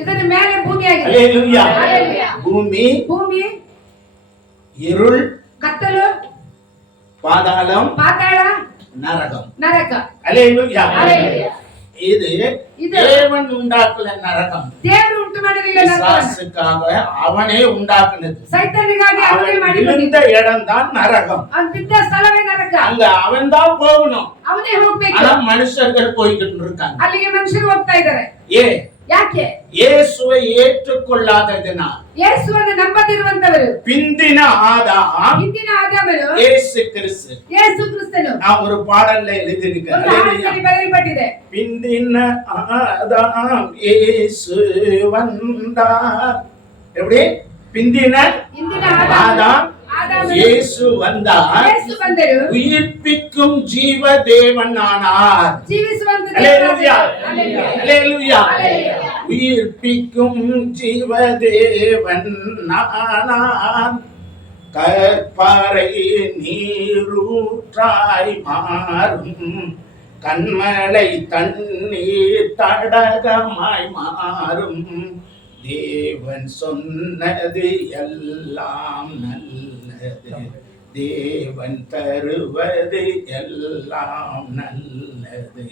ಇದರ ಮೇಲೆ ಭೂಮಿಯಾಗಿದೆ. ಹಲ್ಲೆಲೂಯಾ. ಹಲ್ಲೆಲೂಯಾ. ಭೂಮಿ இருள், ಕತ್ತಲು, பாதாள, நரகம். ஹல்லேலூயா. இது தேவன் உண்டாக்குன நரகம். தேவன் உண்டு ಮಾಡಿದ பிசாசுக்காக அவனே உண்டாக்குனது. சைத்தானிಗಾಗಿ ಅವನೇ ಮಾಡಿದ இந்த இடம் தான் நரகம். அந்த ಬಿದ್ದ ಸ್ಥಳವೇ ನರಕ. அங்க அவன் தான் போகணும். ಅವನೇ ಹೋಗಬೇಕು. ஆனா மனுஷர்கள் போயிட்டு இருக்காங்க. ಅಲ್ಲಿಗೆ ಮನುಷ್ಯರು ಹೋಗ್ತಾ ಇದ್ದಾರೆ. ಯಾಕೆ? ಯೇಸುவை ஏற்றுக்கொள்ளாததினால், ಯೇಸುವನ್ನು ನಂಬದಿರುವಂತವರು, பிந்தின ಆದಾಮನು ಯೇಸು கிறிஸ்தನು. நான் ஒரு பாடல்ல எழுதியிருக்கேன். ಬರೆಯಲ್ಪಟ್ಟಿದೆ. பிந்தின ஆதாம் இயேசு வந்தார். எப்படி? பிந்தின ஆதாம் இயேசு வந்தார். உயிர்ப்பிக்கும் ஜீவ தேவன் ஆனார். ஹல்லேலூயா. ஹல்லேலூயா. உயிர்ப்பிக்கும் ஜீவ தேவன் ஆனார். கற்பாறை நீரூற்றாய் மாறும், கண்மலை தண்ணீர் தடகமாய் மாறும். தேவன் சொன்னது எல்லாம் நல்லது, தேவன் தருவது எல்லாம் நல்லது.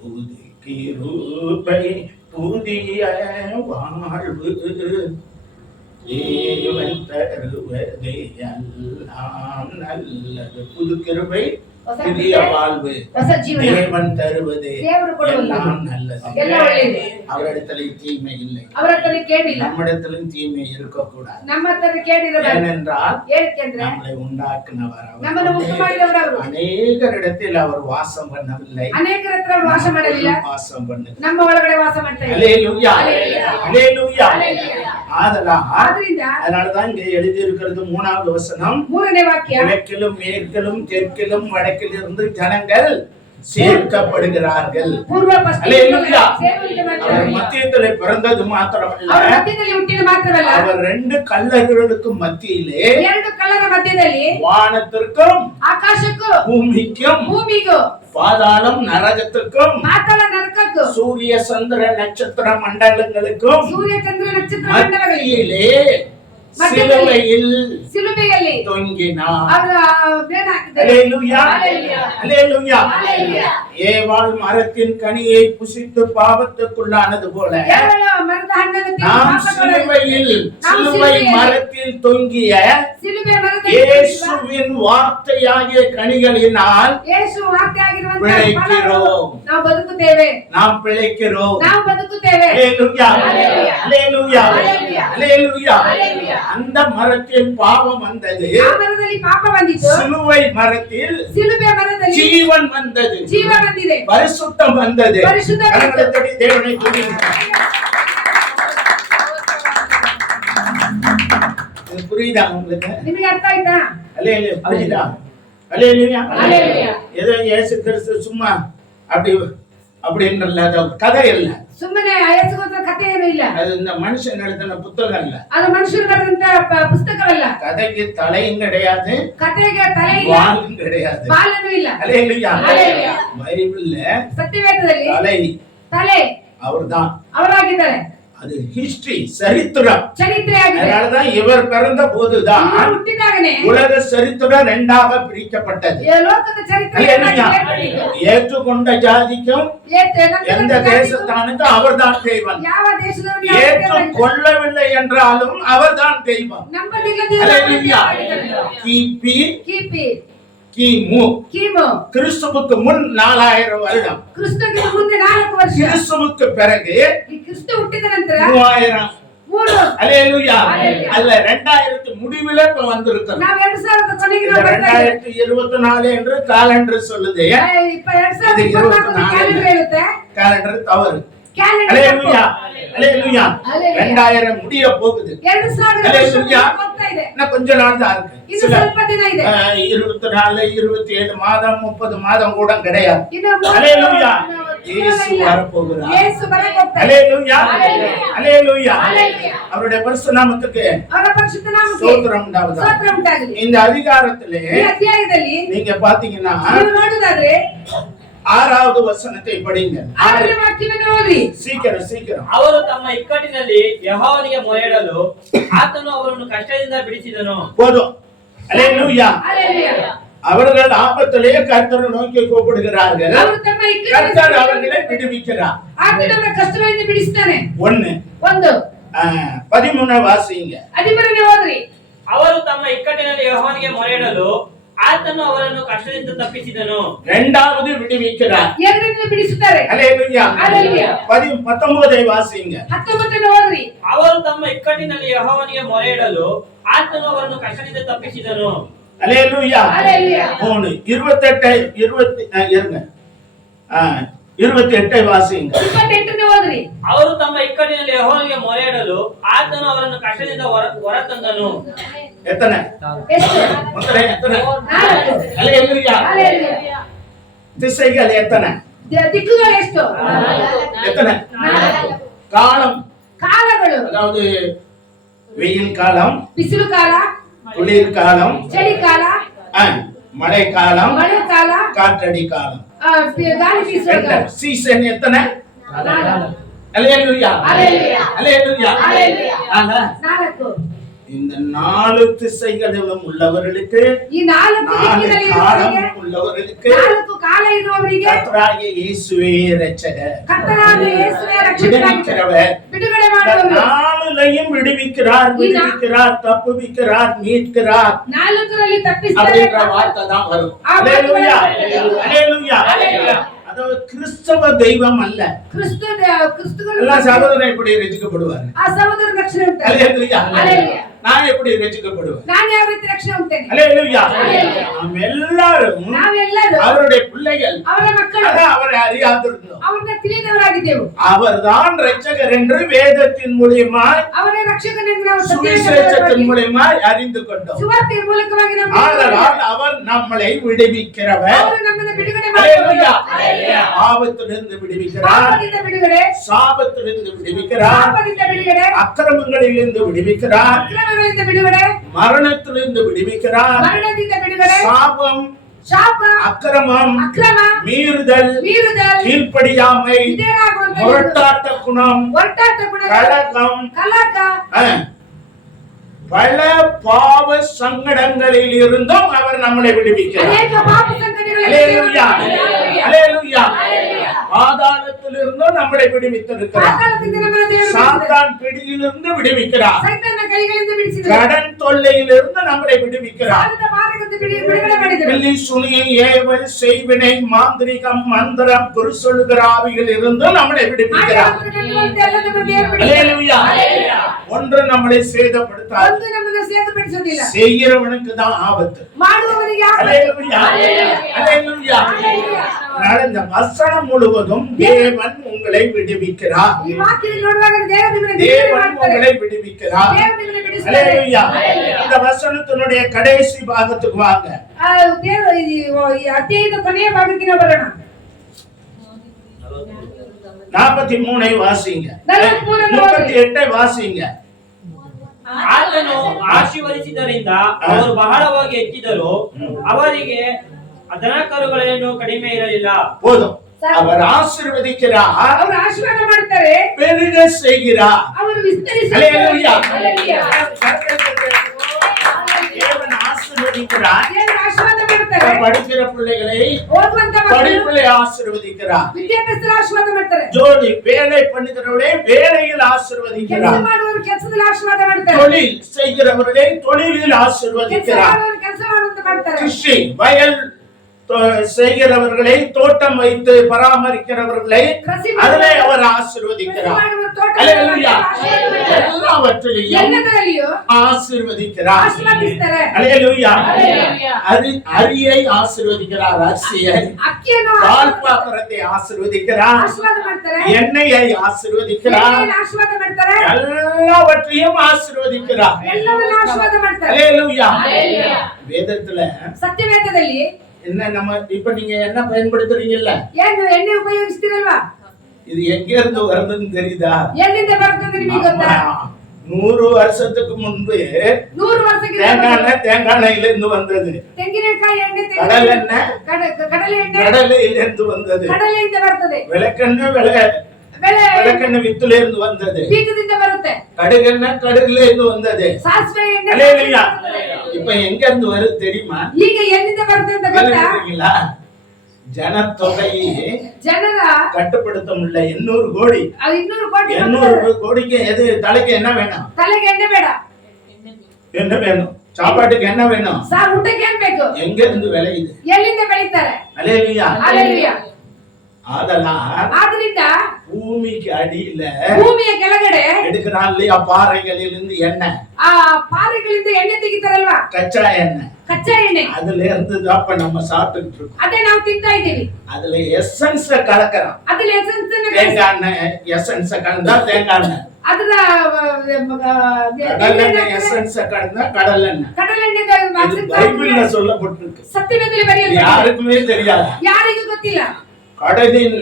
புது கிருபை புதிய வாழ்வு, தேவன் தருவது எல்லாம் நல்லது. புது கிருபை புதிய வாழ்வு, தேவன் தருவது எல்லாம் நல்லது. அவரிடத்தில் தீமை இல்லை, நம்மிடத்திலும் தீமை இருக்கக்கூடாது. ஏனென்றால் நம்மளை உண்டாக்குனவர் அவர். அநேகரிடத்தில் அவர் வாசம் பண்ணவில்லை, வாசம் பண்ணுகிறார். ஹல்லேலூயா. ஹல்லேலூயா. அதனாலதான் இங்கே எழுதி இருக்கிறது 3வது வசனம். கிழக்கிலும் மேற்கிலும் தெற்கிலும் வடக்கிலிருந்து ஜனங்கள் சேர்க்கப்படுகிறார்கள். அவர் மத்தியத்திலே பிறந்தது மாத்திரமல்ல, அவர் 2 கல்லர்களுக்கு மத்தியிலே வானத்திற்கும் பூமிக்கும் பாதாளம் நரகத்திற்கும் சூரிய சந்திர நட்சத்திர மண்டலங்களுக்கும் மத்தியிலே சிலுவையில் தொங்கினார். ஹல்லேலூயா. ஹல்லேலூயா. ஏவாள் மரத்தின் கனியை புசித்து பாவத்துக்குள்ளானது போல நாம் சிலுவை மரத்தில் தொங்கிய இயேசுவின் வார்த்தையாகிய கனிகளினால் பிழைக்கிறோம். நாம் பிழைக்கிறோம். ஹல்லேலூயா. ஹல்லேலூயா. ஹல்லேலூயா. அந்த மரத்தில் பாவம் வந்தது, சிலுவை மரத்தில் ஜீவன் வந்தது, பரிசுத்தம் வந்தது. தேவனை புரியுதா உங்களுக்கு? புரியுதா? ஏதோ இயேசு கிறிஸ்து சும்மா அப்படின்ற கதை இல்ல, ಸುಮ್ಮನೆ ಯೇಸುಗೋಸ್ಕರ ಕಥೆ ಏನೂ ಇಲ್ಲ. ಅದು இந்த மனுஷன் எழுதின புத்தகம் இல்ல, ಅದು ಮನುಷ್ಯರು ಬರೆದಂತ ಪುಸ್ತಕವಲ್ಲ. கதைக்கு தலையும் கிடையாது, கதைಗೆ ತಲೆ ಇಲ್ಲ, வாலும் கிடையாது, ಬಾಲನೂ ಇಲ್ಲ. ஹல்லேலூயா. ஹல்லேலூயா. பைபிள்ல ಸತ್ಯವೇದದಲ್ಲಿ ತಲೆ அவர்தான், ಅವರಾಗಿದ್ದಾರೆ. அது ஹிஸ்டரி, சரித்திரம். அதனாலதான் இவர் பிறந்த போதுதான் உலக சரித்திரம் 2ஆக பிரிக்கப்பட்டது. ஏற்றுக்கொண்ட ஜாதிக்கும் எந்த தேசத்தானுக்கும் அவர்தான் தெய்வம், ஏற்றுக்கொள்ளவில்லை என்றாலும் அவர்தான் தெய்வம். கிமு கிறிஸ்துவுக்கு முன் 4000 வருடம், கிறிஸ்துவுக்கு பிறகு 3000. ஹல்லேலூயா. அல்ல 2000 முடிவுல இப்ப வந்திருக்கிறோம். 2024 என்று காலண்டர் சொல்லுது. இப்ப 2024 காலண்டர் தவறு. ஹல்லேலூயா. ஹல்லேலூயா. 2000 முடிய போகுது. ஹல்லேலூயா. இன்னும் கொஞ்ச நாள் தான் இருக்கு. 24 27 மாதம் 30 மாதம் கூட கிடையாது. ஹல்லேலூயா. இயேசு வரப்போகிறார். ஹல்லேலூயா. ஹல்லேலூயா. அவருடைய பரிசுத்த நாமத்துக்கு ஸ்தோத்திரம் உண்டாவதாக. இந்த அதிகாரத்திலே நீங்க பாத்தீங்கன்னா 6வது ವಚನத்தை படிங்க. 6ನೇ ವಾಕ್ಯವನ್ನು ಓದಿ. சீக்கிரம். ಅವರು ತಮ್ಮ ಇಕ್ಕಟ್ಟಿನಲ್ಲಿ ಯೆಹೋವನಿಗೆ ಮೊರೆಯಿಡಲು ಆತನು ಅವರನ್ನು ಕಷ್ಟದಿಂದ ಬಿಡಿಸಿದನು. போதும். அல்லேலூயா. ஹalleluya. அவர்கள் ஆபத்திலே கர்த்தரை நோக்கி கூப்பிடுகிறார்கள். ಅವರು ತಮ್ಮ கர்த்தர் ಇಕ್ಕಟ್ಟಿನಲ್ಲಿ அவர்களை விடுவிக்கிறார். ಆತನು ಅವರ ಕಷ್ಟಗಳಿಂದ ಬಿಡಿಸ್ತಾನೆ. 1 13 வாசிங்க. 13ನೇ ಓದ್ರಿ. ಅವರು ತಮ್ಮ ಇಕ್ಕಟ್ಟಿನಲ್ಲಿ ಯೆಹೋವನಿಗೆ ಮೊರೆಯಿಡಲು ಆತನು ಅವರನ್ನು ಕಷ್ಟದಿಂದ ತಪ್ಪಿಸಿದನು. இரண்டாவது விடுவிக்கிறார். ಎರಡನೇ ಬಿಡಿಸುತ್ತಾರೆ. அல்லேலூயா. ஹalleluya. 19 வாசிங்க. 19ನೇ ಓದ್ರಿ. ಅವರು ತಮ್ಮ ಇಕ್ಕಟ್ಟಿನಲ್ಲಿ ಯೆಹೋವನಿಗೆ ಮೊರೆಯಿಡಲು ಆತನು ಅವರನ್ನು ಕಷ್ಟದಿಂದ ತಪ್ಪಿಸಿದನು. அல்லேலூயா. ஹalleluya. 3 28 வாசிங்க. 28ನೇ ಓದ್ರಿ. ಅವರು ತಮ್ಮ ಇಕ್ಕಟ್ಟಿನಲ್ಲಿ ಯೆಹೋವನಿಗೆ ಮೊರೆಯಿಡಲು ಆತನು ಅವರನ್ನು ಕಷ್ಟದಿಂದ ಹೊರತಂದನು. எத்தனை? ಎಷ್ಟು? எத்தனை? 4. அல்லேலூயா. ஹalleluya. திசைகள் எத்தனை? ದಿಕ್ಕುಗಳು ಎಷ್ಟು? எத்தனை? 4. காலம், ಕಾಲಗಳು. அதாவது வெயில் காலம், ಬಿಸಿಲು ಕಾಲ, குளிர் காலம், ಚಳಿಕಾಲ, மழை காலம், ಮಳೆಕಾಲ, காற்றடி காலம். ಗಾಳಿ ಬೀಸುವ ಕಾಲ. சீசன் எத்தனை? 4. அல்லேலூயா. ஹalleluya. அல்லேலூயா. ஹalleluya. ஆனா 4. இந்த 4 திசைகளிலும் உள்ளவர்களுக்கு, ಈ 4 4 ದಿಕ್ಕಿನಲ್ಲಿ காலம் ಇರುವವರಿಗೆ, உள்ளவர்களுக்கு 4 ಕಾಲ ಇರುವವರಿಗೆ கர்த்தராகிய இயேசுவே இரட்சகர், ಕರ್ತನಾದ ಯೇಸುವೇ ರಕ್ಷಕನಾಗಿದ್ದಾನೆ. விடுவிக்கிறவர். ಬಿಡುಗಡೆ இந்த ಮಾಡುವವರು. 4லையும் விடுவிக்கிறார், விடுவிக்கிறார், தப்புவிக்கிறார், மீட்கிறார் 4ರಲ್ಲಿ ತಪ್ಪಿಸ್ತಾರೆ. அப்படின்ற வார்த்தை தான் வரும். அல்லேலூயா. அல்லேலூயா. அதாவது கிறிஸ்தவ தெய்வம் அல்ல. ಕ್ರಿಸ್ತಗಳು எல்லா சகோதரன் எப்படி ரட்சிக்கப்படுவார்? ಆ ಸಹೋದರ ರಕ್ಷಣೆ ಉಂಟು. அல்லேலூயா. அல்லேலூயா. நான் எப்படி ரட்சிக்கப்படுவேன்? ನಾನು ಯಾವ ರೀತಿ ರಕ್ಷಣೆ ಉಂಟೇನೆ? அல்லேலூயா. அல்லேலூயா. நாம் எல்லாரும் ನಾವೆಲ್ಲರೂ அவருடைய பிள்ளைகள். ಅವರ ಮಕ್ಕಳು. ஆனா அவரை அறியாதிருந்தோம். ಅವರನ್ನ ತಿಳಿದವರಾಗಿದ್ದೆವು. அவர்தான் ரட்சகர் என்று வேதத்தின் மூலமாய், ಅವರೇ ರಕ್ಷಕನೆಂದು ನಾವು சுவிசேஷத்தின் மூலமாய் அறிந்து கொண்டோம். ಸುವಾರ್ತೆಯ ಮೂಲಕವಾಗಿ ನಾವು ஆதலால் அவர் நம்மளை விடுவிக்கிறவர். ಅವರು ನಮ್ಮನ್ನು ಬಿಡುಗಡೆ அல்லேலூயா. ಮಾಡುತ್ತಾರೆ. ஆபத்திலிருந்து விடுவிக்கிறார், ಪಾಪದಿಂದ ಬಿಡುಗಡೆ, சாபத்திலிருந்து விடுவிக்கிறார், ಶಾಪದಿಂದ ಬಿಡುಗಡೆ, அக்கிரமங்களிலிருந்து விடுவிக்கிறார், ಅಕ್ರಮಗಳಿಂದ ಬಿಡುಗಡೆ, மரணத்திலிருந்து விடுவிக்கிறார். ಮರಣದಿಂದ ಬಿಡುಗಡೆ, சாபம், ಶಾಪ, அக்கிரமம், ಅಕ್ರಮ, மீறுதல், ಮೀರುದಲ್, கீழ்ப்படியாமை, ಇದೇನಾಗುವಂತ முரட்டாட்ட குணம், ಒಟ್ಟಾಟ ಗುಣ, கலகம், ಕಲಕ, பல பாவ சங்கடங்களில் இருந்தும் அவர் நம்மளை விடுவிக்கிறார். ಅನೇಕ ಪಾಪ ಸಂಕಟಗಳಿಂದ அல்லேலூயா. அல்லேலூயா. அல்லேலூயா. அல்லேலூயா. பாதாளத்திலிருந்தும் நம்மளை விடுவித்திருக்கிறார். ಪಾತಾಳದಿಂದ ನಮ್ಮನ್ನು ದೇವರು ಬಿಡಿಸಿದನು. சாத்தான் பிடியிலிருந்து விடுவிக்கிறார். ಸೈತಾನನ ಕೈಗಳಿಂದ ಬಿಡಿಸಿದನು. கடன் தொல்லையிலிருந்து நம்மளை விடுவிக்கிறார். ಸಾಲದ ಮಾರ್ಗದಿಂದ ಬಿಡುಗಡೆ ಮಾಡಿದನು. பில்லி, சுனியை, ஏவல், செய்வினை, மாந்திரிகம், மந்திரம், குறி சொல்லுகிற ஆவியில் இருந்தும் நம்மளை விடுவிக்கிறார். அல்லேலூயா. ஒன்று நம்மளை சேதப்படுத்தாது, ಒಂದು ನಮ್ಮನ್ನು ಸೇತುಪಡಿಸುವುದಿಲ್ಲ. செய்கிறவனுக்கு தான் ஆபத்து. ಮಾಡುವವನಿಗೆ அல்லேலூயா. அல்லேலூயா. அதனால இந்த வசனம் முழுவதும் தேவன் உங்களை விடுவிக்கிறார். ಈ ವಾಕ್ಯದಲ್ಲಿ ನೋಡುವಾಗ ದೇವರು ನಿಮ್ಮನ್ನು ಬಿಡುಗಡೆ தேவன் ಮಾಡ್ತಾರೆ. உங்களை விடுவிக்கிறார். ದೇವರು ನಿಮ್ಮನ್ನು ಬಿಡಿಸ್ತಾರೆ. அல்லேலூயா. இந்த வசனத்தினுடைய கடைசி பாகத்துக்கு வாங்க. ದೇವರು ಈ ಅಧ್ಯಾಯದ ಕೊನೆಯ ಭಾಗಕ್ಕೆ ನಾವು ಬರೋಣ. 43 வாசிங்க. 43 38 வாசிங்க. ಆತನು ಆಶೀರ್ವದಿಸಿದ್ದರಿಂದ ಅವರು ಬಹಳವಾಗಿ ಹೆಚ್ಚಿದರು, ಅವರಿಗೆ ದನಕರುಗಳೇನು ಕಡಿಮೆ ಇರಲಿಲ್ಲ. போதும். அவர் ஆசீர்வதிக்கிறார், ಅವರು ಆಶೀರ್ವಾದ ಮಾಡ್ತಾರೆ, பெருக செய்கிறார். ಅವರು ವಿಸ್ತರಿಸುತ್ತಾರೆ. அல்லேலூயா. அல்லேலூயா. தேவன் ஆசீர்வதிக்கிறார். ದೇವರು ಆಶೀರ್ವಾದ ಮಾಡ್ತಾರೆ. படிக்கிற பிள்ளைகளை ಓದುವಂತ ಮಕ್ಕಳು படிப்பிலே ஆசீர்வதிக்கிறார். ವಿದ್ಯಾಭ್ಯಾಸದಲ್ಲಿ ಆಶೀರ್ವಾದ ಮಾಡ್ತಾರೆ. ஜோடி வேலை பண்ணுகிறவர்களே வேலையில் ಕೆಲಸ ஆசீர்வதிக்கிறார். ಮಾಡುವವರು ಕೆಲಸದಲ್ಲಿ ಆಶೀರ್ವಾದ ಮಾಡ್ತಾರೆ. தொழில் செய்கிறவர்களை தொழிலில் ಕೆಲಸ ஆசீர்வதிக்கிறார். ಮಾಡುವವರು ಕೆಲಸ ಮಾಡುವಂತ ಮಾಡ್ತಾರೆ. கிருஷி வயல் செய்கிறவர்களை, தோட்டம் வைத்து பராமரிக்கிறவர்களை அதிலே அவர் ஆசீர்வதிக்கிறார். அல்லேலூயா. எல்லாவற்றிலையும் ಎಲ್ಲದರಲ್ಲಿಯೂ ஆசீர்வதிக்கிறார். ಆಶೀರ್ವದಿಸ್ತಾರೆ. அல்லேலூயா. அல்லேலூயா. அரியை ஆசீர்வதிக்கிறார். அரிசியை, ಅಕ್ಕಿಯನ್ನು பால் பாத்திரத்தை ஆசீர்வதிக்கிறார். ಆಶೀರ್ವಾದ ಮಾಡ್ತಾರೆ. எண்ணெயை ஆசீர்வதிக்கிறார். ಎಣ್ಣೆಯನ್ನು ಆಶೀರ್ವಾದ ಮಾಡ್ತಾರೆ. எல்லாவற்றையும் ஆசீர்வதிக்கிறார். ಎಲ್ಲವನ್ನೂ ಆಶೀರ್ವಾದ ಮಾಡ್ತಾರೆ. அல்லேலூயா. அல்லேலூயா. வேதத்துல ಸತ್ಯವೇದದಲ್ಲಿ என்ன நம்ம இப்ப நீங்க என்ன பயன்படுத்துறீங்கல்ல, ಏನು ಎಣ್ಣೆ ಉಪಯೋಗಿಸ್ತೀರಲ್ವಾ? இது எங்க இருந்து வருதுன்னு தெரியுதா? ಎಲ್ಲಿಂದ ಬರುತ್ತೆ ನಿಮಗೆ ಗೊತ್ತಾ? 100 வருஷத்துக்கு முன்பு 100 வருஷத்துக்கு தேங்காய் எண்ணெயில இருந்து வந்தது. ತೆಂಗಿನಕಾಯಿ ಎಣ್ಣೆ, கடல் எண்ணெய் கடலை எண்ணெய் கடலையில இருந்து வந்தது. கடಲೆಯಿಂದ ಬರ್ತದೆ. விளக்கெண்ணெய் விளக்கெண்ணெய் வித்துல இருந்து வந்தது. ಬೀಜದಿಂದ ಬರುತ್ತೆ. கடுகெண்ணெய் கடுகுல இருந்து வந்தது. ಸಾಸಿವೆ ಎಣ್ಣೆ. அல்லேலூயா. இப்ப எங்க இருந்து வருது தெரியுமா? ಈಗ ಎಲ್ಲಿಂದ ಬರುತ್ತೆ ಅಂತ ಗೊತ್ತಾ? ஜனத்தொகை ಜನರ கட்டுப்படுத்த முடியல. 800 கோடி. 200 ಕೋಟಿ. 800 கோடிக்கு எது தலைக்கு என்ன வேணும்? ತಲೆಗೆ ಎಣ್ಣೆ ಬೇಡ. என்ன வேணும்? சாப்பாட்டுக்கு என்ன வேணும்? ಊಟಕ್ಕೆ ಏನ್ ಬೇಕು? எங்க இருந்து விளையுது? ಎಲ್ಲಿಂದ ಬೆಳೀತಾರೆ? அல்லேலூயா. அல்லேலூயா. ஆதலால் பூமிக்கு அடியில ಭೂಮಿಯ ಕೆಳಗಡೆ எடுக்கிறான் இல்லையா பாறைகளில் இருந்து எண்ணெய். பாறைகளிಂದ ಎಣ್ಣೆ ತೆಗಿತಾರಲ್ವಾ? கச்சா எண்ணெய். ಕಚ್ಚಾ ಎಣ್ಣೆ. அதுல இருந்து தான் இப்ப நம்ம சாப்பிட்டுட்டு இருக்கோம். ಅದೇ ನಾವು ತಿಂತಾ ಇದ್ದೀವಿ. அதுல எசன்ஸ் கலக்கறோம். அதுல எசன்ஸ் தேங்காய் எண்ணெய் எசன்ஸ் கலந்தா தேங்காய் எண்ணெய். ಅದರ கடல் எண்ணெய் எசன்ஸ் கலந்தா கடல் எண்ணெய். கடಲೆಣ್ಣೆ பைபிள்ல சொல்லப்பட்டிருக்கு. ಸತ್ಯವೇದದಲ್ಲಿ ಬರೆಯಲ್ಪಟ್ಟಿದೆ. யாருக்குமே தெரியாது. ಯಾರಿಗೂ ಗೊತ್ತಿಲ್ಲ. கடலின்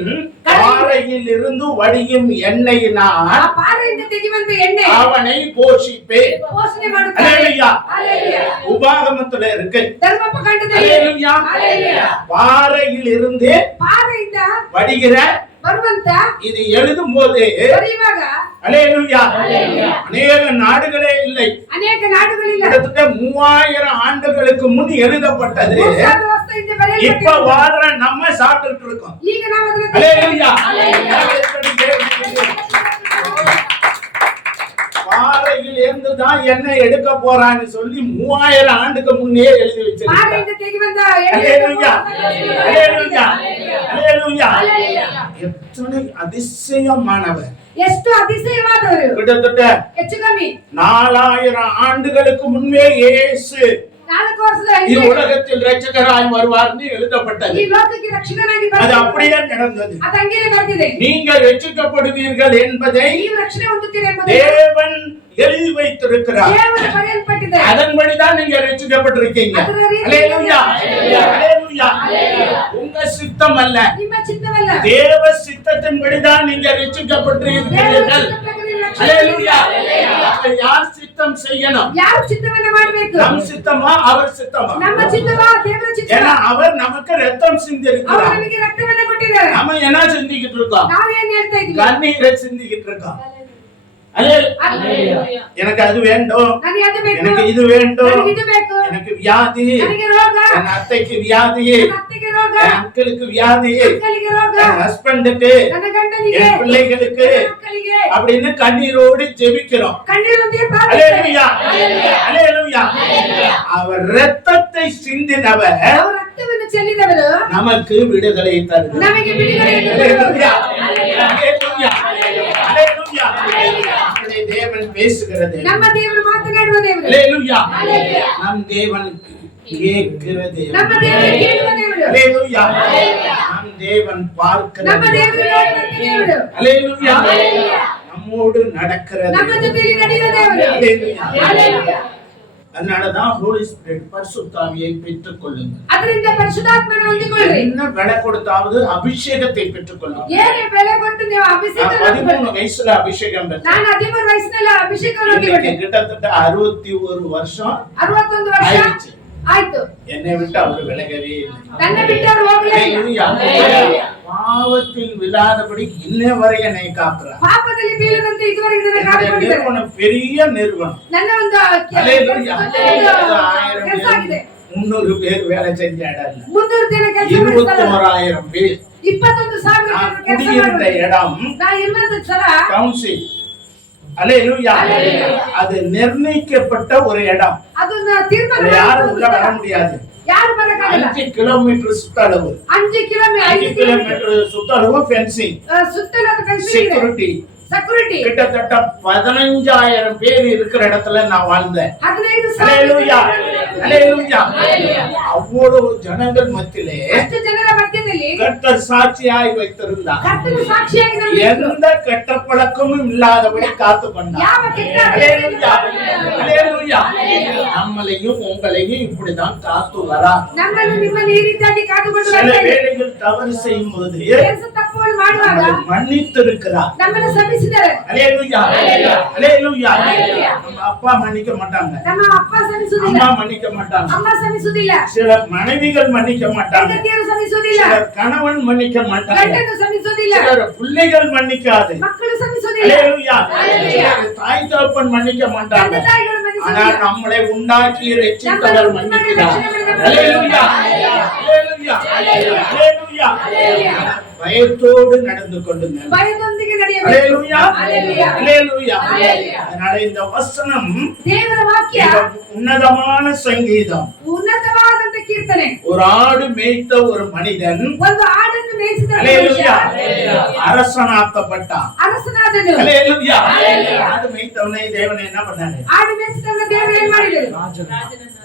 பாறையில் இருந்து வடியும் எண்ணெயினால் பாறைಯಿಂದ ತೆಗೆಯುವಂತ ಎಣ್ಣೆ அவனை போஷிப்பே. ಪೋಷಣೆ ಮಾಡುತ್ತಾರೆ. அல்லேலூயா. அல்லேலூயா. உபாகமத்துல இருக்கு. ಧರ್ಮೋಪಖಂಡದಲ್ಲಿ அல்லேலூயா. அல்லேலூயா. பாறையில் இருந்து பாறைಯಿಂದ வடிகிற ಬರುವಂತ இது எழுதும் போது ಬರೆಯುವಾಗ அல்லேலூயா அநேக நாடுகளே இல்லை. ಅನೇಕ ನಾಡುಗಳಿಲ್ಲ. கிட்டத்தட்ட 3000 ஆண்டுகளுக்கு முன் எழுதப்பட்டது. 3000 ವರ್ಷದಿಂದ ಬರೆಯಲ್ಪಟ್ಟಿದೆ. இப்ப வாழற நம்ம சாப்பிட்டுட்டு இருக்கோம். ಈಗ ನಾವು ಅದನ್ನ அல்லேலூயா. பாறையில் இருந்து தான் எண்ணெய் எடுக்க போறான்னு சொல்லி 3000 ஆண்டுக்கு முன்னே எழுதி வச்சிருக்காங்க. பாறைಯಿಂದ ತೆಗೆಯುವಂತ அல்லேலூயா. அல்லேலூயா. அல்லேலூயா. அல்லேலூயா. எத்தனை அதிசயமானவர். ಎಷ್ಟು அதிசயವಾದವರು. கிட்டத்தட்ட ಹೆಚ್ಚು ಕಮ್ಮಿ 4000 ஆண்டுகளுக்கு முன்பே இயேசு 4 ವರ್ಷದ இந்த உலகத்தில் இரட்சகராய் வருவார்னு எழுதப்பட்டது. ಈ ಲೋಕಕ್ಕೆ ರಕ್ಷಕನಾಗಿ அது ಬರ್ತಾನೆ. அப்படியே நடந்தது. ಅದು ಹಂಗೇನೆ ಬರ್ತಿದೆ. நீங்கள் ரட்சிக்கப்படுவீர்கள் என்பதை ನೀವು ರಕ್ಷಣೆ ಹೊಂದುತ್ತೀರಿ ಎಂಬುದು தேவன் எழுதி வைத்திருக்கிறார். ದೇವರು ಬರೆಯಲ್ಪಟ್ಟಿದೆ. அதன்படிதான் நீங்க ரட்சிக்கப்பட்டிருக்கீங்க. அல்லேலூயா. அல்லேலூயா. உங்க சித்தம் அல்ல, ನಿಮ್ಮ ಚಿತ್ತವಲ್ಲ. தேவ சித்தத்தின்படிதான் நீங்க ரட்சிக்கப்பட்டிருக்கிறீர்கள். அல்லேலூயா. அப்ப யார் சித்தம் செய்யணும்? ಯಾರು ಚಿತ್ತವನ್ನ ಮಾಡಬೇಕು? நம் சித்தமா அவர் சித்தமா? ನಮ್ಮ ಚಿತ್ತವಾ ದೇವರ ಚಿತ್ತ? ஏன்னா அவர் நமக்கு ரத்தம் சிந்தி ಅವರು இருக்கிறார். ನಮಗೆ ರಕ್ತವನ್ನ ಕೊಟ್ಟಿದ್ದಾರೆ. நம்ம என்ன சிந்திக்கிட்டு இருக்கோம்? ನಾವು ಏನು ಹೇಳ್ತಾ ಇದ್ವಿ? கண்ணீரை சிந்திக்கிட்டு இருக்கோம். அல்லேலூயா. எனக்கு அது வேண்டும், ನನಗೆ ಅದು ಬೇಕು, எனக்கு இது வேண்டும், ನನಗೆ ಇದು ಬೇಕು, எனக்கு வியாதி, ನನಗೆ ರೋಗ, என் அத்தைக்கு வியாதி, ನನ್ನ ಅತ್ತೆಗೆ ರೋಗ, என் அங்கிளுக்கு வியாதி, ಅಕ್ಕಲಿಗೆ ರೋಗ, என் ஹஸ்பண்டுக்கு, ನನ್ನ ಗಂಡನಿಗೆ, என் பிள்ளைகளுக்கு ನನ್ನ ಮಕ್ಕಳಿಗೆ அப்படின்னு கண்ணீரோடு ஜெபிக்கிறோம். கண்ணீரோடு ಪ್ರಾರ್ಥಿಸುತ್ತೇವೆ. அல்லேலூயா. அல்லேலூயா. அவர் இரத்தத்தை சிந்தினவர் ಅವರು ರಕ್ತವನ್ನು ಚೆಲ್ಲಿದವರು நமக்கு விடுதலை தருகிறார். ನಮಗೆ ಬಿಡುಗಡೆಯನ್ನು அல்லேலூயா. ಕೊಡುತ್ತಾರೆ. அல்லேலூயா. அல்லேலூயா. நம்முடைய தேவன் பேசுகிறது. ನಮ್ಮ ದೇವರು ಮಾತನಾಡುವ ದೇವರು. அல்லேலூயா. அல்லேலூயா. நம் தேவன் கேட்கிற தேவன். ನಮ್ಮ ದೇವರು ಕೇಳುವ ದೇವರು. அல்லேலூயா. நம் தேவன் பார்க்கிற ನಮ್ಮ தேவன். ದೇವರು ನೋಡುವಂತ ದೇವರು. அல்லேலூயா. அல்லேலூயா. நம்மோடு நடக்கிற ನಮ್ಮ தேவன். ಜೊತೆಯಲ್ಲಿ ನಡೆಯುವ ದೇವರು. அல்லேலூயா. அல்லேலூயா. அதனாலதான் ஹோலி ஸ்பிரிட் பரிசுத்தாவியை பெற்றுக் கொள்ளுங்கள். ಅದರಿಂದ ಪರಿಶುದ್ಧಾತ್ಮನ ಹೊಂದಿಕೊಳ್ಳ್ರಿ. என்ன விலை கொடுத்தாவது அபிஷேகத்தை பெற்றுக் கொள்ளுங்கள். ಏನೇ ಬೆಲೆ ಕೊಟ್ಟು ನೀವು ಅಭಿಷೇಕ 13 வயசுல அபிஷேகம் பெற்றேன். ನಾನು 13 ವಯಸ್ಸಿನಲ್ಲಿ ಅಭಿಷೇಕವನ್ನು ಹೊಂದಿಕೊಂಡೆ. கிட்டத்தட்ட 61 வருஷம் 61 ವರ್ಷ ஆயிடுச்சு. ಆಯ್ತು. என்னை விட்டு அவர் விலகவே இல்லை. ನನ್ನ ಬಿಟ್ಟು ಅವರು ಹೋಗಲೇ ಇಲ್ಲ. அல்லேலூயா. பாவத்தில் விழாதபடி இன்ன வரை என்னை காக்கிறார். ಪಾಪದಲ್ಲಿ ಬೀಳದಂತೆ ಇದುವರೆಗೆ ನನ್ನ என்னுடைய ಕಾಪಾಡಿದ್ದಾರೆ. நிறுவனம் பெரிய நிறுவனம். ನನ್ನ ಒಂದು அல்லேலூயா. ಕೆಲಸ ಆಗಿದೆ. 300 பேர் வேலை செஞ்ச இடம் இல்ல. 300 ಜನ ಕೆಲಸ ಮಾಡಿದ್ದಾರೆ. 21,000 பேர். 21,000 நான் ಜನ ಕೆಲಸ குடியிருந்த ಮಾಡಿದ್ದಾರೆ. இடம் நான் ಇರುವಂತ ಸ್ಥಳ கவுன்சில். அல்லேலூயா. அது நிர்ணயிக்கப்பட்ட ஒரு இடம். ಅದನ್ನ ತೀರ್ಮಾನ அதை யாரும் உள்ள வர ಮಾಡಿ முடியாது. ಯಾರು ಬರಕಾಗಲ್ಲ. 5 கிலோமீட்டர் சுற்றளவு. 5 கிலோமீட்டர் சுற்றளவு ஃபென்சிங். ಸುತ್ತಲೂ ಅದು ಫೆನ್ಸಿಂಗ್ ಇದೆ. செக்யூரிட்டி. ಸೆಕ್ಯೂರಿಟಿ. கிட்டத்தட்ட 15,000 பேர் இருக்கிற இடத்துல நான் வாழ்ந்தேன். 15,000 அல்லேலூயா. அல்லேலூயா. அவ்வளவு ஜனங்கள் மத்தியிலே ಅಷ್ಟು ಜನರ ಮಧ್ಯದಲ್ಲಿ கர்த்தர் சாட்சியாய் வைத்திருந்தார். ಕರ್ತನು ಸಾಕ್ಷಿಯಾಗಿ ನಮ್ಮನ್ನು எந்த கெட்ட பழக்கமும் இல்லாதபடி காத்து கொண்டார். ಯಾವ ಕೆಟ್ಟ அல்லேலூயா. அல்லேலூயா. நம்மளையும் உங்களையும் இப்படிதான் காத்து வரா. ನಮ್ಮನ್ನು ನಿಮ್ಮನ್ನು ಈ ರೀತಿಯಾಗಿ ಕಾದುಕೊಂಡು சில ಬರ್ತಾರೆ. வேளைகள் தவறு செய்யும் போது ಕೆಲಸ ತಪ್ಪು ಪಾಪಗಳು ಮಾಡುವಾಗ நம்மளை மன்னித்திருக்கிறார். ನಮ್ಮನ್ನು ಕ್ಷಮಿಸಿದ್ದಾರೆ. அல்லேலூயா. அல்லேலூயா. நம்ம அப்பா மன்னிக்க மாட்டாங்க, ನಮ್ಮ ಅಪ್ಪ ಕ್ಷಮಿಸುವುದಿಲ್ಲ, அம்மா மன்னிக்க மாட்டாங்க, ಅಮ್ಮ ಕ್ಷಮಿಸುವುದಿಲ್ಲ, சில மனைவிகள் மன்னிக்க மாட்டாங்க, ಹೆಂಡತಿಯರು ಕ್ಷಮಿಸುವುದಿಲ್ಲ, சிலர் கணவன் மன்னிக்க மாட்டாங்க, ಗಂಡನು ಕ್ಷಮಿಸುವುದಿಲ್ಲ, சிலர் பிள்ளைகள் மன்னிக்காது. ಮಕ್ಕಳು ಕ್ಷಮಿಸುವುದಿಲ್ಲ, அல்லேலூயா. சிலர் தாய் தகப்பன் மன்னிக்க மாட்டாங்க. ತಂದೆ ತಾಯಿಗಳು ஆனா ಮನ್ನಿಸುವುದಿಲ್ಲ. நம்மளை உண்டாக்கி ரட்சித்தவர் மன்னிக்கிறார். அல்லேலூயா. அல்லேலூயா. அல்லேலூயா. பயத்தோடு நடந்து கொள்ளுங்க. ಭಯದೊಂದಿಗೆ ನಡೆಯಬೇಕು. அல்லேலூயா. அல்லேலூயா. அல்லேலூயா. அல்லேலூயா. அதனால இந்த வசனம் ದೇವರ ವಾಕ್ಯ மிக உன்னதமான சங்கீதம். ಉನ್ನತವಾದಂತ ಕೀರ್ತನೆ. ஒரு ஆடு மேய்த்த ஒரு மனிதன் ಒಂದು ಆಡನ್ನು ಮೇಯಿಸಿದ அல்லேலூயா ಮನುಷ್ಯ அரசனாக்கப்பட்டான். ಅರಸನಾದನು. அல்லேலூயா. ஆடு மேய்த்தவனை தேவன் என்ன பண்ணாரு? ಆಡು ಮೇಯಿಸಿದವನ ದೇವರು ಏನ್ ಮಾಡಿದರು?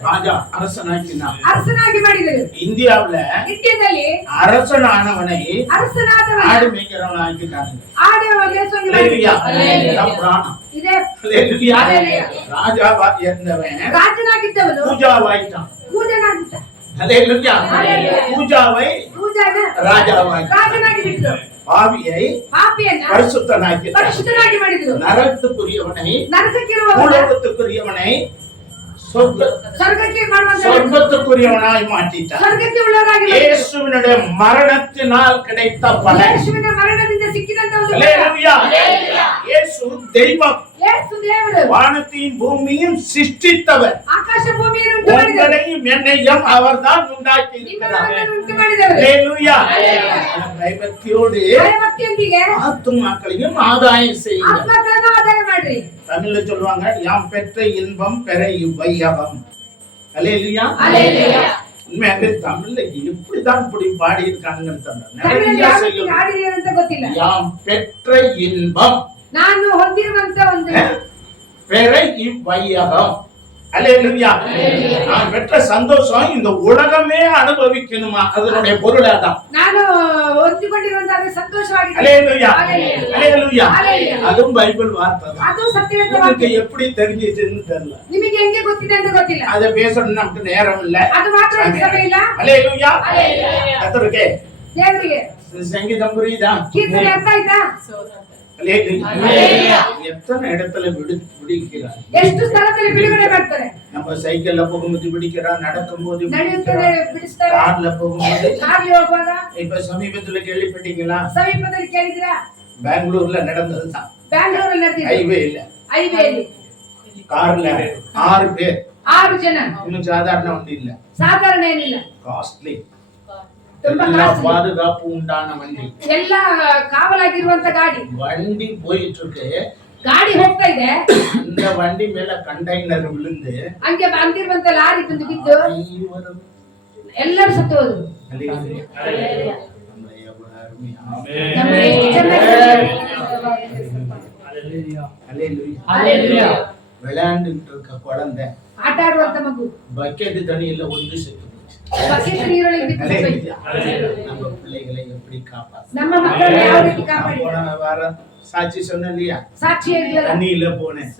ராஜா அரசனாக்கினார். ಅರಸನಾಗಿ ಮಾಡಿದರು. இந்தியாவுல ಇಂಡಿಯಾದಲ್ಲಿ அரசனானவனை ಅರಸನಾದವನ ஆடு மேய்க்கிறவனாக்கிட்டாங்க. ಆಡು ಲೇಸೋಗಿ அல்லேலூயா. ಮಾಡಿದರು. இதான் புராணம். ಇದೇ அல்லேலூயா. அல்லேலூயா. ராஜாவா இருந்தவன் ರಾಜನಾಗಿದ್ದವನು பூஜாவாயிட்டான். ಪೂಜನಾಗಿದ್ದ. அல்லேலூயா. அல்லேலூயா. பூஜாவை ಪೂಜಾನ ராஜாவாயிட்டான். ರಾಜನಾಗಿ ಬಿಟ್ಟರು. பாவியை ಪಾಪಿಯನ್ನ பரிசுத்தனாக்கிட்டான். ಪರಿಶುದ್ಧನಾಗಿ ಮಾಡಿದ್ರು. நரகத்துக்குரியவனை ನರಕಕ್ಕಿರುವ பூலோகத்துக்குரியவனை ಸ್ವರ್ಗಕ್ಕೆ ಮಾಡುವಂತ சொர்க்கத்துக்குரியவனாய் மாற்றிட்டான். ಸ್ವರ್ಗಕ್ಕೆ ಉಳ್ಳವರಾಗಿ இயேசுவினுடைய மரணத்தினால் கிடைத்த பலன். ಯೇಸುವಿನ ಮರಣದಿಂದ ಸಿಕ್ಕಿದಂತ ಒಂದು ಫಲ. அல்லேலூயா. இயேசு தெய்வம். ಯೇಸು ದೇವರು வானத்தையும் பூமியும் சிருஷ்டித்தவர். ಆಕಾಶ ಭೂಮಿಯನ್ನು ಉಂಟು ಮಾಡಿದವರು. உங்களையும் என்னையும் அவர்தான் உண்டாக்கி இருக்கிறார். ನಿಮ್ಮನ್ನು ಉಂಟು ಮಾಡಿದವರು. அல்லேலூயா. பயபக்தியோடு ಭಯಭಕ್ತಿಯೊಂದಿಗೆ ஆத்துமாக்களையும் ஆதாயம் செய்யுங்க. ಆತ್ಮಗಳನ್ನು ಆದಾಯ ಮಾಡ್ರಿ. தமிழ்ல சொல்லுவாங்க யாம் பெற்ற இன்பம் பெற இவ்வையகம். அல்லேலூயா. அல்லேலூயா. உண்மையாவே தமிழ்ல எப்படிதான் இப்படி பாடி இருக்காங்கன்னு தெரியல. ತಮಿಳು நிறைய ಯಾವ ರೀತಿ செய்யும். ಹಾಡಿದೆ ಅಂತ ಗೊತ್ತಿಲ್ಲ. யாம் பெற்ற இன்பம் ನಾನು ಹೊಂದಿರುವಂತ ಒಂದು பெற இவ்வையகம். அல்லேலூயா. நான் பெற்ற சந்தோஷம் இந்த உலகமே அனுபவிக்கணுமா, அதனுடைய பொருள் அதான். ನಾನು ಹೊಂದಿಕೊಂಡಿರುವಂತ ಸಂತೋಷವಾಗಿದೆ. அல்லேலூயா. அல்லேலூயா. அல்லேலூயா. அதுவும் பைபிள் வார்த்தை தான். ಅದು ಸತ್ಯವೇದ உங்களுக்கு ವಾಕ್ಯ. எப்படி தெரிஞ்சிச்சுன்னு தெரியல. ನಿಮಗೆ ಹೆಂಗೆ ಗೊತ್ತಿದೆ ಅಂತ ಗೊತ್ತಿಲ್ಲ. அதை பேசணும் நமக்கு நேரம் இல்ல. ಅದು ಮಾತ್ರ ಸಮಯ ಇಲ್ಲ. அல்லேலூயா. அல்லேலூயா. கர்த்தருக்கு ದೇವರಿಗೆ சங்கீதம் புரியுதா? ಕೀರ್ತನೆ ಅರ್ಥ ಆಯ್ತಾ? அல்லேலூயா. எத்தனை இடத்துல பிடிக்கிறார். ಎಷ್ಟು ಸ್ಥಳದಲ್ಲಿ ಬಿಡುಗಡೆ ಮಾಡ್ತಾರೆ. நம்ம சைக்கிள்ல போகும்போது பிடிக்கிறா, நடக்கும்போது ನಡೆಯುತ್ತದೆ ಬಿಡಿಸ್ತಾರೆ. கார்ல போகும்போது. ಕಾರ್ಲಿ ಹೋಗುವಾಗ இப்ப சமீபத்துல கேள்விப்பட்டீங்களா? ಸಮೀಪದಲ್ಲಿ ಕೇಳಿದ್ರಾ? பெங்களூர்ல நடந்ததுதான். ಬ್ಯಾಂಗ್ಳೂರಲ್ಲಿ ನಡೆದಿದೆ. ஹைவே இல்ல, ಹೈವೇಲಿ கார்ல 6 பேர். 6 ಜನ. இன்னும் சாதாரண வண்டி இல்ல, ಸಾಧಾರಣ ಏನಿಲ್ಲ. காஸ்ட்லி. ತುಂಬಾ எல்லா costly. பாதுகாப்பு உண்டான வண்டி. ಎಲ್ಲ ಕಾವಲಾಗಿರುವಂತ ಗಾಡಿ. வண்டி போயிட்டு இருக்கு. ಗಾಡಿ ಹೋಗ್ತಾ ಇದೆ. இந்த வண்டி மேல கண்டெய்னர் விழுந்து ಹಂಗೆ ಬಂದಿರುವಂತ ಲಾರಿ ಬಂದು ಬಿದ್ದು ஐவரும் ಎಲ್ಲರೂ ಸತ್ತು ಹೋದ್ರು. அல்லேலூயா. அல்லேலூயா. நம்மை எவ்வளவு அருமையா. ನಮ್ಮ ಎಷ್ಟು ಚೆನ್ನಾಗಿ அல்லேலூயா. விளையாண்டுட்டு இருக்க குழந்தை ಆಟ ಆಡುವಂತ ಮಗು பக்கெட் தண்ணியில ஒன்று செத்து போச்சு. ಬಕೆಟ್ ನೀರೊಳಗೆ ಬಿದ್ದು அல்லேலூயா. ಹೋಯ್ತು. நம்ம பிள்ளைகளை எப்படி காப்பாத்து. ನಮ್ಮ ಮಕ್ಕಳನ್ನ ಯಾವ ರೀತಿ ಕಾಪಾಡಿ. போன வாரம் சாட்சி சொன்ன இல்லையா? ಸಾಕ್ಷಿ ಹೇಳಿದ್ರಲ್ಲ, தண்ணியில போனேன்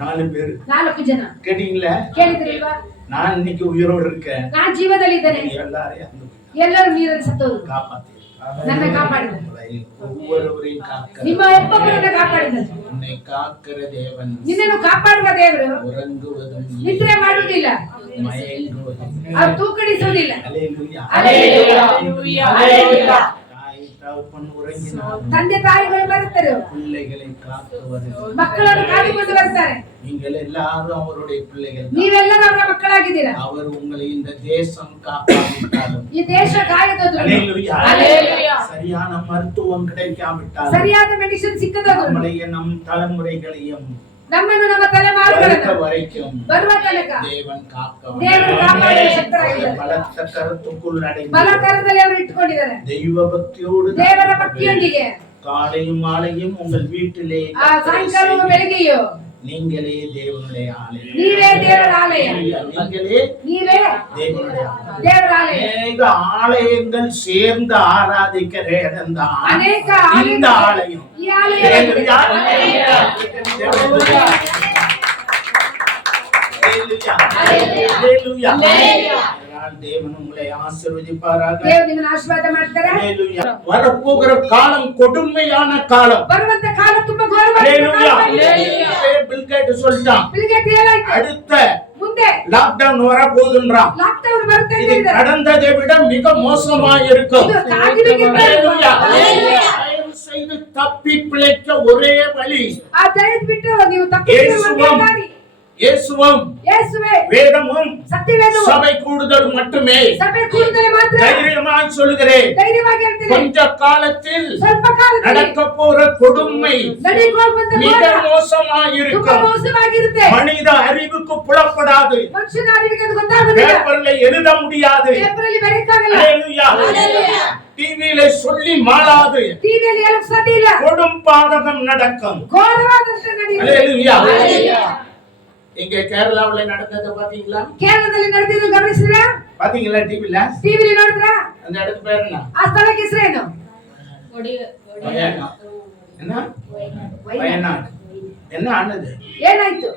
4 பேரு. 4 ಜನ கேட்டீங்களா? ಕೇಳಿದ್ರಿಲ್ವಾ? நான் இன்னைக்கு உயிரோடு இருக்கேன். ನಾನ್ ಜೀವದಲ್ಲಿ ಇದ್ದೇನೆ. எல்லாரையும் அந்த ಎಲ್ಲರೂ ನೀರಲ್ಲಿ ಸತ್ತೋದ್ರು. காப்பாத்தி ನನ್ನ ಕಾಪಾಡಿದ. ஒவ்வொருவரையும் காக்க ನಿಮ್ಮ ಒಬ್ಬೊಬ್ಬರನ್ನ ಕಾಪಾಡಿದ. உன்னை காக்கிற தேவன் ನಿನ್ನನ್ನು ಕಾಪಾಡುವ ದೇವರು உறங்குவதும் ನಿದ್ರೆ ಮಾಡುವುದಿಲ್ಲ, மயங்குவதும். ಅವ್ರು ತೂಕಡಿಸುವುದಿಲ್ಲ. அல்லேலூயா. அல்லேலூயா. தாய் தகப்பன் உறங்கினாலும் ತಂದೆ ತಾಯಿಗಳು ಬರುತ್ತಾರೆ, பிள்ளைகளை காக்குவது. ಮಕ್ಕಳನ್ನು ಕಾದುಕೊಂಡು ಬರ್ತಾರೆ. நீங்கள் எல்லாரும் அவருடைய பிள்ளைகள் தான். ನೀವೆಲ್ಲರೂ ಅವರ ಮಕ್ಕಳಾಗಿದ್ದೀರಾ. அவர் உங்களை இந்த தேசம் காப்பாவிட்டாலும், ಈ ದೇಶ ಕಾಯದದು, அல்லேலூயா, அல்லேலூயா, சரியான மருத்துவம் கிடைக்காவிட்டாலும், ಸರಿಯಾದ ಮೆಡಿಸಿನ್ ಸಿಕ್ಕದದು, நம்மளையும் நம் தலைமுறைகளையும் ನಮ್ಮನ್ನು ನಮ್ಮ வருத்த ತಲೆಮಾರುಗಳನ್ನು வரைக்கும் ಬರುವ ತನಕ தேவன் காக்க ದೇವರು ಕಾಪಾಡುವ ಶಕ್ತರಾಗಿದ್ದಾರೆ. பலத்த கருத்துக்குள் அடைந்து ಬಲಕರದಲ್ಲಿ ಅವರು ಇಟ್ಟುಕೊಂಡಿದ್ದಾರೆ. தெய்வ பக்தியோடு ದೇವರ ಭಕ್ತಿಯೊಂದಿಗೆ காலையும் மாலையும் உங்கள் வீட்டிலே ಆ ಸಾಯಂಕಾಲವೂ ಬೆಳಗ್ಗೆಯೂ நீங்களே தேவனுடைய ஆலயம். ನೀವೇ ದೇವರ ಆಲಯ. நீங்களே ನೀವೇ தேவனுடைய ஆலயம். ದೇವರ ಆಲಯ. அநேக ஆலயங்கள் சேர்ந்து ஆராதிக்கிற இடம் தான் ಅನೇಕ இந்த ஆலயம். ಈ ಆಲಯ அல்லேலூயா. அல்லேலூயா. அல்லேலூயா. அல்லேலூயா. அல்லேலூயா. ஆகையால் தேவன் உங்களை ஆசீர்வதிப்பாராக. ದೇವರು ನಿಮ್ಮನ್ನು ಆಶೀರ್ವಾದ ಮಾಡ್ತಾರೆ. ஹalleluya. வரப்போகிற காலம் கொடுமையான காலம். ಬರುವಂತ ಕಾಲ ತುಂಬಾ ಘೋರವಾದ ஹalleluya. ಕಾಲ. பில் கேட்ஸ் சொல்லிட்டான், ಬಿಲ್ ಗೇಟ್ಸ್ ಹೇಳಾಯ್ತು, அடுத்த ಮುಂದೆ லாக்டவுன் வர போகுதுன்றான். ಲಾಕ್ಡೌನ್ ಬರುತ್ತೆ இது ಹೇಳಿದ್ದಾರೆ. கடந்ததை விட மிக மோசமா இருக்கும். ಇದು ಕಾದಿದ್ದಕ್ಕಿಂತ ஹalleluya. தயவு செய்து தப்பி பிழைக்க ஒரே வழி ಆ ದಯವಿಟ್ಟು ಬಿಟ್ಟು ನೀವು ತಪ್ಪಿಸುವ இயேசுவும் ಯೇಸುವೆ வேதமும் ಸತ್ಯವೇದವು சபை கூடுதல் மட்டுமே. ಸಭೆ ಕೂಡಿದರೆ ಮಾತ್ರ தைரியமாய் சொல்லுகிறேன், ಧೈರ್ಯವಾಗಿ ಹೇಳ್ತೀನಿ, கொஞ்ச காலத்தில் ಸ್ವಲ್ಪ ಕಾಲದಲ್ಲಿ நடக்க போற கொடுமை ನಡೆಯುವಂತ மிக ತುಂಬಾ மோசமாயிருக்கும். ಮೋಸವಾಗಿರುತ್ತೆ. மனித அறிவுக்கு புலப்படாது, ಮನುಷ್ಯನ ಅರಿವಿಗೆ ಅದು ಗೊತ್ತಾಗುದಿಲ್ಲ, பேப்பர்ல எழுத முடியாது. ಪೇಪರಲ್ಲಿ ಬರೆಯಕ್ಕಾಗಲ್ಲ, ஹalleluya. டிவியில சொல்லி மாளாது, ಟಿವಿಯಲ್ಲಿ ಹೇಳಕ್ ಸಾಧ್ಯ ಇಲ್ಲ, கொடும் பாதகம் நடக்கும். ಘೋರವಾದಂತ ನಡೆಯುತ್ತೆ. ஹalleluya. இங்க கேரளாவுல நடந்தத பாத்தீங்களா? ಕೇರಳದಲ್ಲಿ ನಡೆದಿದ್ದು ಗಮನಿಸಿದ್ರಾ? பாத்தீங்களா டிவில? ಟಿವಿಲಿ ನೋಡಿದ್ರಾ? அந்த இடத்து பேர் என்ன? ಆ ಸ್ಥಳಕ್ಕೆ ಹೆಸರೇನು? வயநாடு. என்ன? வயநாடு. என்ன ஆனது? ಏನಾಯ್ತು?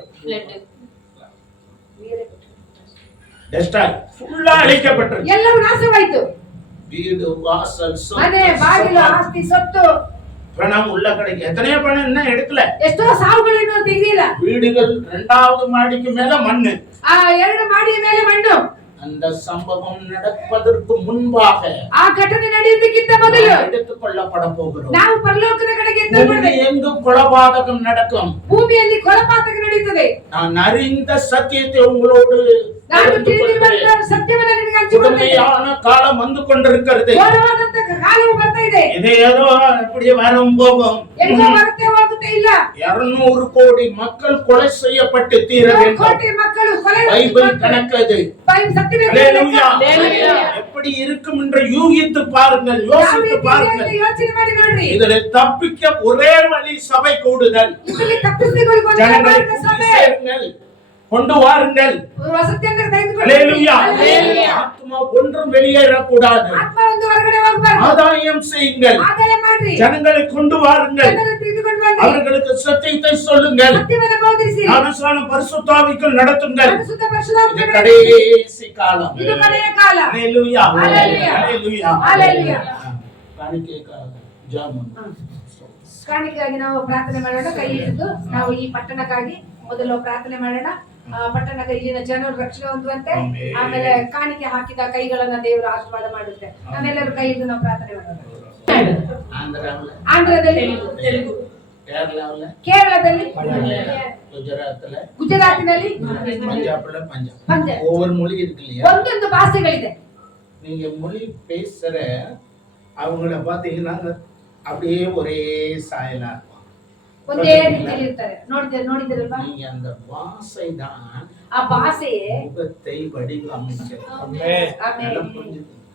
டெஸ்டாய் ஃபுல்லா அழிக்கப்பட்டது. ಎಲ್ಲವೂ ನಾಶವಾಯ್ತು. வீடு வாசல் ಮನೆ ಬಾಗಿಲು ಆಸ್ತಿ ಸೊತ್ತು பணம் உள்ள கிடைக்கு. எத்தனையோ பணம் என்ன எடுக்கல. ಎಷ್ಟೋ ಸಾವುಗಳನ್ನು ತೆಗೆದಿಲ್ಲ. வீடுகள் 2வது மாடிக்கு மேல மண்ணு, ಆ 2 ಮಾಡಿಯ ಮೇಲೆ ಮಣ್ಣು. அந்த சம்பவம் நடப்பதற்கு முன்பாக ಆ ಘಟನೆ ನಡೆಯುವುದಕ್ಕಿಂತ ಮೊದಲು எடுத்துக் கொள்ளப்பட போகிறோம். ನಾವು ಪರಲೋಕದ ಕಡೆಗೆ ಎತ್ತಲ್ಪಡಬೇಕು. எங்கு கொலபாதகம் நடக்கும், ಭೂಮಿಯಲ್ಲಿ ಕೊಲಪಾತಕ ನಡೆಯುತ್ತದೆ. நான் அறிந்த சத்தியத்தை உங்களோடு ನಾನು ತಿಳಿದಿರುವಂತ ಸತ್ಯವನ್ನು ನಿಮಗೆ ಹಂಚಿಕೊಳ್ಳುತ್ತೇನೆ. கொடுமையான காலம் வந்து கொண்டிருக்கிறது. ಘೋರವಾದಂತ ಕಾಲವು ಬರ್ತಾ ಇದೆ. இது ஏதோ அப்படியே வரும் போகும். ಎಲ್ಲೋ ಬರುತ್ತೆ ಹೋಗುತ್ತೆ ಇಲ್ಲ. 200 கோடி மக்கள் கொலை செய்யப்பட்டு தீர வேண்டும். ಕೋಟಿ ಮಕ್ಕಳು ಕೊಲೆ பைபிள் கணக்கு அது. ಸತ್ಯವೇದ எப்படி இருக்கும் என்று யூகித்து பாருங்கள், யோசித்து பாருங்கள். ಯೋಚನೆ ಮಾಡಿ ನೋಡ್ರಿ. இதில் தப்பிக்க ஒரே வழி சபை கூடுதல். ಇದರಲ್ಲಿ ತಪ್ಪಿಸಿಕೊಳ್ಳುವ ஜனங்களை ಮಾರ್ಗ ಸಭೆ. சேருங்கள், கொண்டு வாருங்கள். ವಸತಿಯನ್ನು ತೆಗೆದುಕೊಂಡು ஹalleluya. ஆத்மா ஒன்றும் வெளியேறக்கூடாது. ಆತ್ಮ ಒಂದು ಹೊರಗಡೆ ಹೋಗಬಾರದು. ஆதாயம் செய்யுங்கள், ಆದಾಯ ಮಾಡ್ರಿ. ஜனங்களை கொண்டு வாருங்கள், ಜನರನ್ನು ತೆಗೆದುಕೊಂಡು ಬನ್ನಿ. அவர்களுக்கு சத்தியத்தை சொல்லுங்கள், ಸತ್ಯವನ್ನು ಬೋಧಿಸಿ. ஞானஸ்நானம் பரிசுத்தாவிக்குள் நடத்துங்கள். ಪರಿಶುದ್ಧ ಪರಿಶುದ್ಧಾತ್ಮನ இது கடைசி காலம். ಇದು ಕಡೆಯ ಕಾಲ. ஹalleluya. ஹalleluya. ஹalleluya. ஹalleluya. காணிக்கைக்காக ஜெபம். ಕಾಣಿಕೆಗಾಗಿ ನಾವು ಪ್ರಾರ್ಥನೆ ಮಾಡೋಣ. ಕೈ ಹಿಡಿದು ನಾವು ಈ ಪಟ್ಟಣಕ್ಕಾಗಿ ಮೊದಲು ಪ್ರಾರ್ಥನೆ ಮಾಡೋಣ. ಪಟ್ಟಣದ ಇಲ್ಲಿನ ಜನರು ರಕ್ಷಣೆ ಹೊಂದುವಂತೆ, ಆಮೇಲೆ ಕಾಣಿಕೆ ಹಾಕಿದ ಕೈಗಳನ್ನ ದೇವರು ಆಶೀರ್ವಾದ ಮಾಡುತ್ತೆ. ನಾವೆಲ್ಲರೂ ಕೈ ಹಿಡಿದು ನಾವು ಪ್ರಾರ್ಥನೆ ಮಾಡೋಣ. ஆந்திராவுல, ಆಂಧ್ರದಲ್ಲಿ, ತೆಲುಗು, கேரளாவுல, ಕೇರಳದಲ್ಲಿ, குஜராத்ல, ಗುಜರಾತಿನಲ್ಲಿ, பஞ்சாப்ல, ಪಂಜಾಬ್. ஒவ்வொரு மொழி இருக்கு இல்லையா? ಒಂದೊಂದು ಭಾಷೆಗಳಿದೆ. நீங்க மொழி பேசுற அவங்கள பாத்தீங்கன்னா அப்படியே ஒரே சாயலா இருக்கும். ಒಂದೇ ರೀತಿಯಲ್ಲಿ ಇರ್ತಾರೆ. ನೋಡಿದಿರಲ್ವಾ? நீங்க அந்த வாசை தான் ಆ ಭಾಷೆಯೇ முகத்தை வடிவமைக்கிறது. ಆಮೇಲೆ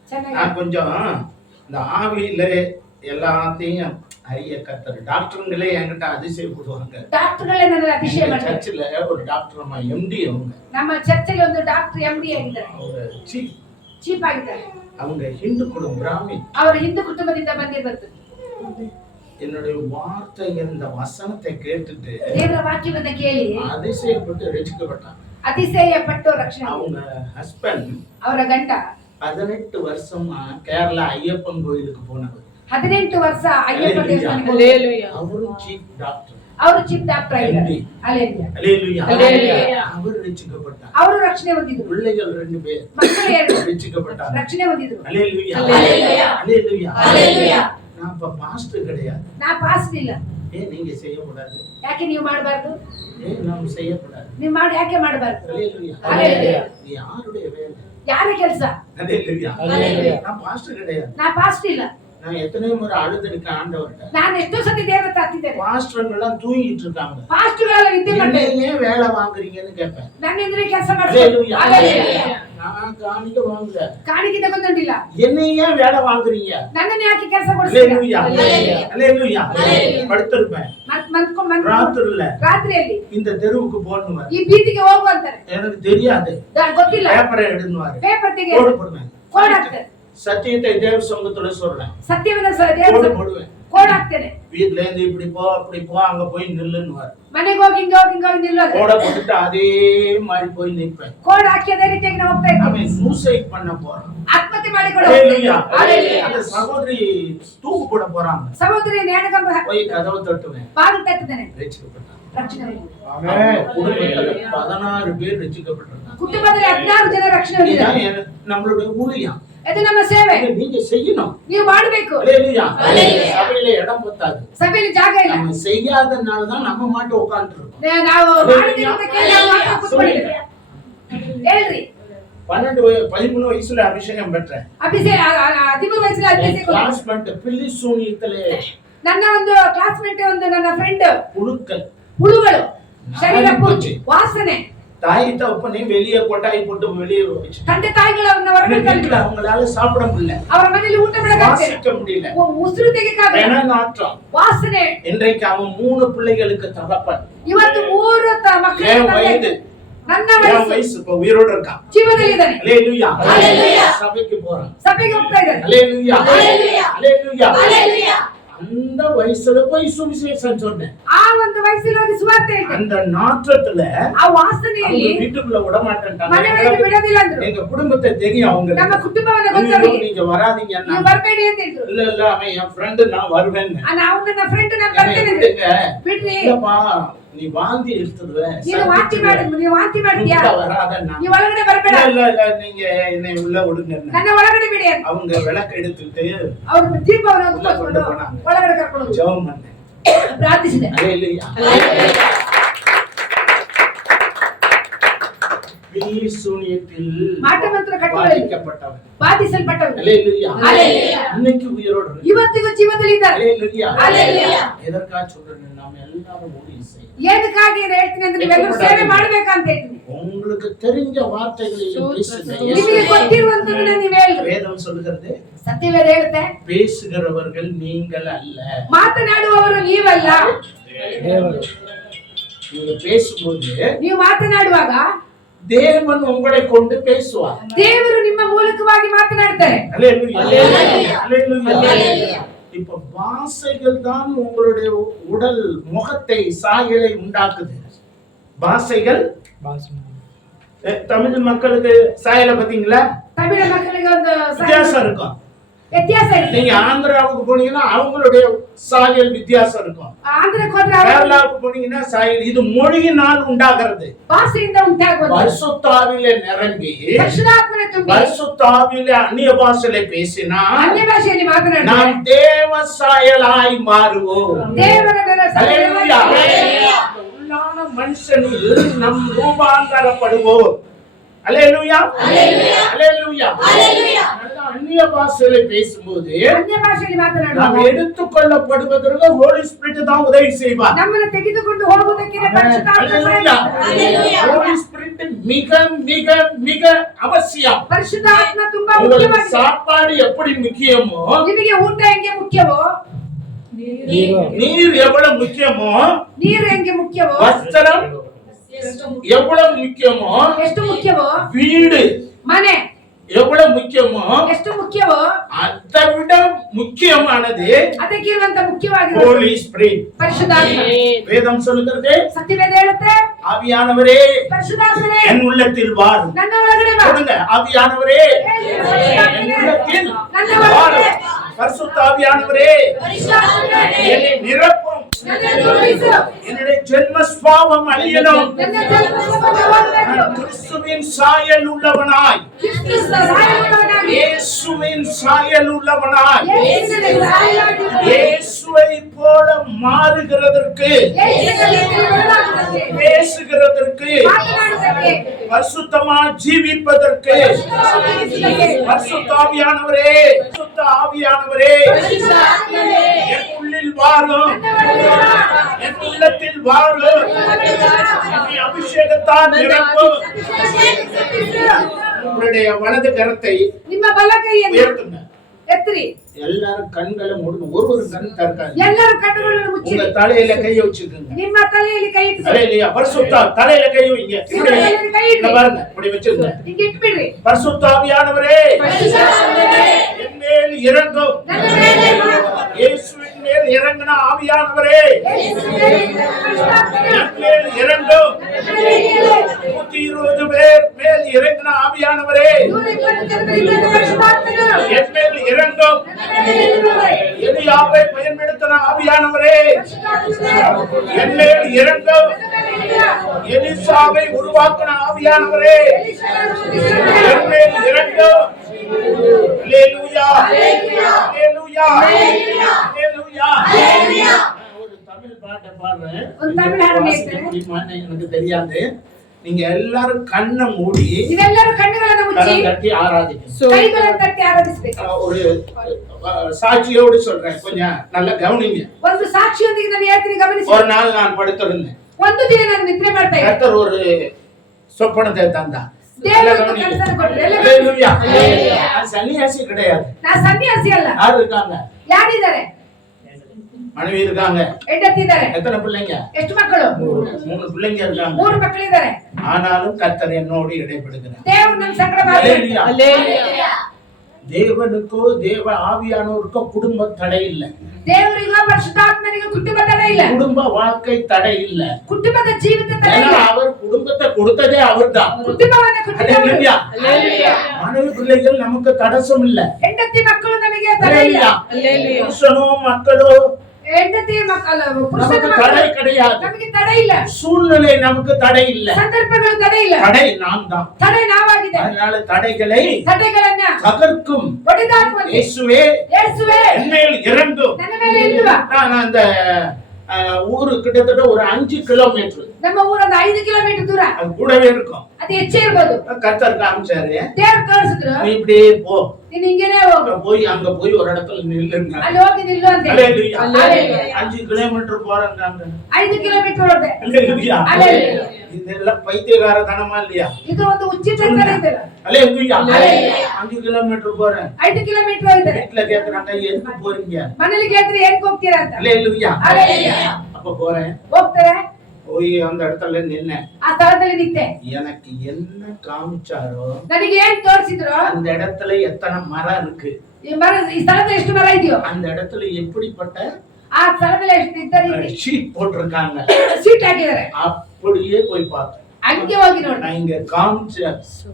ಚೆನ್ನಾಗಿ நான் கொஞ்சம் இந்த ஆவியில எல்லாத்தையும் அறிய கத்தர் டாக்டருங்களே என்கிட்ட அதிசயப்படுவாங்க. ಡಾಕ್ಟರ್ಗಳೇ ನನ್ನ ಅತಿಶಯ ಮಾಡ್ತಾರೆ. சர்ச்சில் ஒரு டாக்டர் அம்மா எம்டி, அவங்க ನಮ್ಮ ಚರ್ಚಲ್ಲಿ ಒಂದು ಡಾಕ್ಟರ್ ಎಂಡಿ ಆಗಿದ್ದಾರೆ, அவங்க ಚೀಫ್ ಆಗಿದ್ದಾರೆ. அவங்க ஹிந்து குடும்பம், பிராமின். ಅವರು ಹಿಂದೂ ಕುಟುಂಬದಿಂದ ಬಂದಿರ್ಬೋದು. என்னுடைய வார்த்தை, இந்த வசனத்தை கேட்டுட்டு ದೇವರ ವಾಕ್ಯವನ್ನ ಕೇಳಿ அதிசயப்பட்டு ரட்சிக்கப்பட்டாங்க. ಅತಿಶಯ ಪಟ್ಟು ರಕ್ಷಣೆ. அவங்க ஹஸ்பண்ட் ಅವರ ಗಂಡ 18 வருஷமா கேரளா ஐயப்பன் கோயிலுக்கு போனவர். 18 ವರ್ಷ ಅಯ್ಯಪ್ಪ ದೇವಸ್ಥಾನಕ್ಕೆ அவரு சீஃப் டாக்டர், ಅವರು ಚೀಫ್ ಡಾಕ್ಟರ್ ಆಗಿದ್ದಾರೆ. ஹalleluya. அவர் ரட்சிக்கப்பட்டார். ಅವರು ರಕ್ಷಣೆ ಹೊಂದಿದ್ರು. பிள்ளைகள் 2 பேர் ಮಕ್ಕಳು 2 ரட்சிக்கப்பட்டார். ರಕ್ಷಣೆ ಹೊಂದಿದ್ರು. ஹalleluya. ಹalleluya. நான் இப்ப பாஸ்டர் கிடையாது. ನಾ ಪಾಸ್ಟ್ ಇಲ್ಲ. ஏன் நீங்க செய்யக்கூடாது? ಯಾಕೆ ನೀವು ಮಾಡಬಾರದು? ஏன் நாம் செய்யக்கூடாது? ನೀವು ಮಾಡಿ ಯಾಕೆ ಮಾಡಬಾರದು? ஹalleluya. நீ யாருடைய வேலை? ಯಾರ ಕೆಲಸ? ஹalleluya. நான் பாஸ்டர் கிடையாது. ನಾ ಪಾಸ್ಟ್ ಇಲ್ಲ. நான் எத்தனை முறை அழுதுருக்கேன் ஆண்டவர்கிட்ட. ನಾನು ಎಷ್ಟೋ ಸತಿ ದೇವರ ಹತ್ರ ಹತ್ತಿದ್ದೇನೆ. பாஸ்டர்கள் எல்லாம் தூங்கிட்டு இருக்காங்க. ಪಾಸ್ಟ್ಗಳೆಲ್ಲ ನಿದ್ದೆ ಮಾಡ್ತಾರೆ. ஏன் வேலை வாங்குறீங்கன்னு கேட்பேன். ನನ್ನಿಂದ್ರೆ ಕೆಲಸ ಮಾಡ್ತಾರೆ. ஹalleluya. நான் காணிக்க வாங்கல. ಕಾಣಿಕೆ ತಗೊಂಡಿಲ್ಲ. என்னை ஏன் வேலை வாங்குறீங்க? ನನ್ನನ್ನು ಯಾಕೆ ಕೆಲಸ ಕೊಡ್ತೀರಾ? ஹalleluya. படுத்திருப்பேன் ರಾತ್ರಿಯಲ್ಲಿ இந்த தெருவுக்கு போகணும், ಈ ಬೀದಿಗೆ ಹೋಗು ಅಂತಾರೆ. எனக்கு தெரியாது. ಗೊತ್ತಿಲ್ಲ. பேப்பரை எடுத்துவாரு, ಪೇಪರ್ ತೆಗೆ போடுவேன். ಕೋಡ್ ಹಾಕ್ತಾರೆ. சத்தியத்தை தேவ சமூகத்துல சொல்றேன், ಸತ್ಯವನ್ನು போடுவேன். ಕೋಡ್ ಹಾಕ್ತೇನೆ. வீட்ல இருந்து இப்படி போ அப்படி போ அங்க போய் நில்லுன்னுவார். ಮನೆಗೆ ಹೋಗಿ ಹಿಂಗ ನಿಲ್ಲೋದು. கோட போட்டுட்டு அதே மாதிரி போய் நிற்பேன். ಕೋಡ್ ಹಾಕಿ ಅದೇ ರೀತಿಯಾಗಿ ನಾವು ಹೋಗ್ತಾ ಇದ್ದೀವಿ. அவன் சூசைட் பண்ண போறான். ಆತ್ಮಹತ್ಯೆ ಮಾಡಿಕೊಳ್ಳೋ. ஹalleluya. அந்த சகோதரி தூக்கு போட போறாங்க. ಸಹೋದರಿ ನೇಣಗಂಬ போய் கதவை தட்டுவேன். ಬಾಗಿಲು ತಟ್ಟುತ್ತೇನೆ. ரட்சிக்கப்பட்டான். ರಕ್ಷಣೆ. ஆமென். குடும்பத்துல 16 பேர் ரட்சிக்கப்பட்டிருக்காங்க. ಕುಟುಂಬದಲ್ಲಿ 16 ಜನ ರಕ್ಷಣೆ ಹೊಂದಿದ್ದಾರೆ. இதுதான் நம்மளுடைய ஊழியம். ಇದು ನಮ್ಮ ಸೇವೆ. நீங்க செய்யணும். ನೀವು ಮಾಡಬೇಕು. ஹalleluya. சபையில இடம் பத்தாது. ಸಭೆಯಲ್ಲಿ ಜಾಗ ಇಲ್ಲ. நம்ம செய்யாதனால தான் நம்ம மாட்டு உட்கார்ந்து இருக்கோம். ನಾವು ಮಾಡಿದ್ದಕ್ಕೆ ನಾವು ಮಾತ್ರ ಕೂತ್ಕೊಂಡಿದ್ದೇವೆ. ಹೇಳ್ರಿ. 13 வயசுல அபிஷேகம் பெற்றேன். 13 ವಯಸ್ಸಲ್ಲಿ ಅಭಿಷೇಕ கிளாஸ்மேட் பில்லி சூனியத்திலே ನನ್ನ ಒಂದು ಕ್ಲಾಸ್ಮೇಟ್ ಒಂದು ನನ್ನ ಫ್ರೆಂಡ್ புழுக்கள் ಹುಳುಗಳು ಶರೀರ ಪೂರ್ತಿ ವಾಸನೆ தாய் தகப்பனை வெளியே கொட்டாய் போட்டு வெளியே வச்சு ತಂದೆ ತಾಯಿಗಳನ್ನ ಹೊರಗಡೆ ತಳ್ಳಿ அவங்களால சாப்பிட முடியல. ಅವರ ಮನೆಯಲ್ಲಿ ಊಟ ಮಾಡಕ್ಕಾಗ್ತಿಲ್ಲ. வாசிக்க முடியல. ಉಸಿರು ತೆಗೆಯಕ್ಕಾಗಲ್ಲ. நாற்றம். ವಾಸನೆ. இன்றைக்கு அவன் 3 பிள்ளைகளுக்கு தகப்பன். ಇವತ್ತು 3 ಮಕ್ಕಳು ನನ್ನ வயசு இப்ப உயிரோட இருக்கான். ಜೀವದಲ್ಲಿದ್ದಾನೆ. ஹalleluya. ஹalleluya. சபைக்கு போறான். ಸಭೆಗೆ ಹೋಗ್ತಾ ಇದ್ದಾನೆ. ஹalleluya. ஹalleluya. ஹalleluya. ஹalleluya. அந்த வயசுல போய் சுவிசேஷம் சொன்னேன். ಆ ಒಂದು ವಯಸ್ಸಿನಲ್ಲಿ ಹೋಗಿ ಸುವಾರ್ತೆ ಹೇಳಿದೆ. அந்த நாற்றத்துல ಆ ವಾಸನೆಯಲ್ಲಿ வீட்டுக்குள்ள விட மாட்டேன்ட்டாங்க. ಮನೆಯೊಳಗೆ ಬಿಡೋದಿಲ್ಲ ಅಂದ್ರು. எங்க குடும்பத்தை தெரியும் அவங்க. ನಮ್ಮ ಕುಟುಂಬವನ್ನ ಗೊತ್ತವರಿಗೆ. நீங்க வராதீங்க அண்ணா. ನೀವು ಬರಬೇಡಿ ಅಂತ ಹೇಳಿದ್ರು. இல்ல ಅವன் என் ஃப்ரெண்ட் நான் வருவேன். ನಾವು ನನ್ನ ಫ್ರೆಂಡ್ ನಾನು ಬರ್ತೇನೆ ಬಿಡ್ರಿ. இல்லப்பா நீ வாந்தி எடுத்துடுவே. ನೀವು ವಾಂತಿ ಮಾಡ್ತೀಯಾ? வராதண்ணா. ನೀವು ಒಳಗಡೆ ಬರಬೇಡ. இல்ல நீங்க என்னை உள்ள விடுங்க. ನನ್ನ ಒಳಗಡೆ ಬಿಡಿ ಅಂತ. அவங்க விளக்கு எடுத்துட்டு ಅವರು ದೀಪವನ್ನು ಹೊತ್ಕೊಂಡು ಒಳಗಡೆ ಕರ್ಕೊಂಡು ஜெபம் பண்ணேன். ಪ್ರಾರ್ಥಿಸಿದೆ. ஹalleluya. பில்லி சூனியத்தில் மாட்டமಂತ್ರ ಕಟ್ಟುಗಳಲ್ಲಿ ಬಾಧಿಸಲ್ಪಟ್ಟವರು. ஹalleluya. ஹalleluya. இன்னைக்கு உயிரோடு இருக்காங்க. ಇವತ್ತಿಗೂ ಜೀವದಲ್ಲಿ ಇದ್ದಾರೆ. ஹalleluya. ஹalleluya. எதற்காக சொல்றேன் நாம எல்லாரும் ஊழியம் செய்யணும். ಏನಕ್ಕಾಗಿ ಹೇಳ್ತೀನಿ ಅಂದ್ರೆ ನೀವೆಲ್ಲರೂ ಸೇವೆ ಮಾಡಬೇಕಂತ ಹೇಳ್ತೀನಿ. உங்களுக்கு தெரிஞ்ச வார்த்தைகளை பேசுங்க. ನಿಮಗೆ ಗೊತ್ತಿರುವಂತದನ್ನ ನೀವು ಹೇಳ್ರಿ. வேதம் சொல்கிறது ಸತ್ಯವೇದ ಹೇಳುತ್ತೆ பேசுகிறவர்கள் நீங்கள் அல்ல. ಮಾತನಾಡುವವರು ನೀವಲ್ಲ. நீங்க பேசும்போது ನೀವು ಮಾತನಾಡುವಾಗ தேவன் உங்களை கொண்டு பேசுவார். ದೇವರು ನಿಮ್ಮ ಮೂಲಕವಾಗಿ ಮಾತನಾಡ್ತಾರೆ. ஹalleluya. ஹalleluya. இப்ப வாசைகள் தான் உங்களுடைய உடல் முகத்தை சாயலை உண்டாக்குது. வாசைகள் தமிழ் மக்களுக்கு சாயலை பாத்தீங்களா? ತಮಿಳ ಮಕ್ಕಳಿಗೆ ಒಂದು வித்தியாசம் இருக்கும். ವ್ಯತ್ಯಾಸ ಇದೆ. நீங்க ஆந்திராவுக்கு போனீங்கன்னா அவங்களுடைய சாயல் வித்தியாசம் இருக்கும். ಆಂಧ್ರಕ್ಕೆ ಹೋದ್ರೆ கேரளாவுக்கு போனீங்கன்னா சாயல் இது மொழியினால் உண்டாகிறது. ಭಾಷೆಯಿಂದ ಉಂಟಾಗುವುದು. பரிசுத்தாவிலே நிரம்பி ಪರಿಶುದ್ಧಾತ್ಮನ ತುಂಬಿ பரிசுத்தாவிலே அந்நிய பாஷையிலே பேசினா ಅನ್ಯ ಭಾಷೆಯಲ್ಲಿ ಮಾತನಾಡಿದರೆ நாம் தேவ சாயலாய் மாறுவோம். ದೇವರ ஹalleluya. உள்ளான மனுஷனில் நம் ரூபாந்தரப்படுவோம். ஹalleluya. ஹalleluya. ஹalleluya. அந்நிய பாஷையிலே பேசும்போது ಅನ್ಯ ಭಾಷೆಯಲ್ಲಿ நாம் ಮಾತನಾಡುವಾಗ எடுத்துக்கொள்ளப்படுவதற்கு ஹோலி ஸ்பிரிட் தான் உதவி செய்வார். ನಮ್ಮನ್ನು ತೆಗೆದುಕೊಂಡು ಹೋಗುವುದಕ್ಕೆ ಪರಿಶುದ್ಧಾತ್ಮ ஹalleluya. ஹோலி ஸ்பிரிட் மிக மிக மிக அவசியம். ಪರಿಶುದ್ಧಾತ್ಮ ತುಂಬಾ உங்களுக்கு ಮುಖ್ಯವಾಗಿದೆ. சாப்பாடு எப்படி முக்கியமோ ನಿಮಗೆ ಊಟ ಹೆಂಗೆ ಮುಖ್ಯವೋ, நீர் எவ்வளவு முக்கியமோ, ನೀರು ಹೆಂಗೆ ಮುಖ್ಯವೋ, வஸ்திரம் எவ்வளவு முக்கியமோ, ಎಷ್ಟು ಮುಖ್ಯವೋ, வீடு ಮನೆ எவ்வளவு முக்கியமோ, ಎಷ್ಟು ಮುಖ್ಯವೋ, அதை விட முக்கியமானது ಅದಕ್ಕಿರುವಂತ ಮುಖ್ಯವಾಗಿರುವ ஹோலி ஸ்பிரிட். ಪರಿಶುದ್ಧಾತ್ಮ. வேதம் சொல்லுகிறது ಸತ್ಯವೇದ ಹೇಳುತ್ತೆ ஆவியானவரே ಪರಿಶುದ್ಧಾತ್ಮನೇ என் உள்ளத்தில் வாரும். ನನ್ನ ಒಳಗಡೆ ಬಾ. சொல்லுங்க ஆவியானவரே என் உள்ளத்தில் ನನ್ನ வாரும். ಒಳಗಡೆ பரிசுத்த ஆவியானவரே ಪರಿಶುದ್ಧಾತ್ಮನೇ என்னை நிரப்பும். ನನ್ನನ್ನು ತುಂಬಿಸು. என்னுடைய ஜென்ம ஸ்பாவம் அழியணும். ನನ್ನ ಜನ್ಮಸ್ವಭಾವವನ್ನು நான் கிறிஸ்துவின் சாயல் உள்ளவனாய், ಕ್ರಿಸ್ತ ಸಾಯುವವನಾಗಿ, இயேசுவின் சாயல் உள்ளவனாய், ಯೇಸುವಿನ ಸಾಯುವವನಾಗಿ, இயேசுவை போல மாறுகிறதற்கு, ಯೇಸುವಿನಲ್ಲಿ ಬದಲಾಗುವುದಕ್ಕೆ, பேசுகிறதற்கு, ಮಾತನಾಡುವುದಕ್ಕೆ, பரிசுத்தமாய் ஜீவிப்பதற்கு பரிசுத்த ஆவியானவரே, பரிசுத்த ஆவியானவரே ಪರಿಶುದ್ಧಾತ್ಮನೇ என் உள்ளில் வாரும், என் உள்ளத்தில் வாரும், என்னை அபிஷேகத்தால் நிரப்பும். உங்களுடைய வலது கரத்தை ನಿಮ್ಮ ಬಲ ಕೈಯನ್ನು உயர்த்துங்க. ಎತ್ತಿರಿ. எல்லாரும் கண்களை மூடுங்க. ஒரு கண் திறக்காது. ಎಲ್ಲರೂ ಕಣ್ಣುಗಳನ್ನು ಮುಚ್ಚಿರಿ. உங்க தலையில கையை வச்சுக்கோங்க. ನಿಮ್ಮ ತಲೆಯಲ್ಲಿ ಕೈ ಇಟ್ಟು தலையிலயா பரிசுத்த தலையில கை வைங்க. இப்படி தலையில கை இடு. இங்க பாருங்க, இப்படி வச்சுக்கோங்க. ಹಿಂಗೆ ಇಟ್ಬಿಡ್ರಿ. பரிசுத்த ஆவியானவரே ಪರಿಶುದ್ಧಾತ್ಮನೇ என் மேல் இறங்கும். ನನ್ನ ಮೇಲೆ ಇರು. இயேசுவின் மேல் இறங்கின ஆவியானவரே என் மேல் இறங்கும். 120 பேர் மேல் இறங்கின ஆவியானவரே என் மேல் இறங்கும். எலியாவை பயன்படுத்தின ஆவியானவரே என் மேல் இறங்கும். எலிசாவை உருவாக்கின ஆவியானவரே என் மேல் இறங்கும். அல்லேலூயா, அல்லேலூயா, அல்லேலூயா. ஒரு தமிழ் பாட்டை பாடுறேன். எனக்கு தெரியாது. நீங்க எல்லாரும் கண்ணை மூடி கட்டி ஆராதிக்கணும். ஒரு சாட்சியோடு சொல்றேன், கொஞ்சம் நல்லா கவனிங்க. ஒரு நாள் நான் படுத்திருந்தேன். கர்த்தர் ஒரு சொப்பனத்தை தந்தா. சன்னியாசி கிடையாது. யாரு இருக்காங்க? மனைவி இருக்காங்க. எத்தனை பிள்ளைங்க? 3 பிள்ளைங்க இருக்காங்க. ஆனாலும் கர்த்தர் என்னோடு இடைப்படுகிறார். தேவனுக்கோ தேவ ஆவியானோருக்கோ குடும்ப தடை இல்ல. குடும்ப வாழ்க்கை தடை இல்ல. அவர் குடும்பத்தை கொடுத்ததே அவர்தான். மனைவி பிள்ளைகள் நமக்கு தடசம் இல்ல. புருஷனோ மக்களோ தடை கிடையாது. சூழ்நிலை நமக்கு தடை இல்ல. தடை நான் தான். அதனால தடைகளை தகர்க்கும் இயேசுவே என் மேல் இறங்கும். நான் அந்த ஊரு கிட்டத்தட்ட ஒரு 5 கிலோமீட்டர். ನಮ್ಮ ಊರ 5 ಕಿಲೋಮೀಟರ್ ದೂರ. ಅದು ಕೂಡವೇ ಇರಬೇಕು. ಅದು ಹೆಚ್ಚೇ ಇರಬಹುದು. கர்த்தர் காமிச்சாரு. தேவன் காமிச்சிದ್ರು. நீ இப்படியே போ. நீ இங்கேயே ಹೋಗು. போய் அங்க போய் ஒரு இடத்துல நில்லுங்க. ಅಲ್ಲಿ ಹೋಗಿ ನಿಲ್ಲು ಅಂತ. அல்லேலூயா. 5 கிலோமீட்டர் போறேங்க. 5 ಕಿಲೋಮೀಟರ್ ಓಡ್ದೆ. அல்லேலூயா. அல்லேலூயா. இதெல்லாம் பைத்தியக்காரத்தனமா இல்லையா? ಇದು ಒಂದು ಉಚಿತತನ ಇದೆ. அல்லேலூயா. 5 கிலோமீட்டர் போறேன். 5 ಕಿಲೋಮೀಟರ್ ಹೋಗಿದೆ. வீட்ல கேக்குறாங்க எதுக்கு போறீங்க? ಮನೆಯಲ್ಲಿ ಕೇಳಿದ್ರೆ ಏನಕ್ಕೆ ಹೋಗ್ತೀರಾ ಅಂತ. அல்லேலூயா. அல்லேலூயா. அப்ப போறேன். ಹೋಗ್ತಾರೆ. போய் அந்த இடத்துல நின்னேன். ಆ ಸ್ಥಳದಲ್ಲಿ ನಿಂತೆ. எனக்கு என்ன காமிச்சாரோ ನನಗೆ ಏನು ತೋರಿಸಿದ್ರು அந்த இடத்துல எத்தனை மரம் இருக்கு, ಈ ಸ್ಥಳದಲ್ಲಿ ಎಷ್ಟು ಮರ ಇದೆಯೋ, அந்த இடத்துல எப்படிப்பட்ட ಆ ಸ್ಥಳದಲ್ಲಿ ಎಷ್ಟು ಇದ್ದಾರೆ ஷீட் போட்டிருக்காங்க, சீட் ಹಾಕಿದ್ದಾರೆ, அப்படியே போய் பார்த்தேன். ಹಂಗೆ ಹೋಗಿ ನೋಡಿ. நான் இங்க காமிச்ச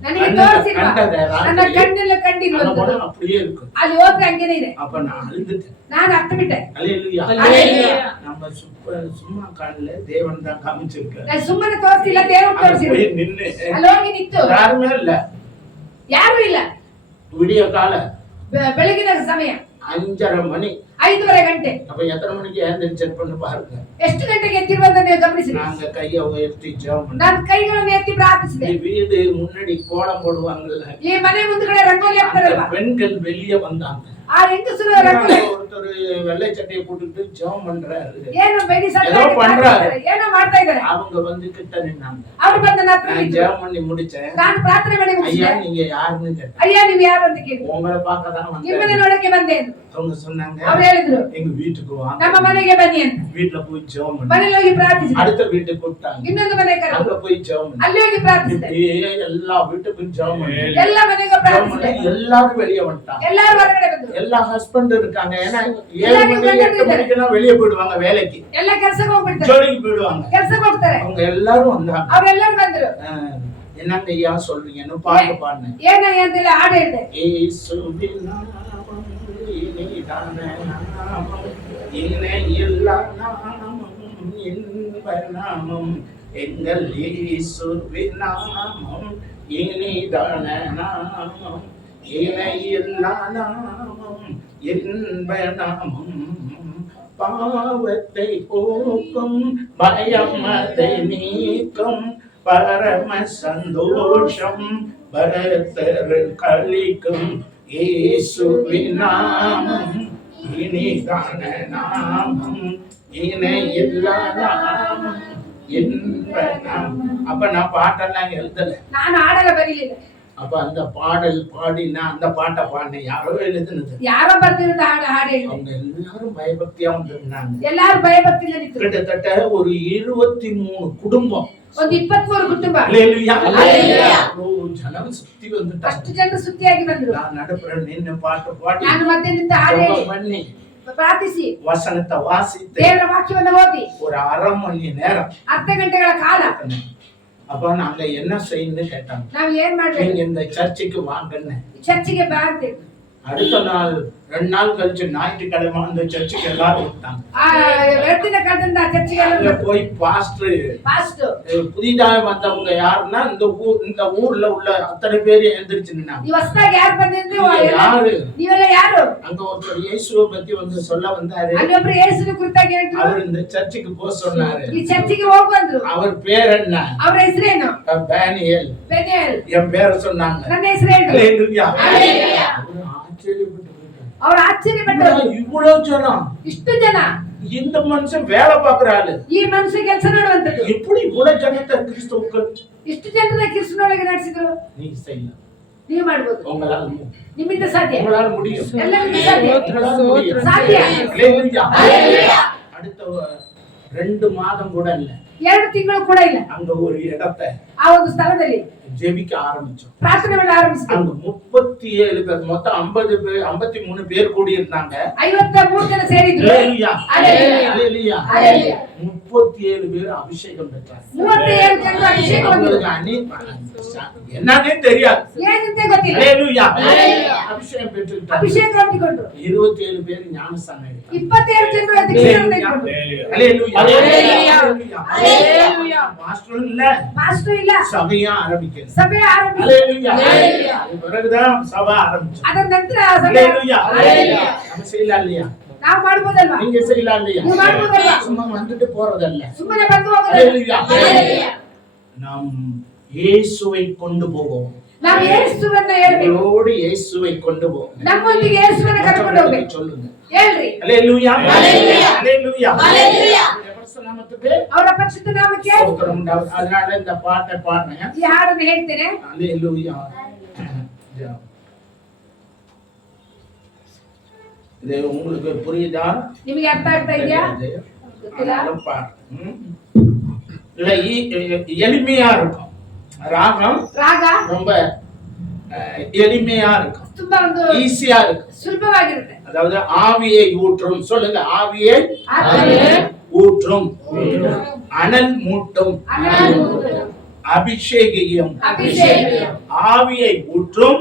ನನಗೆ ತೋರಿಸಿದ್ರು ನನ್ನ ಕಣ್ಣೆಲ್ಲ ಕಂಡಿಲ್ವಂತ அப்படியே இருக்கு. ಅಲ್ಲಿ ಹೋದ್ರೆ ಹಂಗೇನೇ ಇದೆ. அப்ப நான் அழுதுட்டேன். ನಾನು ಅತ್ತು ಬಿಟ್ಟೆ. அல்லேலூயா. நம்ம சும்மா காணல, தேவன் தான் காமிச்சிருக்காரு. ನಾನು ಸುಮ್ಮನೆ ತೋರಿಸಿಲ್ಲ, ದೇವರು ತೋರಿಸಿದ್ರು. போய் நின்னு ಅಲ್ಲಿ ಹೋಗಿ ನಿಂತು யாருமே இல்ல, ಯಾರು ಇಲ್ಲ. விடிய கால ಬೆಳಗಿನ ಸಮಯ 5:30 மணி, 5:30 ಗಂಟೆ. அப்ப எத்தனை மணிக்கு ஏந்திரிச்சு செக் பண்ணி பாருங்க. ಎಷ್ಟು ಗಂಟೆಗೆ ಎದ್ದಿರುವಂತ ನೀವು ಗಮನಿಸಿ. நாங்க கையை உயர்த்தி ஜெபம் பண்ணோம். ನಾನು ಕೈಗಳನ್ನು ಎತ್ತಿ ಪ್ರಾರ್ಥಿಸಿದೆ. ಈ வீடு முன்னாடி கோலம் போடுவாங்கல்ல, ಈ ಮನೆ ಮುಂದ್ಗಡೆ ರಂಗೋಲಿ ಹಾಕ್ತಾರಲ್ವಾ, பெண்கள் வெளியே வந்தாங்க. ಆ ಹೆಂಗಸರು ರಂಗೋಲಿ ஒருத்தர் வெள்ளை சட்டையை போட்டுட்டு ஜெபம் பண்றாரு, ಏನೋ ಬೆಡಿ ಸತ್ತ ಏನೋ ಮಾಡ್ತಾ ಇದ್ದಾರೆ. அவங்க வந்து கிட்ட நின்னாங்க. ಅವರು ಬಂದ ನಂತರ நான் ஜெபம் பண்ணி முடிச்சேன். ನಾನು ಪ್ರಾರ್ಥನೆ ಮಾಡಿ ಮುಗಿಸಿದೆ. ஐயா நீங்க யாருன்னு கேட்டேன். ಅಯ್ಯ ನೀವು ಯಾರು ಅಂತ ಕೇಳಿದ್ರು. உங்களை பார்க்க தான் ನಿಮ್ಮನೆ வந்தேன். ನೋಡಕ್ಕೆ ಬಂದೆ ಅಂತ அவங்க சொன்னாங்க, ಅವರು ಹೇಳಿದ್ರು எங்க வீட்டுக்கு வாங்க, ನಮ್ಮ ಮನೆಗೆ ಬನ್ನಿ ಅಂತ. வீட்ல போய் ஜெபம் பண்ணி ಮನೆಯಲ್ಲಿ ಹೋಗಿ ಪ್ರಾರ್ಥಿಸಿದೆ. அடுத்த வீட்டுக்கு கூப்பிட்டாங்க, ಇನ್ನೊಂದು ಮನೆ ಕರೆದು அங்க போய் ஜெபம் பண்ணி ಅಲ್ಲಿ ಹೋಗಿ ಪ್ರಾರ್ಥಿಸಿದೆ. எல்லா வீட்டுக்கும் ஜெபம் பண்ணி ಎಲ್ಲ ಮನೆಗೂ ಪ್ರಾರ್ಥಿಸಿದೆ. எல்லாரும் வெளியே வந்துட்டாங்க. ಎಲ್ಲರೂ ಹೊರಗಡೆ ಬಂದ್ರು. எல்லா ஹஸ்பண்ட் இருக்காங்க. ஏன்னா 7 மணி 8 மணிக்கெல்லாம் வெளியே போயிடுவாங்க வேலைக்கு, ಎಲ್ಲ ಕೆಲಸಕ್ಕೆ ಹೋಗ್ಬಿಡ್ತಾರೆ, ஜோலிக்கு போயிடுவாங்க. ಕೆಲಸಕ್ಕೆ ಹೋಗ್ತಾರೆ. அவங்க எல்லாரும் வந்தாங்க. ಅವರೆಲ್ಲರೂ ಬಂದ್ರು. என்னங்க ஐயா சொல்றீங்கன்னு பாட்டு பாடினேன். ಏನಯ್ಯ ಅಂತೆಲ್ಲ ಹಾಡು ಹೇಳಿದೆ. இயேசுவின் நாமம் இனிதான நாமம், இணையில்லா நாமம், இன்ப நாமம், எங்கள் இயேசுவின் நாமம் இனிதான நாமம், இணையில்லா நாமம், இன்ப நாமம், பாவத்தை போக்கும் பயம் அதை நீக்கும், பரம சந்தோஷம் பரத்தர் கழிக்கும், இயேசுவின் நாமம் இனிதான நாமம், இணையில்லா நாமம், இன்ப நாமம். அப்ப நான் பாட்டெல்லாம் எழுதல, ನಾನು ಹಾಡಲ್ಲ ಬರೀಲಿಲ್ಲ. அப்ப அந்த பாடல் பாடினா அந்த பாட்டை பாடினேன். யாரோ எழுதுனது, ಯಾರೋ ಬರ್ತಿರೋದು ಹಾಡು ಹಾಡು ಹೇಳಿ. அவங்க எல்லாரும் பயபக்தியா வந்திருந்தாங்க. ಎಲ್ಲಾರು ಭಯಭಕ್ತಿಯಿಂದ ನಿಂತರು. கிட்டத்தட்ட ஒரு 23 குடும்பம், ಒಂದು 23 ಕುಟುಂಬ. அல்லேலூயா. அல்லேலூயா. ஜனம் சுத்தி வந்துட்டாங்க. ಅಷ್ಟು ಜನ ಸುತ್ತಿಯಾಗಿ ಬಂದ್ರು. நான் நடுப்புற நின்னு பாட்டு பாடி ನಾನು ಮತ್ತೆ ನಿಂತು ಹಾಡು ಹೇಳಿ ஜெபம் பண்ணி ಪ್ರಾರ್ಥಿಸಿ வசனத்தை வாசித்து ದೇವರ ವಾಕ್ಯವನ್ನು ಓದಿ ஒரு அரை மணி நேரம் ಅರ್ಧ ಗಂಟೆಗಳ ಕಾಲ அப்ப நாங்க என்ன செய்யணும்னு கேட்டாங்க. ನಾವು ಏನ್ ಮಾಡ್ಬೇಕು? நீங்க இந்த சர்ச்சுக்கு வாங்கன்னு. ಚರ್ಚಿಗೆ ಬಾ ಅಂತ. அடுத்த நாள் 2 நாள் கழிச்சு ஞாயிற்றுக்கிழமை அந்த சர்ச்சுக்கு எல்லாரும் வந்தாங்க. வெள்ளின கண்டந்த சர்ச்சுக்கு போய் பாஸ்டர் புதிதாக வந்தவங்க யாருன்னா இந்த ஊர்ல உள்ள அத்தனை பேர் எழுந்திருச்சு நின்னாங்க. ಹೊಸದಾಗಿ ಯಾರು ಬಂದಿದ್ರು யாரு? ನೀವೆಲ್ಲ ಯಾರು? அங்க ஒருத்தர் இயேசுவை பத்தி வந்து சொல்ல வந்தாரு. ಅಲ್ಲೊಬ್ರು ಯೇಸುವಿನ ಕುರಿತಾಗಿ ಹೇಳಿದ್ರು. அவர் இந்த சர்ச்சுக்கு போக சொன்னாரு. ಈ ಚರ್ಚಿಗೆ ಹೋಗು ಅಂದ್ರು. அவர் பேர் என்ன? ಅವರ ಹೆಸರೇನು? பெனியேல். பெனியேல். என் பேரை சொன்னாங்க. ನನ್ನ ಹೆಸರು ಹೇಳಿದ್ರು. ஹalleluya. ஹalleluya. அவர் ஆச்சரியப்பட்டாரு. இவ்வளவு ஜனம், ಇಷ್ಟು ಜನ, இந்த மனுஷன் வேலை பார்க்குற ஆளு, ಈ ಮನುಷ್ಯ ಕೆಲಸ ಮಾಡುವಂತದ್ದು, எப்படி இவ்வளவு ஜனத்தை கிறிஸ்துவுக்கு ಇಷ್ಟು ಜನರ ಕ್ರಿಸ್ತನೊಳಗೆ ನಡೆಸಿದ್ರು? நீங்க செய்யலாம், ನೀವು ಮಾಡಬಹುದು, உங்களால ನಿಮ್ಮಿಂದ ಸಾಧ್ಯ, உங்களால முடியும், ಎಲ್ಲರಿಗೂ ಸಾಧ್ಯ, உங்களால முடியும், ಸಾಧ್ಯ. ஹalleluya. ஹalleluya. அடுத்த 2 மாதம் கூட இல்ல, 2 ತಿಂಗಳು ಕೂಡ ಇಲ್ಲ, அங்க ஒரு இடத்தை ಆ ಒಂದು ಸ್ಥಳದಲ್ಲಿ ஜெபிக்க ஆரம்பிச்சோம். ಪ್ರಾರ್ಥನೆ ಮಾಡಲು ಆರಂಭಿಸಿದ್ರು. அங்க 37 பேர், மொத்தம் 50 பேர், 53 பேர் கூடி இருந்தாங்க. 53 ಜನ ಸೇರಿದ್ರು. ஹalleluya. ஹalleluya. ஹalleluya. ஹalleluya. 37 பேர் அபிஷேகம் பெற்றாங்க. 37 ಜನರು ಅಭಿಷೇಕ என்னன்னே தெரியாது, ಏನಂತ ಗೊತ್ತಿಲ್ಲ. ஹalleluya. ஹalleluya. அபிஷேகம் பெற்றுட்டாங்க. ಅಭಿಷೇಕ ಹೊಂದಿಕೊಂಡ್ರು. 27 பேர் ஞானஸ்நானம் எடுத்தாங்க. 27 ಜನರು ದೀಕ್ಷಾಸ್ನಾನ ತೆಗೆದುಕೊಂಡ್ರು. ஹalleluya. ஹalleluya. ஹalleluya. மாஸ்டர் இல்ல, ಮಾಸ್ಟರ್ ಇಲ್ಲ, சபையா ஆரம்பிக்கிறது. ಸಭೆ ಆರಂಭಿಸಿದ್ರು. ஹalleluya. ஹalleluya. அது பிறகுதான் சபை ஆரம்பிச்சோம். ಅದರ ನಂತರ ಸಭೆ. ஹalleluya. ஹalleluya. நம்ம செய்யலாம் இல்லையா? ನಾವು ಮಾಡಬಹುದಲ್ವಾ? நீங்க செய்யலாம் இல்லையா? ನೀವು ಮಾಡಬಹುದಲ್ವಾ? சும்மா வந்துட்டு போறதல்ல, ಸುಮ್ಮನೆ ಬಂದು ಹೋಗೋದಲ್ಲ. ஹalleluya. ஹalleluya. நாம் இயேசுவை கொண்டு போவோம். ನಾವು ಯೇಸುವನ್ನ ಹೇಳಬೇಕು. நம்மளோடு இயேசுவை கொண்டு போவோம். ನಮ್ಮೊಂದಿಗೆ ಯೇಸುವನ್ನ ಕರ್ಕೊಂಡು ಹೋಗಬೇಕು. சொல்லுங்க. ಹೇಳ್ರಿ. ஹalleluya. ஹalleluya. ஹalleluya. ஹalleluya. நாமத்துக்கு ಅವರ ಪರಿಶುದ್ಧ ನಾಮಕ್ಕೆ ಸ್ತೋத்திரம் உண்டாவது. அதனால இந்த பாட்டை பாடுறேன். ಈ ಹಾಡನ್ನು ಹೇಳ್ತೇನೆ. ஹalleluya. இது உங்களுக்கு புரியுதா? ನಿಮಗೆ ಅರ್ಥ ಆಗ್ತಾ ಇದೆಯಾ? ஆனாலும் பாடு. இல்ல எளிமையா இருக்கும். ராகம் ರಾಗ ரொம்ப எளிமையா இருக்கும், ತುಂಬಾ ಒಂದು ஈஸியா இருக்கும். ಸುಲಭವಾಗಿರುತ್ತೆ. அதாவது ஆவியை ஊற்றும், சொல்லுங்க, ஆவியை ஊற்றும், அனல் மூட்டும், அபிஷேகியும், ஆவியை ஊற்றும்,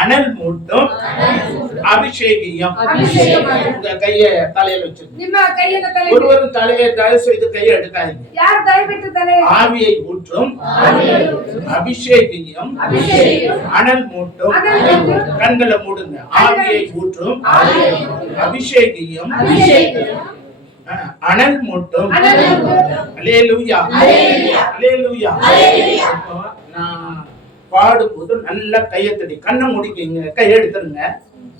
அனல் மூட்டும், அபிஷேகியும். உங்க கையை தலையில வச்சிருங்க. ನಿಮ್ಮ ಕೈಯನ್ನು ತಲೆ ஒருவரும் தலையை தயவு செய்து கையை எடுக்காதீங்க. ಯಾರು ದಯವಿಟ್ಟು ತಲೆ ஆவியை ஊற்றும், அபிஷேகியும், அனல் மூட்டும். கண்களை மூடுங்க. ஆவியை ஊற்றும், அபிஷேகியும், அனல் மூட்டும். அல்லேலூயா. அல்லேலூயா. நான் பாடும்போது நல்லா கையத்தடி, கண்ணை மூடிக்கீங்க, கையை எடுத்துருங்க,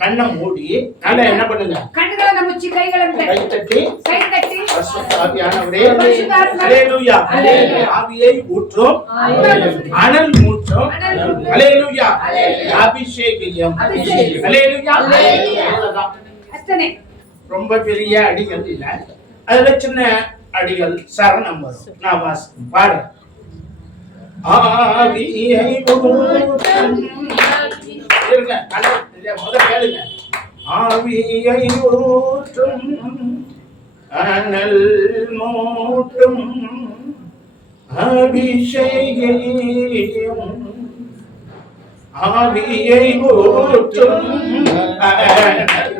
கண்ணை மூடி நல்லா என்ன பண்ணுங்க, ಕಣ್ಣುಗಳನ್ನು ಮುಚ್ಚಿ ಕೈಗಳನ್ನು கை தட்டி, ಕೈ ತಟ್ಟಿ பரிசுத்த ஆவியானவரே, அல்லேலூயா, ஆவியை ஊற்றும், அனல் மூட்டும், அல்லேலூயா, அபிஷேகியம், அல்லேலூயா. அவ்வளவுதான். ಅಷ್ಟನೇ. ரொம்ப பெரிய அடிகள் இல்ல, அதுல சின்ன அடிகள், சரணம் வரும். நான் வாசிக்கிறேன், பாரு. ஆவியை ஊற்றும், இருங்க, முதல் கேளுங்க. ஆவியை ஊற்றும், அனல் மூட்டும், அபிஷேகியும், ஆவியை ஊற்றும், அனல்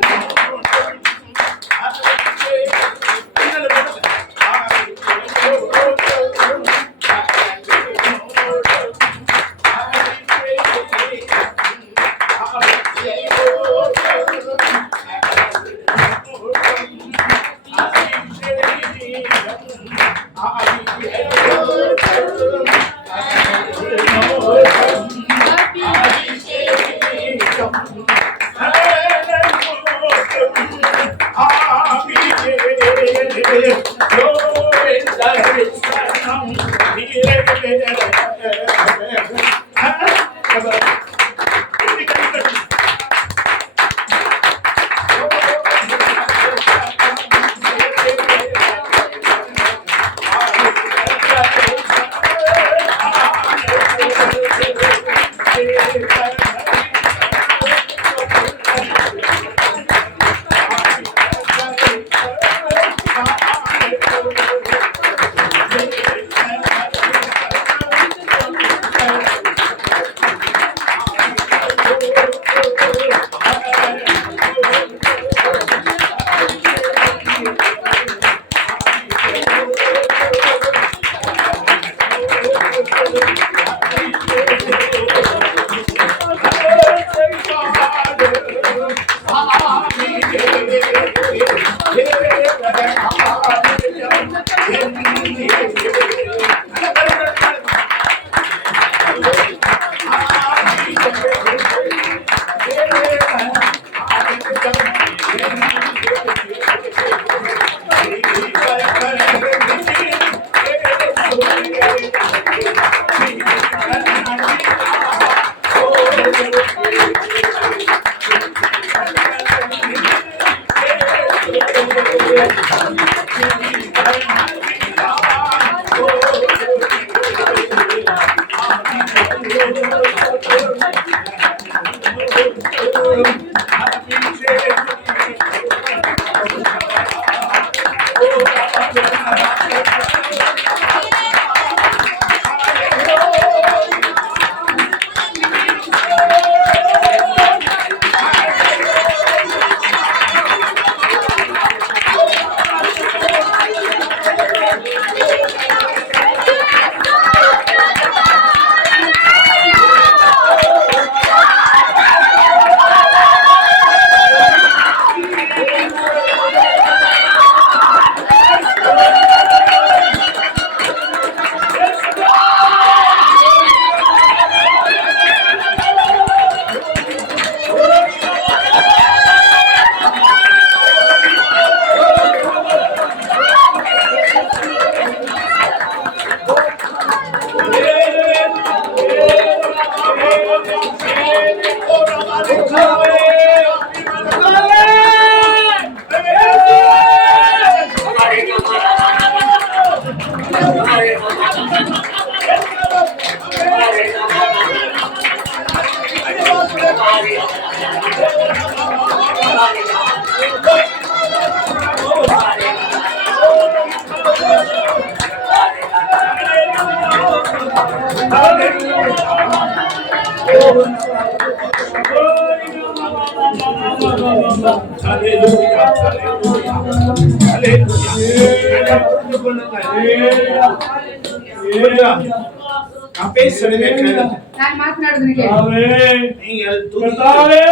நான் பேசுறதே கேளுங்க. நான் மாத்தனாடுறது கேளு. நீங்கள் கர்த்தாவே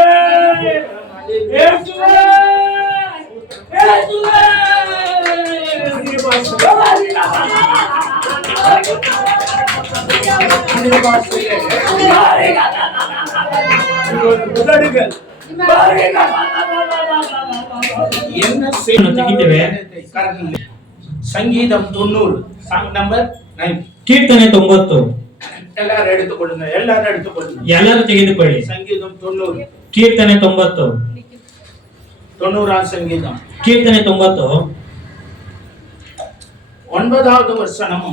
இயேசுவே இயேசுவே என்ன சங்கீதம் 90 சாங் நம்பர் 9 ಕೀರ್ತನೆ 90 எல்லாரும் எடுத்துக்கொள்ளுங்க ಎಲ್ಲರೂ ತೆಗೆದುಕೊಳ್ಳಿ சங்கீதம் 90 ಕೀರ್ತನೆ 90 90ஆம் சங்கீதம் ಕೀರ್ತನೆ 90 9வது வசனம்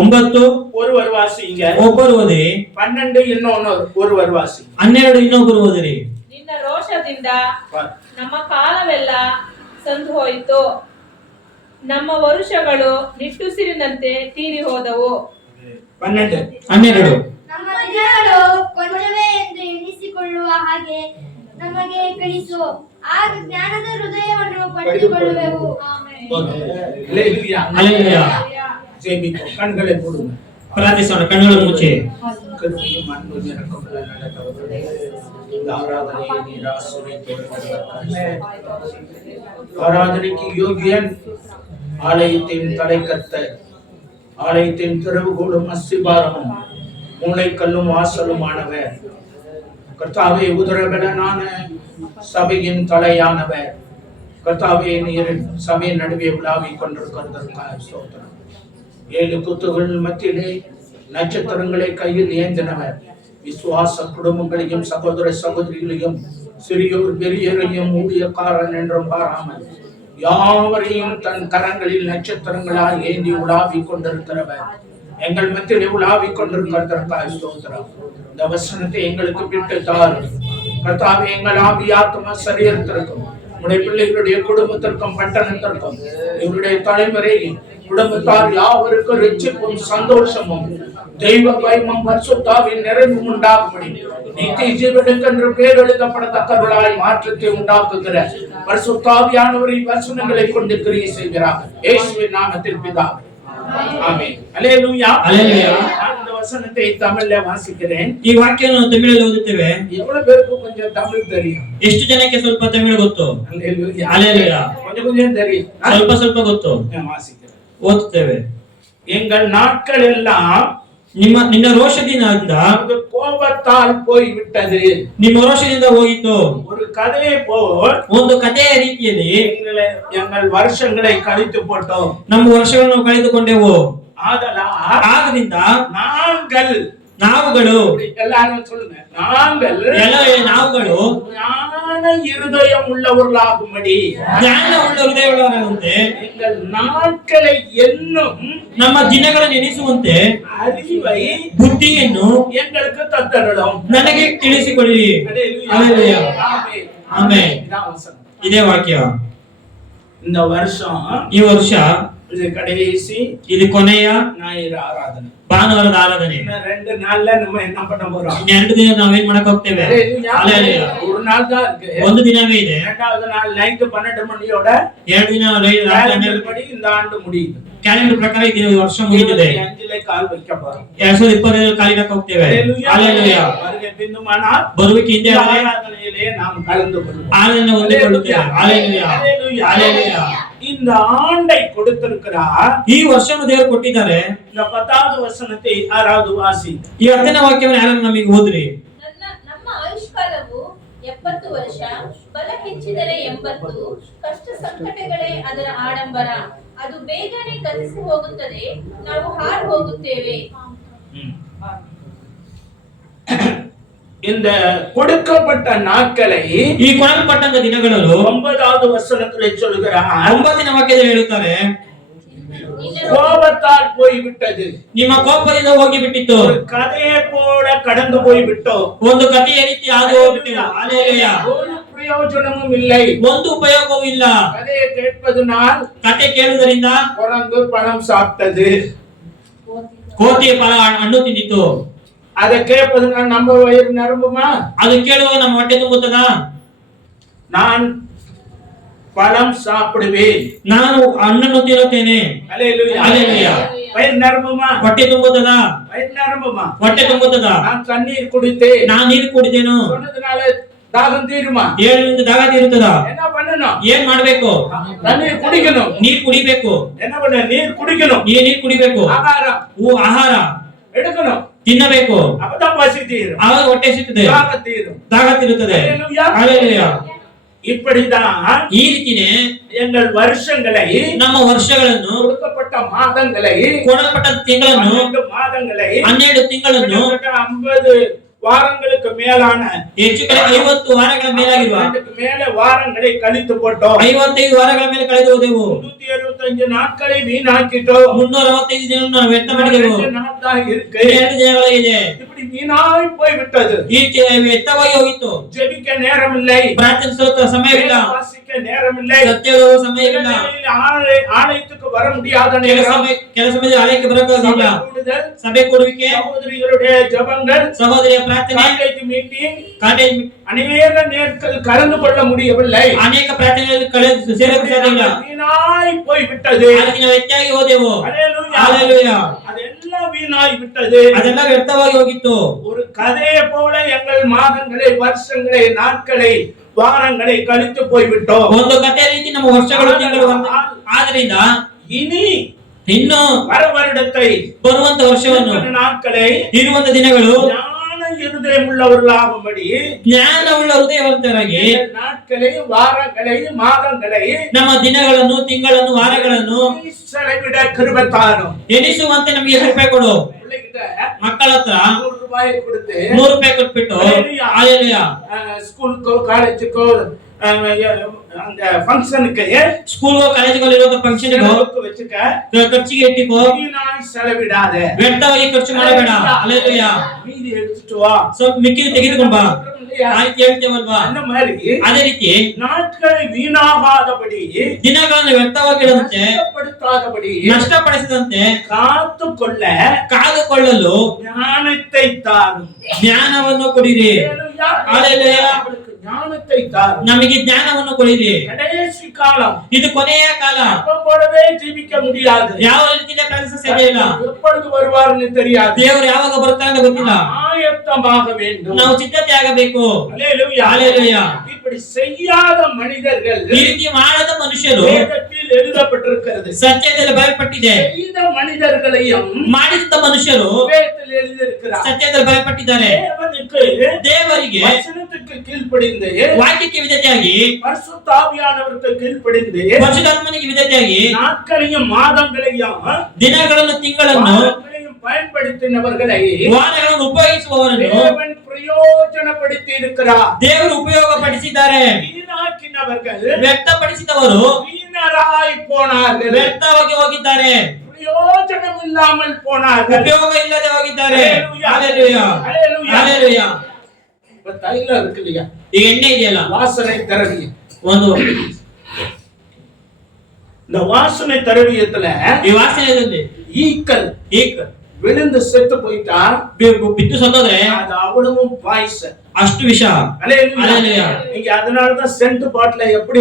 9 ஒருவர் வாசிங்க ಒಬ್ಬರು ಓದಿರಿ 12 ಇನ್ನೊಂದು ஒருவர் வாசி 12 ಇನ್ನೊಬ್ಬರು ಓದಿರಿ ನಿನ್ನ ರೋಷದಿಂದ ನಮ್ಮ ಕಾಲವೆಲ್ಲ ಸಂದು ಹೋಯಿತು, ನಮ್ಮ ವರುಷಗಳು ನಿಟ್ಟುಸಿರಿನಂತೆ ತೀರಿ ಹೋದವು. 12 ನಮ್ಮ ದಿನಗಳು ಕೊಂಚವೇ ಎಂದು ಎಣಿಸಿಕೊಳ್ಳುವ ಹಾಗೆ ನಮಗೆ ಕಳಿಸು, ಆಗ ಜ್ಞಾನದ ಹೃದಯವನ್ನು ಪಡೆದುಕೊಳ್ಳುವೆವು. ಹಲ್ಲೆಲೂಯಾ ஜெபிப்போம். கண்களை மூடுங்க. ಪ್ರಾರ್ಥಿಸೋಣ ಕಣ್ಣುಗಳನ್ನು ಮುಚ್ಚಿ கருணையும் அன்பும் இரக்கமுள்ள நல்ல தகப்பனே, இந்த ஆராதனையை நீர் ஆசீர்வதித்தீர். ஆராதனைக்கு யோகியன் ஆலயத்தின் தலைக்கர்த்தர், ஆலயத்தின் திறவுகோலும் அஸ்திபாரமும் மூளைக்கல்லும் வாசலுமானவர், கர்த்தாவே உதரபலனான சபையின் தலையானவர், கர்த்தாவே நீர் சபையின் நடுவே உலாவிக் கொண்டிருக்கிறதற்காக ஸ்தோத்திரம். 7 குத்துகள் மத்தியிலே நட்சத்திரங்களை கையில் ஏந்தினவர், விசுவாச குடும்பங்களையும் சகோதர சகோதரிகளையும் சிறியோர் பெரியோரையும் ஊழியக்காரன் என்றும் பாராமல் யாவரையும் தன் கரங்களில் நட்சத்திரங்களால் ஏந்தி உலாவிக் கொண்டிருக்கிறவர், எங்கள் மத்தியிலே உலாவிக் கொண்டிருக்கிறதற்காக ஸ்தோத்திரம். இந்த வசனத்தை எங்களுக்கு விட்டு தாரும் கர்த்தாவே. எங்கள் ஆவி ஆத்தும சரீரத்திற்கும் உடைய பிள்ளைகளுடைய குடும்பத்திற்கும் பட்டணத்திற்கும் இவருடைய தலைமுறை குடும்பத்தார் யாவருக்கும் ரட்சிப்பும் சந்தோஷமும் தெய்வ பயமும் பரிசுத்தாவின் நிறைவும் உண்டாகும்படி நித்திய ஜீவனுக்கு என்று பேர் எழுதப்படத்தக்கவர்களாய் மாற்றத்தை உண்டாக்குகிற பரிசுத்தாவியானவரை வசனங்களை கொண்டு கிரியை செய்கிறார். இயேசுவின் நாமத்தில் பிதாவே, ஆமென். அல்லேலூயா. நான் இந்த வசனத்தை தமிழ்ல வாசிக்கிறேன். ಈ ವಾಕ್ಯವನ್ನು ತಮಿಳಲ್ಲಿ ಓದುತ್ತೇವೆ. எவ்வளவு பேருக்கு கொஞ்சம் தமிழ் தெரியும்? ಎಷ್ಟು ಜನಕ್ಕೆ ಸ್ವಲ್ಪ ತಮಿಳು ಗೊತ್ತು? அல்லேலூயா. ಹಲ್ಲೆಲೂಯಾ. கொஞ்சம் தெரியும். ಸ್ವಲ್ಪ ಗೊತ್ತು. வாசிக்கிறேன். ಓದುತ್ತೇವೆ. எங்கள் நாட்கள் எல்லாம் ನಿನ್ನ ರೋಷದಿಂದ கோபத்தால் போய்விட்டது. ನಿಮ್ಮ ರೋಷದಿಂದ ಹೋಯಿತು. ஒரு கதையை போல் ಒಂದು ಕಥೆಯ ರೀತಿಯಲ್ಲಿ எங்கள் வருஷங்களை கழித்து போட்டோம். ನಮ್ಮ ವರ್ಷಗಳನ್ನು ಕಳೆದುಕೊಂಡೆವು. ஆதலால் ಆದ್ದರಿಂದ ನಾವುಗಳು எல்லாரும் சொல்லுங்க, நாங்கள் ಎಲ್ಲ ನಾವುಗಳು ஞான இருதயம் உள்ளவர்களாகும்படி ಜ್ಞಾನ ಉಳ್ಳ ಹೃದಯವುಳ್ಳವರಾಗುವಂತೆ எங்கள் நாட்களை என்னும் ನಮ್ಮ ದಿನಗಳನ್ನು ಎಣಿಸುವಂತೆ அறிவை ಬುದ್ಧಿಯನ್ನು எங்களுக்கு தந்தருளும். ನನಗೆ ತಿಳಿಸಿಕೊಡಿ. அல்லேலூயா. ஆமென். ಆಮೆನ್. இதான் வசனம். ಇದೇ ವಾಕ್ಯ. இந்த வருஷம் ಈ ವರ್ಷ இது கடைசி ಇದು ಕೊನೆಯ ஞாயிறு ஆராதனை. ಭಾನುವಾರದ ಆರಾಧನೆ. இன்னும் 2 நாள்ல நம்ம என்ன பண்ண போறோம்? ಇನ್ನು 2 ದಿನ ನಾವೇನ್ ಮಾಡಕ್ ಹೋಗ್ತೇವೆ? அல்லேலூயா. ஒரு நாள் தான் இருக்கு. ಒಂದು ದಿನವೇ ಇದೆ. இரண்டாவது நாள் நைட் 12 மணியோட 2 ದಿನ ರಾತ್ರಿ calendar படி இந்த ஆண்டு முடியுது. ಕ್ಯಾಲೆಂಡರ್ ಪ್ರಕಾರ ಈ ವರ್ಷ ಮುಗಿದಿದೆ. 25லே ಕಾಲ್ வைக்க போறோம். 2020 ಕಾಲಿಡಕ್ಕೆ ಹೋಗ್ತೇವೆ. அல்லேலூயா. வருகை பின்னுமானால் ಬರುವಿಕೆ ಹಿಂದೆ ಆದರೆ ஆராதனையிலே நாம் கலந்து கொள்வோம். ಆರಾಧನೆ ಹೊಂದಿಕೊಳ್ಳುತ್ತೇವೆ. ಹalleluya. ಹalleluya. இந்த ஆண்டை கொடுத்திருக்கிறார். ಈ ವರ್ಷವನ್ನು ದೇವರು ಕೊಟ್ಟಿದ್ದಾರೆ. இந்த 10வது வசனத்தை யாராவது வாசி. ಈ 10ನೇ ವಾಕ್ಯವನ್ನು ಯಾರು ನಮಗೆ ಓದ್ರಿ. ನಮ್ಮ ಆಯುಷ್ಕಾಲವು 70 ವರ್ಷ, ಬಲ ಹೆಚ್ಚಿದರೆ 80, ಕಷ್ಟ ಸಂಕಟಗಳೇ ಅದರ ಆಡಂಬರ. ಅದು ಬೇಗನೆ ಕಲಿಸಿ ಹೋಗುತ್ತದೆ, ನಾವು ಹಾರು ಹೋಗುತ್ತೇವೆ. இந்த கொடுக்கப்பட்ட நாட்களை ಈ ಕೊಡಲ್ಪಟ್ಟಂತ ದಿನಗಳನ್ನು 9வது வசனத்திலே சொல்கிறார். 9ನೇ ವಾಕ್ಯದಲ್ಲಿ ಹೇಳುತ್ತಾರೆ, கோபத்தால் போய்விட்டது, ನಿಮ್ಮ ಕೋಪದಿಂದ ಹೋಗಿ ಬಿಟ್ಟಿತ್ತು, ஒரு கதையை போல கடந்து போய்விட்டோம், ಒಂದು ಕಥೆಯ ರೀತಿ ಆಗಿ ಹೋಗ್ಬಿಟ್ಟಿತು. ಹalleluya. ஒரு பிரயோஜனமும் இல்லை. ಒಂದು ಉಪಯೋಗವೂ ಇಲ್ಲ. கதையை கேட்பதனால் ಕಥೆ ಕೇಳುವುದರಿಂದ குரங்கு பழம் சாப்பிட்டது, ಕೋತಿಯ ಫಲ ಹಣ್ಣು ತಿಂದಿತ್ತು. அதை கேட்பதனால் நம்ம வயிறு நிரம்புமா? ಅದು ಕೇಳುವಾಗ ನಮ್ಮ ಹೊಟ್ಟೆ ತುಂಬುತ್ತದಾ? நான் பழம் சாப்பிடுவேன், ನಾನು ಹಣ್ಣನ್ನು ತಿನ್ನುತ್ತೇನೆ. அல்லேலூயா. அல்லேலூயா. வயிறு நிரம்புமா? ಹೊಟ್ಟೆ ತುಂಬುತ್ತದಾ? வயிறு நிரம்புமா? ಹೊಟ್ಟೆ ತುಂಬುತ್ತದಾ? நான் தண்ணீர் குடித்தேன் ನಾನು ನೀರು ಕುಡಿದೇನು சொன்னதுனால தாகம் தீருமா? ಏಳರಿಂದ ದಾಹ ತೀರುತ್ತದಾ? என்ன பண்ணணும்? ಏನ್ ಮಾಡ್ಬೇಕು? தண்ணீர் குடிக்கணும். ನೀರ್ ಕುಡಿಬೇಕು. என்ன பண்ண? நீர் குடிக்கணும். ನೀರ್ ಕುಡಿಬೇಕು. ஆகாரம் ಆಹಾರ எடுக்கணும். ತಿನ್ನಬೇಕು. அப்பதான் பசி தீரும், ಆವಾಗ ಹೊಟ್ಟೆ ಸಿಗ್ತದೆ, தாகம் தீரும். ದಾಹ ತಿರುತ್ತದೆ. அல்லேலூயா. ಹalleluya. இப்படிதான் ಈ ರೀತಿನೇ எங்கள் வருஷங்களை, ನಮ್ಮ ವರ್ಷಗಳನ್ನು, கொடுக்கப்பட்ட மாதங்களை, ಕೊಡಲ್ಪಟ್ಟ ತಿಂಗಳನ್ನು, 12 மாதங்களை, 12 ತಿಂಗಳನ್ನು, கிட்டத்தட்ட 50 வாரங்களுக்கு மேலான ಹೆಚ್ಚು ಕಡಿಮೆ 50 ವಾರಗಳ ಮೇಲಾಗಿರುವ அதுக்கு மேல வாரங்களை கழித்து போட்டோம். 55 ವಾರಗಳ ಮೇಲೆ ಕಳೆದು ಹೋದೆವು. 365 நாட்களை வீணாக்கிட்டோம். 365 ದಿನಗಳನ್ನು ನಾವು ವ್ಯರ್ಥ ಮಾಡಿದೆವು. 2 நாள் தான் இருக்கு. 2 ದಿನಗಳಿದೆ. இப்படி வீணாய் போய் விட்டது. ಈ ವ್ಯರ್ಥವಾಗಿ ಹೋಗಿತ್ತು. ஜெபிக்க நேரம் இல்லை, ಪ್ರಾರ್ಥಿಸುವ ಸಮಯವಿಲ್ಲ, வாசிக்க நேரம் இல்லை, ಸತ್ಯದ ಸಮಯವಿಲ್ಲ, ஆலயத்துக்கு வர முடியாத ಕೆಲ ಸಮಯದಲ್ಲಿ ಆಲಯಕ್ಕೆ ಬರಕ್ಕಾಗಿಲ್ಲ. கூடுதல், ಸಭೆ ಕೂಡುವಿಕೆ, சகோதரிகளுடைய ஜெபங்கள், ಸಹೋದರಿಯ ಪ್ರಾರ್ಥನೆ, காலேஜ் மீட்டிங், ಕಾಲೇಜ್ அநேக நேர்கள் கலந்து கொள்ள முடியவில்லை. ಅನೇಕ ಪ್ರಾರ್ಥನೆಗಳಲ್ಲಿ ಸೇರಕ್ಕೆ ಸಾಧ್ಯ ಇಲ್ಲ. வீணாய் போய் விட்டது. ಅದಕ್ಕೆ ನಾವು ಹೆಚ್ಚಾಗಿ ಹೋದೆವು. அல்லேலூயா. ಹalleluya. அதெல்லாம் வீணாய் விட்டது. ಅದೆಲ್ಲ ವ್ಯರ್ಥವಾಗಿ ಹೋಗಿತ್ತು. ஒரு கதையை போல எங்கள் மாதங்களை, வருஷங்களை, நாட்களை, வாரங்களை கழித்து போய்விட்டோம். ಒಂದು ಕಥೆ ರೀತಿ ನಮ್ಮ ವರ್ಷಗಳು, ತಿಂಗಳು, ಆದ್ರಿಂದ இனி ಇನ್ನು வர வருடத்தை, ಬರುವಂತ ವರ್ಷವನ್ನು, நாட்களை ಇರುವಂತ ದಿನಗಳು ஞான இருதயம் உள்ளவர்களாகும்படி ಜ್ಞಾನವುಳ್ಳ ಹೃದಯವಂತರಾಗಿ நாட்களை, வாரங்களை, மாதங்களை ನಮ್ಮ ದಿನಗಳನ್ನು, ತಿಂಗಳನ್ನು, ವಾರಗಳನ್ನು செலவிட கிருபை தாரும். ಎಣಿಸುವಂತೆ ನಮಗೆ ಕೃಪೆ ಕೊಡು. பிள்ளைகிட்ட ಮಕ್ಕಳ ಹತ್ರ 100 ரூபாய் கொடுத்து 100 ರೂಪಾಯಿ ಕೊಟ್ಬಿಟ್ಟು ಹalleluya ஸ்கூலுக்கோ காலேஜுக்கோ அந்த ஃபங்க்ஷனுக்கு ಸ್ಕೂಲ್ಗೋ ಕಾಲೇಜ್ಗೋ ಇರೋ ಫಂಕ್ಷನ್ வச்சுக்க, ಖರ್ಚಿಗೆ ಇಟ್ಟಿಕೋ. வீணாய் செலவிடாத, ವ್ಯರ್ಥವಾಗಿ ಖರ್ಚು ಮಾಡಬೇಡ. ಹalleluya. மீதி எடுத்துட்டு வா. ಸ್ವಲ್ಪ ಮಿಕ್ಕಿದ ತೆಗೆದುಕೊಂಡು ಬಾ. ಆಯ್ತು ಹೇಳ್ತೇವಲ್ವಾ? அந்த மாதிரி ಅದೇ ರೀತಿ நாட்களை வீணாகாதபடி, ದಿನಗಳನ್ನು ವ್ಯರ್ಥವಾಗಿಡದಂತೆ, நஷ்டப்படுத்தாதபடி, ನಷ್ಟಪಡಿಸದಂತೆ காத்துக்கொள்ள ಕಾದುಕೊಳ್ಳಲು ஞானத்தை தாரும். ಜ್ಞಾನವನ್ನು ಕೊಡಿರಿ. ஹalleluya. ஞானத்தை தாரும். ನಮಗೆ ಜ್ಞಾನವನ್ನು ಕೊಡಿರಿ. கடைசி காலம், ಇದು ಕೊನೆಯ ಕಾಲ. அப்ப போலவே ஜீவிக்க முடியாது. ಯಾವ ರೀತಿಯ ಪ್ರಾರ್ಥಿಸ ಸಾಧ್ಯ ಇಲ್ಲ. எப்பொழுது வருவார்னு தெரியாது. ದೇವರು ಯಾವಾಗ ಬರ್ತಾನೆ ಅಂತ ಗೊತ್ತಿಲ್ಲ. ஆயத்தமாக வேண்டும். ನಾವು ಸಿದ್ಧತೆ ಆಗಬೇಕು. அல்லேலூயா. ஹalleluya. இப்படி செய்யாத மனிதர்கள் ಈ ರೀತಿ ಮಾಡದ ಮನುಷ್ಯರು வேதத்தில் எழுதப்பட்டிருக்கிறது. ಸತ್ಯದಲ್ಲಿ ಬರೆಯಲ್ಪಟ್ಟಿದೆ. செய்த மனிதர்களையும் ಮಾಡಿದ ಮನುಷ್ಯರು வேதத்தில் எழுதியிருக்கிறார். ಸತ್ಯದಲ್ಲಿ ಬರೆಯಲ್ಪಟ್ಟಿದ್ದಾರೆ. தேவனுக்கு, ದೇವರಿಗೆ வசனத்துக்கு கீழ்ப்படிந்து, ವಾಕ್ಯಕ್ಕೆ ವಿಧತೆಯಾಗಿ, பரிசுத்த ஆவியானவருக்கு கீழ்ப்படிந்து, ಪರಿಶುದ್ಧಾತ್ಮನಿಗೆ ವಿಧತೆಯಾಗಿ, நாட்களையும் மாதங்களையும் ದಿನಗಳನ್ನು, ತಿಂಗಳನ್ನು, வாரங்களையும் பயன்படுத்தினவர்களை ವಾಹನಗಳನ್ನು ಉಪಯೋಗಿಸುವವರನ್ನು தேவன் பிரயோஜனப்படுத்தி இருக்கிறார். ದೇವರು ಉಪಯೋಗಪಡಿಸಿದ್ದಾರೆ. வீணாக்கினவர்கள் ವ್ಯಕ್ತಪಡಿಸಿದವರು வீணராய் போனார்கள், ವ್ಯರ್ಥವಾಗಿ ಹೋಗಿದ್ದಾರೆ, பிரயோஜனம் இல்லாமல் போனார்கள். ಉಪಯೋಗ ಇಲ್ಲದೆ ಹೋಗಿದ್ದಾರೆ. ஹalleluya. Hallelujah hallelujah. இப்ப தைலம் இருக்கு இல்லையா, ಈ ಎಣ್ಣೆ ಇದೆಯಲ್ಲ, வாசனை திரவியம். ಒಂದು இந்த வாசனை திரவியத்துல ಈ ವಾಸನೆಯಲ್ಲಿ ஈக்கள் ಏಕ விழுந்து செத்து போயிட்டா ಬಿದ್ದು ಸತ್ತೋದ್ರೆ அது அவ்வளவும் பாய்ஸ். ಅಷ್ಟು ವಿಷ. ஹல்லேலூயா. நீங்க அதனாலதான் சென்ட் பாட்டில எப்படி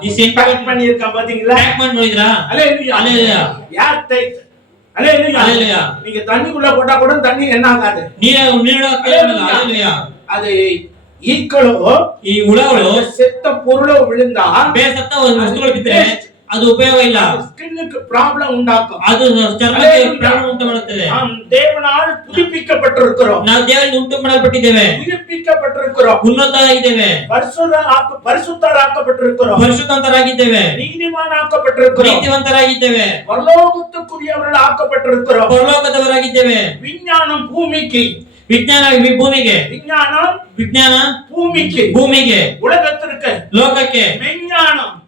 ಈ ಸೆಂಟ್ பேக் பண்ணிருக்கான் பாத்தீங்களா? ಪ್ಯಾಕ್ ಮಾಡಿ ನೋಡಿದ್ರಾ? ஹalleluya. ஹல்லேலூயா. யார் தைத்? ஹalleluya. ஹல்லேலூயா. நீங்க தண்ணிக்குள்ள போட்டா கூட தண்ணி என்ன ஆகாது. ನೀರು ಹಲ್ಲೇಲೂಯಾ. அது ஈக்களோ ಈ ಹುಳಗಳು செத்த பொருளோ விழுந்தா ಬೇಸತ್ತ ವಸ್ತುಗಳು ಬಿದ್ದರೆ ಅದು ಉಪಯೋಗ ಇಲ್ಲ, ஸ்கின்னுக்கு ப்ராப்ளம் உண்டாக்கும். ಅದು ಚರ್ಮಕ್ಕೆ ಪ್ರಾಬ್ಲಮ್ ಉಂಟು ಮಾಡುತ್ತದೆ. நாம் தேவனால் புதுப்பிக்கப்பட்டிருக்கிறோம், ನಾವು ದೇವರಿಂದ ಉಂಟು ಮಾಡಲ್ಪಟ್ಟಿದ್ದೇವೆ, புதுப்பிக்கப்பட்டிருக்கிறோம், ಉನ್ನತರಾಗಿದ್ದೇವೆ, பரிசுத்தராக்கப்பட்டிருக்கிறோம், ಪರಿಶುದ್ಧರಾಗಿದ್ದೇವೆ, நீதிமானாக்கப்பட்டிருக்கிறோம், ನೀತಿವಂತರಾಗಿದ್ದೇವೆ, பரலோகத்துக்குரியவர்கள் ஆக்கப்பட்டிருக்கிறோம். ಪರಲೋಕದವರಾಗಿದ್ದೇವೆ. விஞ்ஞானம் பூமிக்கு, ವಿಜ್ಞಾನ ಭೂಮಿಗೆ, ವಿಜ್ಞಾನ ಭೂಮಿಗೆ, உலகத்திற்கு, ಲೋಕಕ್ಕೆ, விஞ்ஞானம்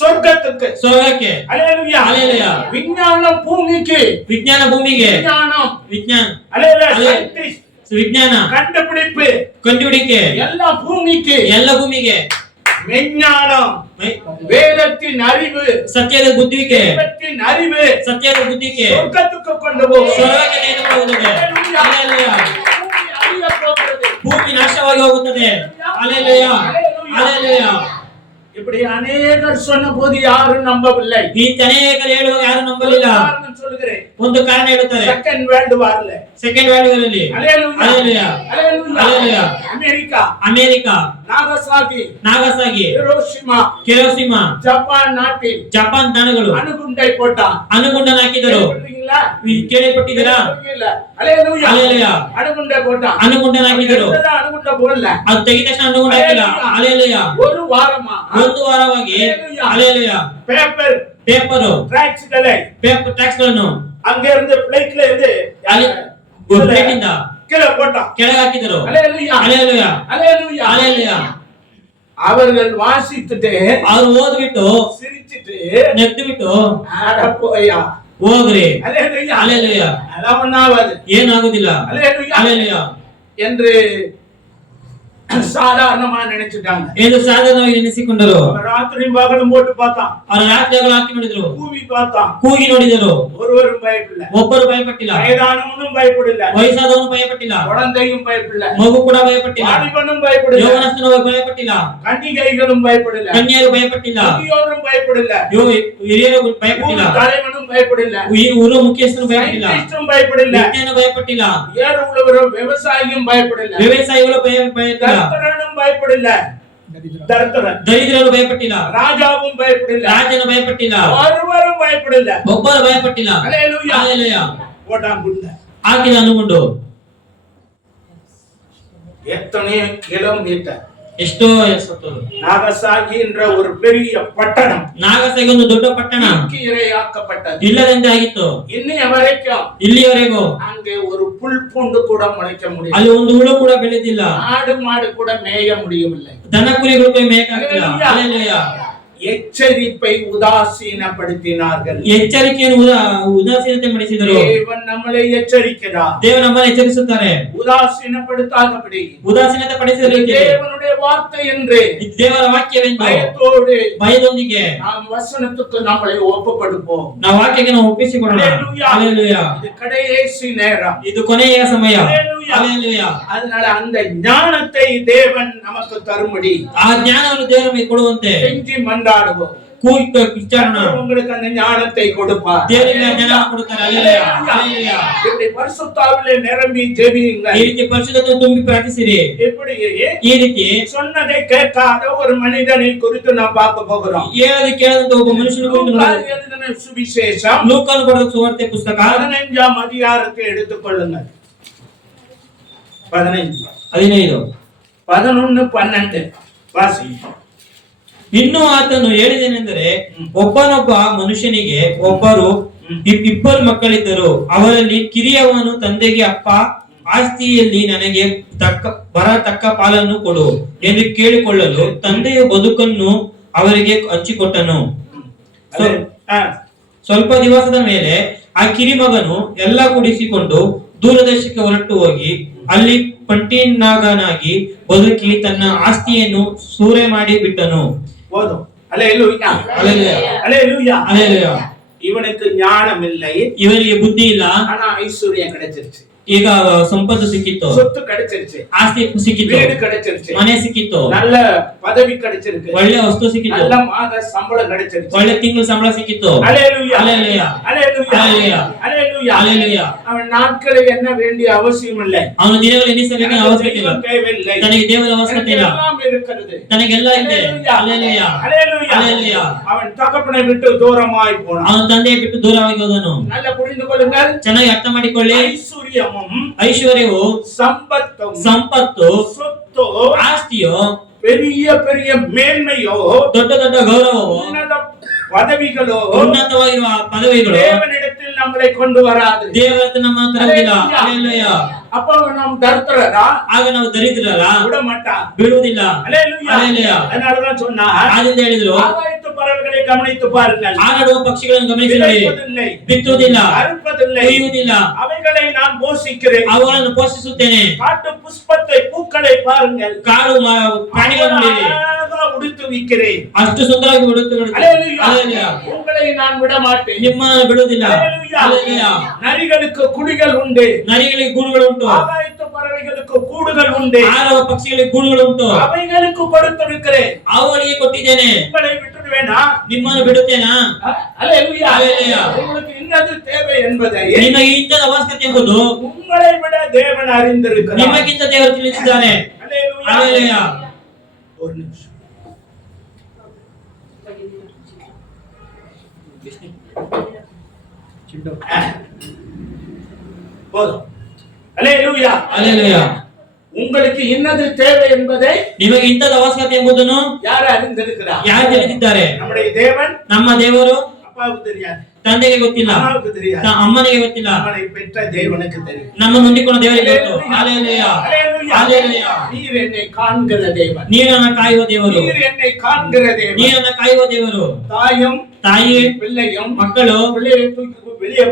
சொர்க்கத்துக்கு. ಸ್ವರ್ಗಕ್ಕೆ. ஹalleluya. ஹல்லேலூயா. விஞ்ஞானம் பூமிக்கு, ವಿಜ್ಞಾನ ಭೂಮಿಗೆ, விஞ்ஞானம் ವಿಜ್ಞಾನ ஹalleluya. ஹல்லே- சயின்டிஸ்ட் ವಿಜ್ಞಾನ கண்டுபிடிப்பு ಕಂಡುಹಿಡಿಕೆ எல்லாம் பூமிக்கு. ಎಲ್ಲ ಭೂಮಿಗೆ. விஞ்ஞானம் வேதத்தின் அறிவு, ಸತ್ಯದ ಬುದ್ಧಿವಿಕೆ, வேதத்தின் அறிவு ಸತ್ಯದ ಬುದ್ಧಿಕೆ சொர்க்கத்துக்கு கொண்டு போகும். ಸ್ವರ್ಗಕ್ಕೆ ನೇಮಕವಾಗುತ್ತದೆ. ಹಲ್ಲೇಲೂಯಾ. பூமி அழியப் போகிறது. ಭೂಮಿ ನಾಶವಾಗಿ ಹೋಗುತ್ತದೆ. ಹಲ್ಲೇಲೂಯಾ. ಹಲ್ಲೇಲೂಯಾ. இப்படி அநேகர் சொன்ன போது யாரும் நம்பவில்லை. ಈ ಅನೇಕರು ಹೇಳುವಾಗ ಯಾರು ನಂಬಲಿಲ್ಲ. காரணம் சொல்கிறேன். ಒಂದು ಕಾರಣ ಹೇಳುತ್ತಾರೆ. செகண்ட் வேர்ல்ட் வார்ல, ಸೆಕೆಂಡ್ ವರ್ಲ್ಡ್ ವಾರ್ ಅಲ್ಲಿ ஹalleluya, hallelujah. America, America, Nagasaki, Nagasaki, Hiroshima, Hiroshima, Japan நாட்டில் ಜಪಾನ್ ತಾಣಗಳು அணுகுண்டை போட்டான். ಅಣುಗುಂಡನ್ನು ಹಾಕಿದರು. கேள்விப்பட்டீங்களா? ಕೇಳಿಪಟ್ಟಿದ್ದೀರಾ? ஹalleluya. ஹல்லேலூயா. அணுகுண்டை போட்டான். ಅಣುಗುಂಡನ್ನು ಹಾಕಿದರು. அணுகுண்டை போடல. ಅದು ತೆಗೆದ ತಕ್ಷಣ ಅಣುಗುಂಡ ಹಾಕಿಲ್ಲ. ಹಲ್ಲೇಲೂಯಾ. ஒரு வாரமா ಒಂದು ವಾರವಾಗಿ ಹಲ್ಲೇಲೂಯಾ பேப்பர் ಪೇಪರು ಟ್ಯಾಕ್ಸ್களை ಪೇಪರ್ ಟ್ಯಾಕ್ಸ್ ಗಳನ್ನು அங்க இருந்து பிளைட்ல இருந்து ಅಲ್ಲಿ ಪ್ಲೇಟ್ ಇಂದ கீழே போட்டான். ಕೆಳಗೆ ಹಾಕಿದರು. ஹalleluya. ಹಲ್ಲೇಲೂಯಾ. ஹalleluya. ಹಲ್ಲೇಲೂಯಾ. அவர்கள் வாசித்துட்டு ಅವ್ರು ಓದ್ಬಿಟ್ಟು சிரிச்சிட்டு ನೆದ್ದು ಬಿಟ್ಟು அட போயா, ಹೋಗ್ರಿ. ஹalleluya, ಹಲ್ಲೇಲೂಯಾ. அதெல்லாம் ஒண்ணாவது, ಏನಾಗುದಿಲ್ಲ. ஹalleluya ಹಲ್ಲೇಲೂಯಾ. என்று சாதாரணமா நினைச்சிட்டாங்க. ಎಂದು ಸಾಧಾರಣವಾಗಿ ನೆನೆಸಿಕೊಂಡರು. ராத்திரி பகலும் போட்டு பார்த்தான், ಅವರು ರಾತ್ರಿಗಳು ಹಾಕಿ ನೋಡಿದ್ರು, கூவி பார்த்தான், ಕೂಗಿ ನೋಡಿದರು. ஒருவரும் பயப்படல. ಒಬ್ಬರು ಭಯಪಟ್ಟಿಲ್ಲ. வயதானவனும் பயப்படல, ವಯಸ್ಸಾದವನು ಭಯಪಟ್ಟಿಲ್ಲ, குழந்தையும் பயப்படல, ಮಗು ಕೂಡ ಭಯಪಟ್ಟಿಲ್ಲ, வாலிபனும் பயப்படல, ಯೌವನಸ್ಥನು ಭಯಪಟ್ಟಿಲ್ಲ, கன்னிகைகளும் பயப்படல, ಕನ್ಯರು ಭಯಪಟ್ಟಿಲ್ಲ, முதியோரும் பயப்படல, ಹಿರಿಯರು ಭಯಪಟ್ಟಿಲ್ಲ, ஊர் தலைவனும் பயப்படல, ಈ ಊರ ಮುಖ್ಯಸ್ಥನು ಭಯಪಟ್ಟಿಲ್ಲ, சயின்டிஸ்டும் பயப்படல, ವಿಜ್ಞಾನ ಭಯಪಟ್ಟಿಲ್ಲ, ஏறு உள்ளவரும் விவசாயியும் பயப்படல, ವ್ಯವಸಾಯಿಗಳು ಭಯಪಟ್ಟಿಲ್ಲ, தரித்திரனும் பயப்படல, தரித்திரன் ದರಿದ್ರರು ಭಯಪಟ್ಟಿಲ್ಲ, ராஜாவும் பயப்படல, ರಾಜನು ಭಯಪಟ್ಟಿಲ್ಲ, ஒருவரும் பயப்படல. ಒಬ್ಬರು ಭಯಪಟ್ಟಿಲ್ಲ. ஹalleluya. ಹಲ್ಲೇಲೂಯಾ. போட்டான் குண்ட. ಹಾಕಿದ ಅನುಗೊಂಡು எத்தனை கிலோமீட்டர் ಎಷ್ಟೋ ಸತ್ತರು. நாகசாகி என்ற ஒரு பெரிய பட்டணம் ನಾಗಸಾಗಿ ಒಂದು ದೊಡ್ಡ ಪಟ್ಟಣ இரையாக்கப்பட்டது. ಇಲ್ಲದಂತೆ ಆಗಿತ್ತು. இன்னைய வரைக்கும் ಇಲ್ಲಿಯವರೆಗೂ அங்கே ஒரு புல் பூண்டு கூட முளைக்க முடியல. ಅಲ್ಲಿ ಒಂದು ಹುಳು ಕೂಡ ಬೆಳೆದಿಲ್ಲ. ஆடு மாடு கூட மேய முடியவில்லை. ದನ ಕುರಿಗಳು ಮೇಯಕ್ಕಾಗಿಲ್ಲ. ಹಲ್ಲೇಲೂಯಾ. எச்சரிப்பை உதாசீனப்படுத்தினார்கள். ಎಚ್ಚರಿಕೆಯನ್ನು ಉದಾಸೀನತೆ ಮಾಡಿಸಿದರು. தேவன் நம்மளை எச்சரிக்கிறார். ದೇವರು ನಮ್ಮನ್ನು ಎಚ್ಚರಿಸುತ್ತಾರೆ. உதாசீனப்படுத்தாதபடி ಉದಾಸೀನತೆ ಪಡಿಸಲಿಕ್ಕೆ தேவனுடைய வார்த்தை என்று ದೇವರ ವಾಕ್ಯವೆಂದು பயத்தோடு ಭಯದೊಂದಿಗೆ நாம் வசனத்துக்கு நம்மளை ஒப்புப்படுப்போம். ನಾವು ವಾಕ್ಯಕ್ಕೆ ನಾವು ಒಪ್ಪಿಸಿಕೊಳ್ಳೋಣ. ಹಲ್ಲೇಲೂಯಾ. இது கடைசி நேரம். ಇದು ಕೊನೆಯ ಸಮಯ. ஹல்லேலூயா. ಹಲ್ಲೇಲೂಯಾ. அதனால அந்த ஞானத்தை தேவன் நமக்கு தரும்படி ಆ ಜ್ಞಾನವನ್ನು ದೇವರು ನಮಗೆ ಕೊಡುವಂತೆ கெஞ்சி மன்றாடுவோம். ಕೂಗಿ ವಿಚಾರಣ உங்களுக்கு அந்த ஞானத்தை கொடுப்பார். ದೇವರಿಗೆ ಜ್ಞಾನ ಕೊಡುತ್ತಾರೆ. ಹಲ್ಲೇಲೂಯಾ. ಹಲ್ಲೇಲೂಯಾ. இப்படி பரிசுத்தாவிலே நிரம்பி ஜெபியுங்கள். ಈ ರೀತಿ ಪರಿಶುದ್ಧತೆ ತುಂಬಿ ಪ್ರಾರ್ಥಿಸಿರಿ. இப்படி ಈ ರೀತಿ சொன்னதை கேட்காத ஒரு மனிதனை குறித்து நாம் பார்க்க போகிறோம். ಹೇಳೋದು ಕೇಳದಂತ ಒಬ್ಬ ಮನುಷ್ಯನ ಕುರಿತು லூக்கா எழுதின சுவிசேஷம் ಲೂಕನು ಬರೆದ ಸುವಾರ್ತೆ ಪುಸ್ತಕ 15ஆம் அதிகாரத்தை எடுத்துக்கொள்ளுங்கள். 15 15 11 12 வாசி. ಇನ್ನು ಆತನು ಹೇಳಿದೇನೆಂದರೆ, ಒಬ್ಬನೊಬ್ಬ ಮನುಷ್ಯನಿಗೆ ಒಬ್ಬರು ಇಬ್ಬರು ಮಕ್ಕಳಿದ್ದರು. ಅವರಲ್ಲಿ ಕಿರಿಯವನು ತಂದೆಗೆ, ಅಪ್ಪ, ಆಸ್ತಿಯಲ್ಲಿ ನನಗೆ ತಕ್ಕ ಪಾಲನ್ನು ಕೊಡು ಎಂದು ಕೇಳಿಕೊಳ್ಳಲು ತಂದೆಯ ಬದುಕನ್ನು ಅವರಿಗೆ ಹಂಚಿಕೊಟ್ಟನು. ಸ್ವಲ್ಪ ದಿವಸದ ಮೇಲೆ ಆ ಕಿರಿಮಗನು ಎಲ್ಲ ಕೂಡಿಸಿಕೊಂಡು ದೂರದೇಶಕ್ಕೆ ಹೊರಟು ಹೋಗಿ ಅಲ್ಲಿ ಪಂಟಿನಾಗನಾಗಿ ಬದುಕಿ ತನ್ನ ಆಸ್ತಿಯನ್ನು ಸೂರೆ ಮಾಡಿ ಬಿಟ್ಟನು. இவனுக்கு ஞானம் இல்லை, ಇವನಿಗೆ ಬುದ್ಧಿ ಇಲ್ಲ. ஆனா ஐஸ்வர்யம் கிடைச்சிருச்சு, ಈಗ ಸಂಪತ್ತು ಸಿಕ್ಕಿತ್ತು, சொத்து கிடைச்சிருச்சு, ಆಸ್ತಿ ಸಿಕ್ಕಿತ್ತು, வீடு கிடைச்சிருச்சு, ಮನೆ ಸಿಕ್ಕಿತ್ತು, நல்ல பதவி கிடைச்சிருக்கு, ಒಳ್ಳೆ ವಸ್ತು ಸಿಕ್ಕಿತ್ತು, நல்ல ಮಾದ ಸಂಬಳ கிடைச்சிருச்சு, ಒಳ್ಳೆ ತಿಂಗಳ ಸಂಬಳ ಸಿಕ್ಕಿತ್ತು. ஹல்லேலூயா ஹல்லேலூயா, ஹல்லேலூயா ஹல்லேலூயா, ஹல்லேலூயா ஹல்லேலூயா. அவன் நாட்களில் என்ன வேண்டிய அவசியம் இல்லை, ಅವನು ದಿನಗಳು ಎಣಿಸಬೇಕಾದ ಅವಶ್ಯಕತೆ ಇಲ್ಲ, தேவையில்லை, ತನಗೆ ದೇವರ ಅವಶ್ಯಕತೆ ಇಲ್ಲ, எல்லாம் இருக்கிறது, ತನಗೆಲ್ಲ ಇದೆ. ಹಲ್ಲೇಲೂಯಾ, ஹல்லேலூயா ஹல்லேலூயா. அவன் தகப்பனை விட்டு தூரமாய் போனான். ಅವನ ತಂದೆಯ ಬಿಟ್ಟು ದೂರವಾಗಿ ಹೋದನು. நல்ல புரிந்து கொள்ளுங்கள், ಚೆನ್ನಾಗಿ ಅರ್ಥ ಮಾಡಿಕೊಳ್ಳಿ. ஐஸ்வர்யமும் ಐಶ್ವರ್ಯವು, சம்பத்தும் ಸಂಪತ್ತು, சொத்தோ ಆಸ್ತಿಯೋ, பெரிய பெரிய மேன்மையோ ದೊಡ್ಡ ದೊಡ್ಡ ಗೌರವವು, உன்னத பதவிகளோ ಉನ್ನತವಾಗಿರುವ ಪದವಿಗಳು தேவனிடத்தில் நம்மளை கொண்டு வராது. ದೇವರ ಹತ್ರ ನಮ್ಮ ಹತ್ರ ಬರುವುದಿಲ್ಲ. ಹಲ್ಲೇಲೂಯಾ. அப்போ நாம் தரித்திரரா ಆಗ ನಾವು ದರಿದ್ರರ விட மாட்டான். ಬಿಡುವುದಿಲ್ಲ. ஹல்லேலூயா. ஹல்லேலூயா. அதனாலதான் சொன்னா ಆದ್ದರಿಂದ ಹೇಳಿದ್ರು, ஆகாயத்து பறவைகளை கவனித்து பாருங்கள், ಆಡುವ ಪಕ್ಷಿಗಳನ್ನು ಗಮನಿಸಿ ನೋಡಿ, விதைப்பதில்லை, ಬಿತ್ತುವುದಿಲ್ಲ, அறுப்பதில்லை, ಕೊಯ್ಯುವುದಿಲ್ಲ, அவைகளை நான் போஷிக்கிறேன், ಅವುಗಳನ್ನು ಪೋಷಿಸುತ್ತೇನೆ. காட்டு புஷ்பத்தை பூக்களை பாருங்கள், ಕಾಡು ಪ್ರಾಣಿಗಳನ್ನು ನೋಡಿ, அழகா உடுத்து வைக்கிறேன். ಅಷ್ಟು ಸುಂದರವಾಗಿ ಬಿಡುತ್ತೆ. ஹல்லேலூயா. உங்களை நான் விட மாட்டேன். ನಿಮ್ಮನ್ನು ಬಿಡುವುದಿಲ್ಲ. ஹல்லேலூயா. ಹಲ್ಲೇಲೂಯಾ. நரிகளுக்கு குடிகள் உண்டு, ನರಿಗಳಿಗೆ ಗೂಡುಗಳು ಉಂಟು, ஆகாயத்து பறவைகளுக்கு கூடுகள் உண்டு, ಆಡುವ ಪಕ್ಷಿಗಳಿಗೆ ಗೂಡುಗಳು ಉಂಟು, அவைகளுக்கு கொடுத்திருக்கிறேன். ಅವುಗಳಿಗೆ ಕೊಟ್ಟಿದ್ದೇನೆ. உங்களை விட்டுடுவேனா? ನಿಮ್ಮನ್ನು ಬಿಡುತ್ತೇನಾ? ஹல்லேலூயா. ஹல்லேலூயா. உங்களுக்கு இன்னது தேவை என்பதை ನಿಮಗೆ ಇಂಥದ ಅವಶ್ಯಕತೆ ಎಂಬುದು உங்களை விட தேவன் அறிந்திருக்கிறார். ನಿಮಗಿಂತ ದೇವರು ತಿಳಿಸಿದ್ದಾನೆ. ஹல்லேலூயா. ಹಲ್ಲೇಲೂಯಾ. ஒரு நிமிஷம். போதும். ஹல்லேலூயா. ಹಲ್ಲೇಲೂಯಾ. உங்களுக்கு இன்னது தேவை என்பதை ನಿಮಗೆ ಇಂಥದ ಅವಶ್ಯಕತೆ ಎಂಬುದನ್ನು யார் அறிந்திருக்கிறார்? ಯಾರು ತಿಳಿದಿದ್ದಾರೆ? நம்முடைய தேவன். ನಮ್ಮ ದೇವರು. அப்பாவுக்கு தெரியாது, ತಂದೆಗೆ ಗೊತ್ತಿಲ್ಲ, அம்மாவுக்கு தெரியாது, ಅಮ್ಮನಿಗೆ ಗೊತ್ತಿಲ್ಲ, நம்மளை பெற்ற தேவனுக்கு தெரியும். ನಮ್ಮನ್ನು ಹೊಂದಿಕೊಂಡ ದೇವರಿಗೆ ಗೊತ್ತು. ಹಲ್ಲೇಲೂಯಾ. ಹಲ್ಲೇಲೂಯಾ. நீர் என்னை காண்கிற தேவன், ನೀರನ್ನ ಕಾಯುವ ದೇವರು, நீர் என்னை காண்கிற தேவன். ನೀರನ್ನ ಕಾಯುವ ದೇವರು. தாயும் ತಾಯಿ, பிள்ளையும் ಮಕ್ಕಳು பிள்ளையை தூக்கி வெளியே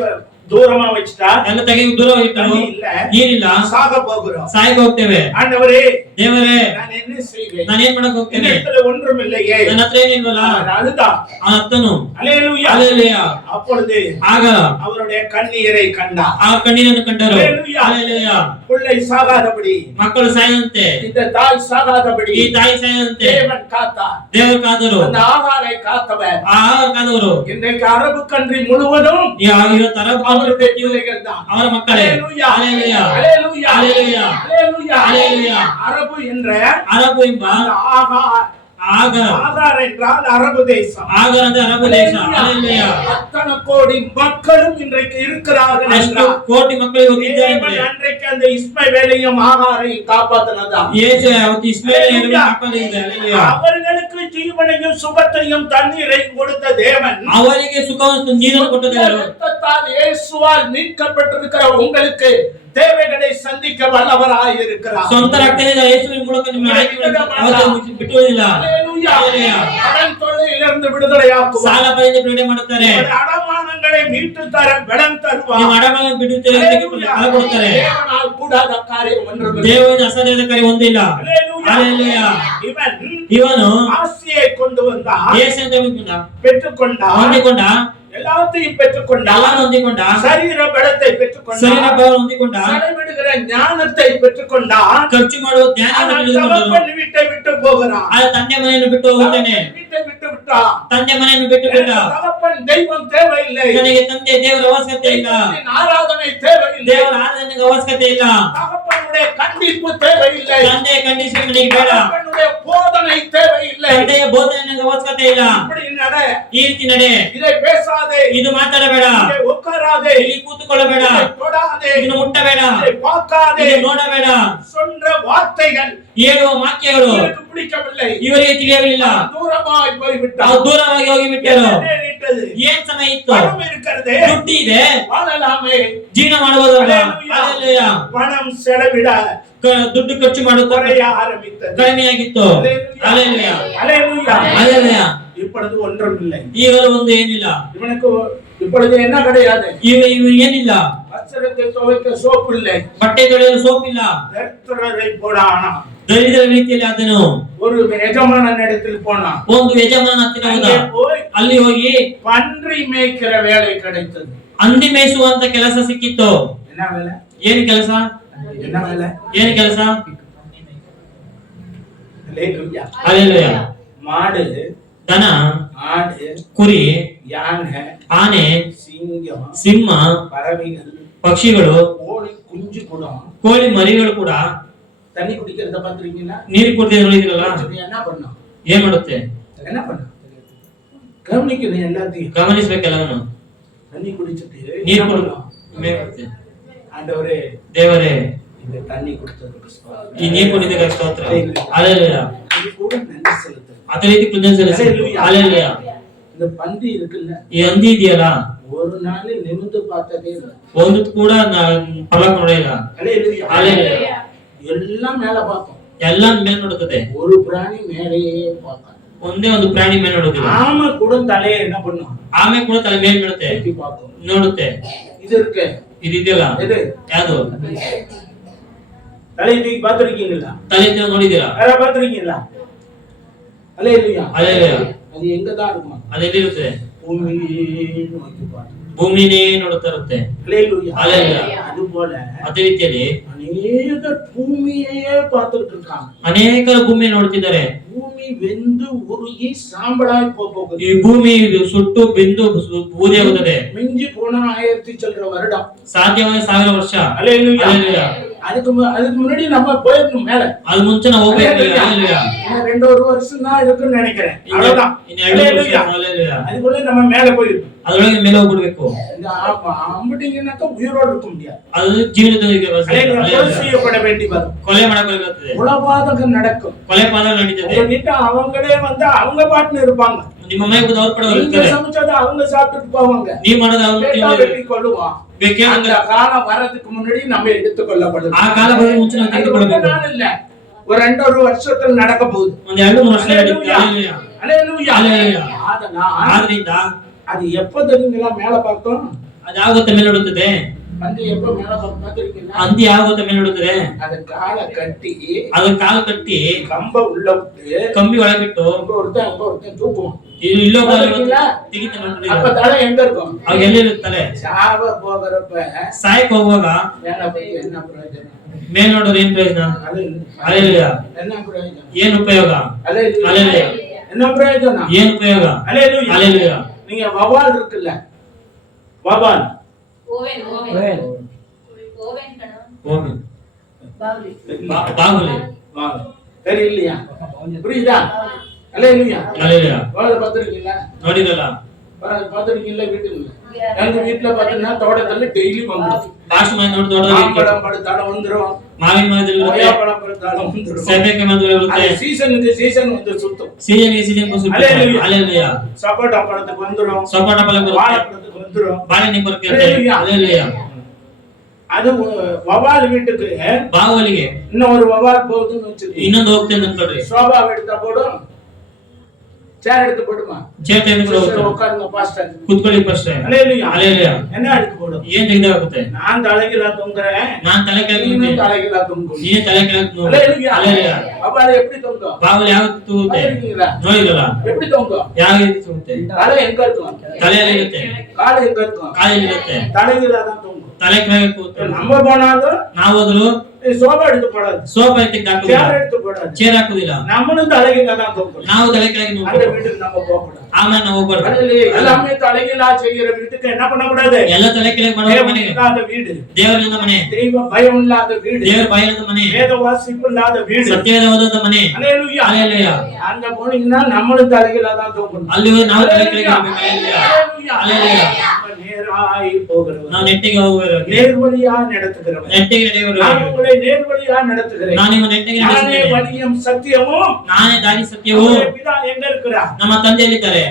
தூரமா வச்சுட்டா ಎಲ್ಲ ತೆಗೆದು ದೂರ ಹೋಗಿಟ್ಟರು, தண்ணி இல்ல, ನೀರಿಲ್ಲ, சாக போகிறோம். ಸಾಯಕ್ಕೆ ಹೋಗ್ತೇವೆ. ஆண்டவரே, ದೇವರೇ, நான் என்ன செய்வேன்? ನಾನು ಏನ್ ಮಾಡಕ್ ಹೋಗ್ತೇನೆ? என்னிடத்துல ஒன்றும் இல்லையே. ನನ್ನ ಹತ್ರ ಏನಿಲ್ವಲ್ಲ. அவர் அழுதான். ಆ ಅತ್ತನು. ஹல்லேலூயா. ಹಲ್ಲೇಲೂಯಾ. அப்பொழுது ಆಗ அவருடைய கண்ணீரை கண்டார். ಆ ಕಣ್ಣೀರನ್ನು ಕಂಡರು. ಹಲ್ಲೇಲೂಯಾ. ಹಲ್ಲೇಲೂಯಾ. பிள்ளை சாகாதபடி, ಮಕ್ಕಳು ಸಾಯದಂತೆ, இந்த தாய் சாகாதபடி ಈ ತಾಯಿ ಸಾಯದಂತೆ தேவன் காத்தார். ದೇವರು ಕಾದರು. அந்த ஆகாரை காத்தவர். ಆ ಕಾದವರು இன்றைக்கு அரபு கண்ட்ரி முழுவதும் ಇವತ್ತು ಅರಬ್ அவருடைய பிள்ளைகள் தான். ಅವರ ಮಕ್ಕಳೇ. ஹல்லேலூயா. ಹಲ್ಲೇಲೂಯಾ. ஹல்லேலூயா. ஹல்லேலூயா. ஹல்லேலூயா. ஹல்லேலூயா. அரபு என்ற ಅರಬ್ ಎಂಬ அந்த ಆಗರ, ஆகார் என்றால் அரபு தேசம். ಆಗರ ಅಂದ್ರೆ ಅರಬ್ ದೇಶ. ಹಲ್ಲೇಲೂಯಾ. அத்தனை கோடி மக்களும் இன்றைக்கு இருக்கிறார்கள் ಅಷ್ಟು என்றால் ಕೋಟಿ ಮಕ್ಕಳು ಇವತ್ತಿದ್ದಾರೆ தேவன் ಅಂದ್ರೆ அன்றைக்கு அந்த இஸ்மவேலையும் ஆகாரையும் காப்பாத்தினதான். ಯೇಸು ಅವತ್ತು ಇಸ್ಮಾಯೇಲ್ ಮಕ್ಕಳಿದೆ. ಹಲ್ಲೇಲೂಯಾ. அவர்களுக்கு ஜீவனையும் சுகத்தையும் தண்ணீரையும் கொடுத்த தேவன், ಅವರಿಗೆ ಸುಖವನ್ನು ನೀರನ್ನು ಕೊಟ್ಟ ದೇವರು, இரத்தத்தால் இயேசுவால் மீட்கப்பட்டிருக்கிற உங்களுக்கு தேவைகளை சந்திக்க வல்லவராய் இருக்கிறார். ಸ್ವಂತ ರಕ್ತದಿಂದ ಯೇಸುವಿನ ಮೂಲಕ ನಿಮ್ಮ ಆಯ್ಕೆ ಬಿಟ್ಟುವುದಿಲ್ಲ. ஹல்லேலூயா. ஹல்லேலூயா. கடன் தொல்லையிலிருந்து விடுதலையாக்குவார். ಸಾಲ ಬಾಧೆಯಿಂದ ಬಿಡುಗಡೆ ಮಾಡುತ್ತಾರೆ. உங்களுடைய அடமானங்களை மீட்டு தர பலம் தருவார். ನಿಮ್ಮ ಅಡಮಾನ ಬಿಡುತ್ತೆ, ಫಲ ಕೊಡುತ್ತಾರೆ. தேவனால் கூடாத காரியம் ஒன்றுமில்லை. ದೇವರ ಅಸಾಧ್ಯದ ಕಾರ್ಯ ಒಂದಿಲ್ಲ. ஹல்லேலூயா. ಹಲ್ಲೇಲೂಯಾ. இவன் ಇವನು ஆசையை கொண்டு வந்தான், ಯೇಸು பெற்றுக்கொண்டான், ಹೊಂದಿಕೊಂಡ, எல்லாத்தையும் பெற்றுக்கொண்டான், ಎಲ್ಲಾನು ಹೊಂದಿಕೊಂಡ, சரீர பலத்தை ಶರೀರ பெற்றுக்கொண்டான், ಬಲ ಹೊಂದಿಕೊಂಡ, செலவிடுகிற ஞானத்தை பெற்றுக்கொண்டான். ಖರ್ಚು ಮಾಡುವ ಜ್ಞಾನವನ್ನು ஆனால் ತಿಳಿದುಕೊಂಡನು. தகப்பன் வீட்டை விட்டு போகிறான். ಆ ತಂದೆ ಮನೆಯನ್ನು ಬಿಟ್ಟು ಹೋಗುತ್ತಾನೆ. தகப்பன் வீட்டை விட்டு விட்டான். ತಂದೆ ಮನೆಯನ್ನು ಬಿಟ್ಟು ಬಿಟ್ಟ. எனக்கு தகப்பன் தெய்வம் தேவையில்லை, ನನಗೆ ತಂದೆ ದೇವರ ಅವಶ್ಯಕತೆ ಇಲ್ಲ, தெய்வத்தின் ஆராதனை தேவையில்லை, ದೇವರ ಆರಾಧನೆಗೆ ಅವಶ್ಯಕತೆ ಇಲ್ಲ, தகப்பனுடைய கண்டிப்பு தேவையில்லை, ತಂದೆಯ ಕಂಡೀಷನ್ ನನಗೆ ಬೇಡ, தகப்பனுடைய போதனை தேவையில்லை. ತಂದೆಯ ಬೋಧನೆ ನನಗೆ ಅವಶ್ಯಕತೆ ಇಲ್ಲ. இப்படி நட, ಈ ರೀತಿ ನಡೆ, இதை பேசாதே, ಇದು ಮಾತಾಡಬೇಡ, இதை உட்காராதே, ಇಲ್ಲಿ ಕೂತುಕೊಳ್ಳಬೇಡ, இதை தொடாதே, ಇದನ್ನು ಮುಟ್ಟಬೇಡ, இதை பார்க்காதே. ಇದು ನೋಡಬೇಡ. சொன்ன வார்த்தைகள் ಹೇಳುವ ವಾಕ್ಯಗಳು எனக்கு பிடிக்கவில்லை, ಇವರಿಗೆ ತಿಳಿಯಲಿಲ್ಲ. தூரமாய் போய்விட்டான். ನಾವು ದೂರವಾಗಿ ಹೋಗಿಬಿಟ್ಟರು. நேரிட்ட இருக்கிறது? ಏನ್ ಸಮಯ ಇತ್ತು? பணம் இருக்கிறது, ದುಡ್ಡು ಇದೆ, வாழலாமே. ಜೀವನ ಮಾಡಬಹುದಲ್ವಾ? Hallelujah. Hallelujah. பணம் செலவிட ದುಡ್ಡು ಖರ್ಚು ಮಾಡುತ್ತಾ குறைய ஆரம்பித்தது. ಕಡಿಮೆಯಾಗಿತ್ತು. Hallelujah. Hallelujah. Hallelujah. இப்பொழுது ஒன்றும் இல்லை. ಈಗಲೂ ಒಂದು ಏನಿಲ್ಲ. இவனுக்கு இப்பொழுது என்ன கிடையாது? ಈಗ ಏನಿಲ್ಲ. வஸ்திரத்தை துவைக்க சோப்பு இல்லை, ಬಟ್ಟೆ ತೊಳೆಯಲು ಸೋಪ್ ಇಲ್ಲ. தரித்திரரை போனானா, ದರಿದ್ರ ರೀತಿಯಲ್ಲಿ ಅದನ್ನು ஒரு எஜமானன் இடத்தில் போனான். ಒಂದು ಯಜಮಾನ ಹತ್ತಿರ ಹೋದ. அங்கே போய் ಅಲ್ಲಿ ಹೋಗಿ பன்றி மேய்க்கிற வேலை கிடைத்தது. ಹಂದಿ ಮೇಯಿಸುವಂತ ಕೆಲಸ ಸಿಕ್ಕಿತ್ತು. என்ன வேலை? ಏನ್ ಕೆಲಸ? என்ன வேலை? ಏನ್ ಕೆಲಸ? அல்லேலூயா. ಅಲ್ಲೆಲ್ಲೂಯ. மாடு, ದನ, ஆடு, ಕುರಿ, யானை, ಆನೆ, சிங்கம், ಸಿಂಹ, பறவைகள், ಪಕ್ಷಿಗಳು, கோழி குஞ்சு கூட ಕೋಳಿ ಮರಿಗಳು ಕೂಡ தண்ணி குடிக்கிறத பாத்துருக்கீங்களா? ನೀರು ಕುಡಿದು ನೋಡಿದಿರಲ್ಲ, என்ன பண்ணும்? ಏನ್ ಮಾಡುತ್ತೆ? என்ன பண்ணும்? கவனிக்கணும் எல்லாத்தையும். ಗಮನಿಸ್ಬೇಕೆಲ್ಲವನ್ನು. தண்ணி குடிச்சிட்டு ನೀರು என்ன ಕುಡಿದು பண்ணும்? ஆண்டவரே, ದೇವರೇ, இந்த தண்ணி குடிச்சதுக்கு ஸ்தோத்திரம். ಈ ನೀರು ಕುಡಿದಕ್ಕೆ ಸ್ತೋತ್ರ. ಅಲ್ಲೆಲ್ಲೂಯ. இது ಕೂಡ நன்றி செலுத்துறேன். ಅದೇ ರೀತಿ ಕೃತಜ್ಞತೆ ಸಲ್ಲಿಸಿ. ಅಲ್ಲೆಲ್ಲೂಯ. இந்த பன்றி இருக்குல்ல, ಈ ಹಂದಿ ಇದೆಯಲ್ಲ, ஒரு நாள் நிமிர்ந்து பார்த்ததே இல்லை. ಒಂದು ಕೂಡ ಫಲಕ ನೋಡಿಲ್ಲ. அல்லேலூயா. ಅಲ್ಲೆಲ್ಲೂಯ. எல்லாம் மேல பார்த்தோம், ಎಲ್ಲ ಮೇಲೆ ನೋಡುತ್ತದೆ, ஒரு பிராணி மேலேயே பார்த்தாங்க. ಒಂದೇ ಒಂದು ಪ್ರಾಣಿ ಮೇಲೆ ನೋಡುದಿಲ್ಲ. ஆமை கூட தலையை என்ன பண்ணும்? ಆಮೆ ಕೂಡ ತಲೆ ಮೇಲೆ ಬೀಳುತ್ತೆ, தூக்கி பார்க்கும். ನೋಡುತ್ತೆ. இது இருக்கு, ಇದಿದೆಯಲ್ಲ, இது ಯಾವುದು? தலையை தூக்கி பார்த்திருக்கீங்களா? ತಲೆ ಎತ್ತಿ ನೋಡಿದ್ದೀರಾ? யாரா பார்த்திருக்கீங்களா? அல்லேலூயா. ಅಲ್ಲೆಲ್ಲೂಯ. அது எங்க தான் இருக்குமா? ಅದೆಲ್ಲಿರುತ್ತೆ? பூமியை நோக்கி பார்த்து. ಭೂಮಿನೇ ನೋಡುತ್ತಾ ಇರುತ್ತೆ. அல்லேலூயா. அல்லேலூயா. அது போல ಅದೇ ರೀತಿಯಲ್ಲಿ அநேகர் பூமியையே பார்த்துட்டு இருக்காங்க. ಅನೇಕರು ಭೂಮಿ ನೋಡ್ತಿದ್ದಾರೆ. பூமி வெந்து உருகி சாம்பலாய் போகுது. ಈ ಭೂಮಿ ಸುಟ್ಟು ಬೆಂದು ಬೂದಿಯಾಗುತ್ತದೆ. மிஞ்சி போனா 1000 சில்லற வருடம், ಸಾಧ್ಯವಾದ 1000 ವರ್ಷ. அல்லேலூயா. அல்லேலூயா. அதுக்கு முன்னாடி நம்ம போயிடணும் மேல. ಅದು ಮುಂಚೆ ನಾವು ಹೋಗ್ಬೇಕು. அல்லேலூயா. இன்னும் 2 வருஷம் தான் இருக்குன்னு நினைக்கிறேன். ಅவ்வளவுதான். ಇನ್ನು 2 ವರ್ಷ. அல்லேலூயா. அதுக்குள்ள நம்ம மேல போயிடணும். ಅದರೊಳಗೆ ಮೇಲೆ ಹೋಗ್ಬಿಡ್ಬೇಕು. இந்த அம்பிட்டிங்கனாக்க உயிரோடு இருக்க முடியாது. ಅದು ಜೀವನದೊಂದಿಗೆ கொலை செய்யப்பட வேண்டி வரும். ಕೊಲೆ ಮಾಡಬೇಕಾಗುತ್ತದೆ. உலபாதகம் நடக்கும். ಕೊಲೆ ಪಾದ ನಡೀತದೆ. உங்ககிட்ட அவங்களே வந்து அவங்க பாட்டுன்னு இருப்பாங்க. ನಿಮ್ಮ ಮನೆಗೆ ಬಂದು ಅವ್ರ ಪಡೆ நீங்க ಇರ್ತಾರೆ. சமைச்சதை அவங்க சாப்பிட்டுட்டு போவாங்க. ನೀವು ಮಾಡೋದು ಅವ್ರು கேட்டா ತಿನ್ನೋದು. வெட்டி கொள்ளுவான். ಬೇಕೇ அந்த காலம் வரதுக்கு முன்னாடி நம்ம எடுத்துக் கொள்ளப்படும். ಆ ಕಾಲ ಬರೋ ಮುಂಚೆ ನಾವು ತೆಗೆದುಕೊಳ್ಳಬೇಕು. நாள் இல்ல, ஒரு 2 வருஷத்துல நடக்க போகுது. ಒಂದು 2-3 ವರ್ಷ ನಡೆಯುತ್ತೆ. அல்லேலூயா. அல்லேலூயா. அல்லேலூயா. அதனால் ಆದ್ರಿಂದ அது எப்ப தெரியுங்களா மேல பார்த்தோம்? ಅದು ಯಾವತ್ತ ಮೇಲೆ ನೋಡುತ್ತದೆ? வந்து எப்ப மேல பார்த்திருக்கீங்களா? ಹಂದಿ ಯಾವತ್ತ ಮೇಲೆ ನೋಡುತ್ತದೆ? அது காலை கட்டி ಅದು ಕಾಲು ಕಟ್ಟಿ கம்ப உள்ள விட்டு ಕಂಬಿ ಒಳಗಿಟ್ಟು அங்க ஒருத்தன் தூக்குவான். ಇಲ್ಲೋ அப்ப ತೆಗಿತ ನೋಡ್ರಿ. தலை எங்க இருக்கும்? ಅವಾಗ ಎಲ್ಲಿರುತ್ತಲೆ? சாவ போகிறப்ப ಸಾಯಕ್ ಹೋಗುವಾಗ மேல போய் என்ன பிரயோஜனம்? ಮೇಲ್ ನೋಡೋದು ಏನ್ ಪ್ರಯೋಜನ? அல்லேலೂயா. என்ன பிரயோஜனம்? ಏನ್ ಉಪಯೋಗ? அல்லேலூயா. அல்லேலூயா. என்ன பிரயோஜனம்? ಏನ್ ಉಪಯೋಗ? அல்லேலூயா. அல்லேலூயா. நீங்க வவால் இருக்குல்ல, வவால் ಓವೆನ್ ಓವೆನ್ ಓವೆನ್ ಕಣ ಹೋಗಿ ಬಾವ್ಲಿ. ಬಾಗುಲಿ. வால் தெரியலையா? புரியுதா? அல்லேலூயா. அல்லேலூயா. வால் பார்த்திருக்கீங்களா? ನೋಡಿರಲ್ಲ? பார்த்திருக்கீங்களா? வீட்டுல எங்க வீட்டுல பாத்தீங்கன்னா தோட்டத்துல டெய்லி வந்துடும். ಲಾಸ್ಟ್ ಮನೆ ನೋಡಿ ದೊಡ್ಡದಾಗಿ மாம்பழம் படுத்தாலும் வந்துடும், ಮಾವಿನ ಮರದಲ್ಲಿ ಇರುತ್ತೆ, கொய்யாப்பழம் படுத்தாலும் வந்துடும். ಸೌತೆಕಾಯಿ ಮರದಲ್ಲಿ ಇರುತ್ತೆ. அது சீசனுக்கு சீசன் வந்து சுத்தம். ಸೀಸನ್ಗೆ ಸೀಸನ್ அல்லேலூயா. ಅಲ್ಲೇಲೂಯಾ. சப்போட்டா பழத்துக்கு வந்துடும், ಸಪೋಟ ಫಲ ಬರುತ್ತೆ, வாழைப்பழத்துக்கு வந்துடும். ಬಾಳೆಹಣ್ಣು ಬರುತ್ತೆ. அல்லேலூயா. ಅಲ್ಲೇಲೂಯಾ. அது வவால் வீட்டுக்கு ಬಾವಲಿಗೆ இன்னும் ஒரு வவால் போகுதுன்னு வச்சிருக்கீங்க. ಇನ್ನೊಂದು ಹೋಗ್ತೇನೆ ಅನ್ಕೊಳ್ರಿ. சோபா எடுத்தா போடும், சேர் எடுத்து போடுமா? ಚೇರ್ ತೆಗೆದುಕೊಂಡು ಹೋಗ್ತಾರೆ. உட்காருங்க பாஸ்டர். ಕೂತ್ಕೊಳ್ಳಿ ಫಸ್ಟ್. அல்லேலூயா. ಅಲ್ಲೇಲೂಯಾ. என்ன எடுத்து போடும்? ಏನ್ ತೆಗೆದಾಗುತ್ತೆ? நான் தலைகீழா தொங்குறேன், ನಾನ್ ತಲೆ ಕೆಳಗೆ நீனும் தலைகீழா தொங்கு. ನೀನೇ ತಲೆ ಕೆಳಗೆ ನೋಡು. அல்லேலூயா. ಅಲ್ಲೇಲೂயா. வவால் எப்படி தொங்கும்? ಬಾವಲಿ ಯಾವ ತೂಗುತ್ತೆ? பாத்திருக்கீங்களா? ನೋಡಿರಲ್ಲ? எப்படி தொங்கும்? ಯಾವ ರೀತಿ ತೂಗುತ್ತೆ? தலை எங்க இருக்கும்? ತಲೆಯಲ್ಲಿ ಇರುತ್ತೆ, கால் எங்க இருக்கும்? ಕಾಲಲ್ಲಿ ಇರುತ್ತೆ, தலைகீழா தான் தொங்கும். ತಲೆ ಕೆಳಗೆ ಕೂತು நம்ம போனாலும் ನಾವು ಹೋದ್ರು சோபா எடுத்து போடாது, ಸೋಫಾ ಎತ್ತಿಗೆ ಹಾಕುದಿಲ್ಲ, சேர் எடுத்து போடாது, ಚೇರ್ ಹಾಕುದಿಲ್ಲ. நம்மளும் தலைகீழா தான் தொங்கும். ನಾವು ತಲೆ ಕೆಳಗೆ அந்த ನೋಡ್ಬೇಕು. வீட்டுக்கு நம்ம போக கூடாது. ಆಮೇಲೆ ನಾವು ಹೋಗ್ಬಾರ್ದು. அல்லேலூயா. எல்லாமே தலைகீழா செய்யற வீட்டுக்கு என்ன பண்ண கூடாது? ಎಲ್ಲ ತಲೆ ಕೆಳಗೆ ಮಾಡೋ தேவன் ಮನೆ, இல்லாத வீடு, ದೇವರಿಂದ ಮನೆ, தெய்வ பயம் இல்லாத வீடு, ದೇವರ ಭಯದ ಮನೆ, வேத வாசிப்பு இல்லாத வீடு. ಸತ್ಯವಾದ ಮನೆ. அல்லேலூயா. ಅಲ್ಲೇಲೂಯಾ. அங்க போனீங்கன்னா நம்மளும் தலைகீழா தான் தொங்கணும். ಅಲ್ಲಿ ಹೋಗಿ ನಾವು ತಲೆ ಕೆಳಗೆ ಇರ್ಬೇಕು. ಅಲ್ಲೇಲೂಯಾ. ಅಲ್ಲೇಲೂಯಾ. நம்ம நேராய் போகிறவர், ನಾವು ನೆಟ್ಟಿಗೆ ಹೋಗುವವರು, நேர்வழியா நடத்துகிறவர், ನೆಟ್ಟಿಗೆ ನಡೆಯುವರು. நான் உங்களை நேர்வழியா நடத்துகிறேன். ನಾನು ನಿಮ್ಮ ನೆಟ್ಟಿಗೆ நானே ನಡೆಸುತ್ತೇನೆ. வழியும் சத்தியமும். ನಾನೇ ದಾರಿ ಸತ್ಯವೂ. நம்முடைய பிதா எங்க இருக்கிறார்? ನಮ್ಮ ತಂದೆಯಲ್ಲಿದ್ದಾರೆ.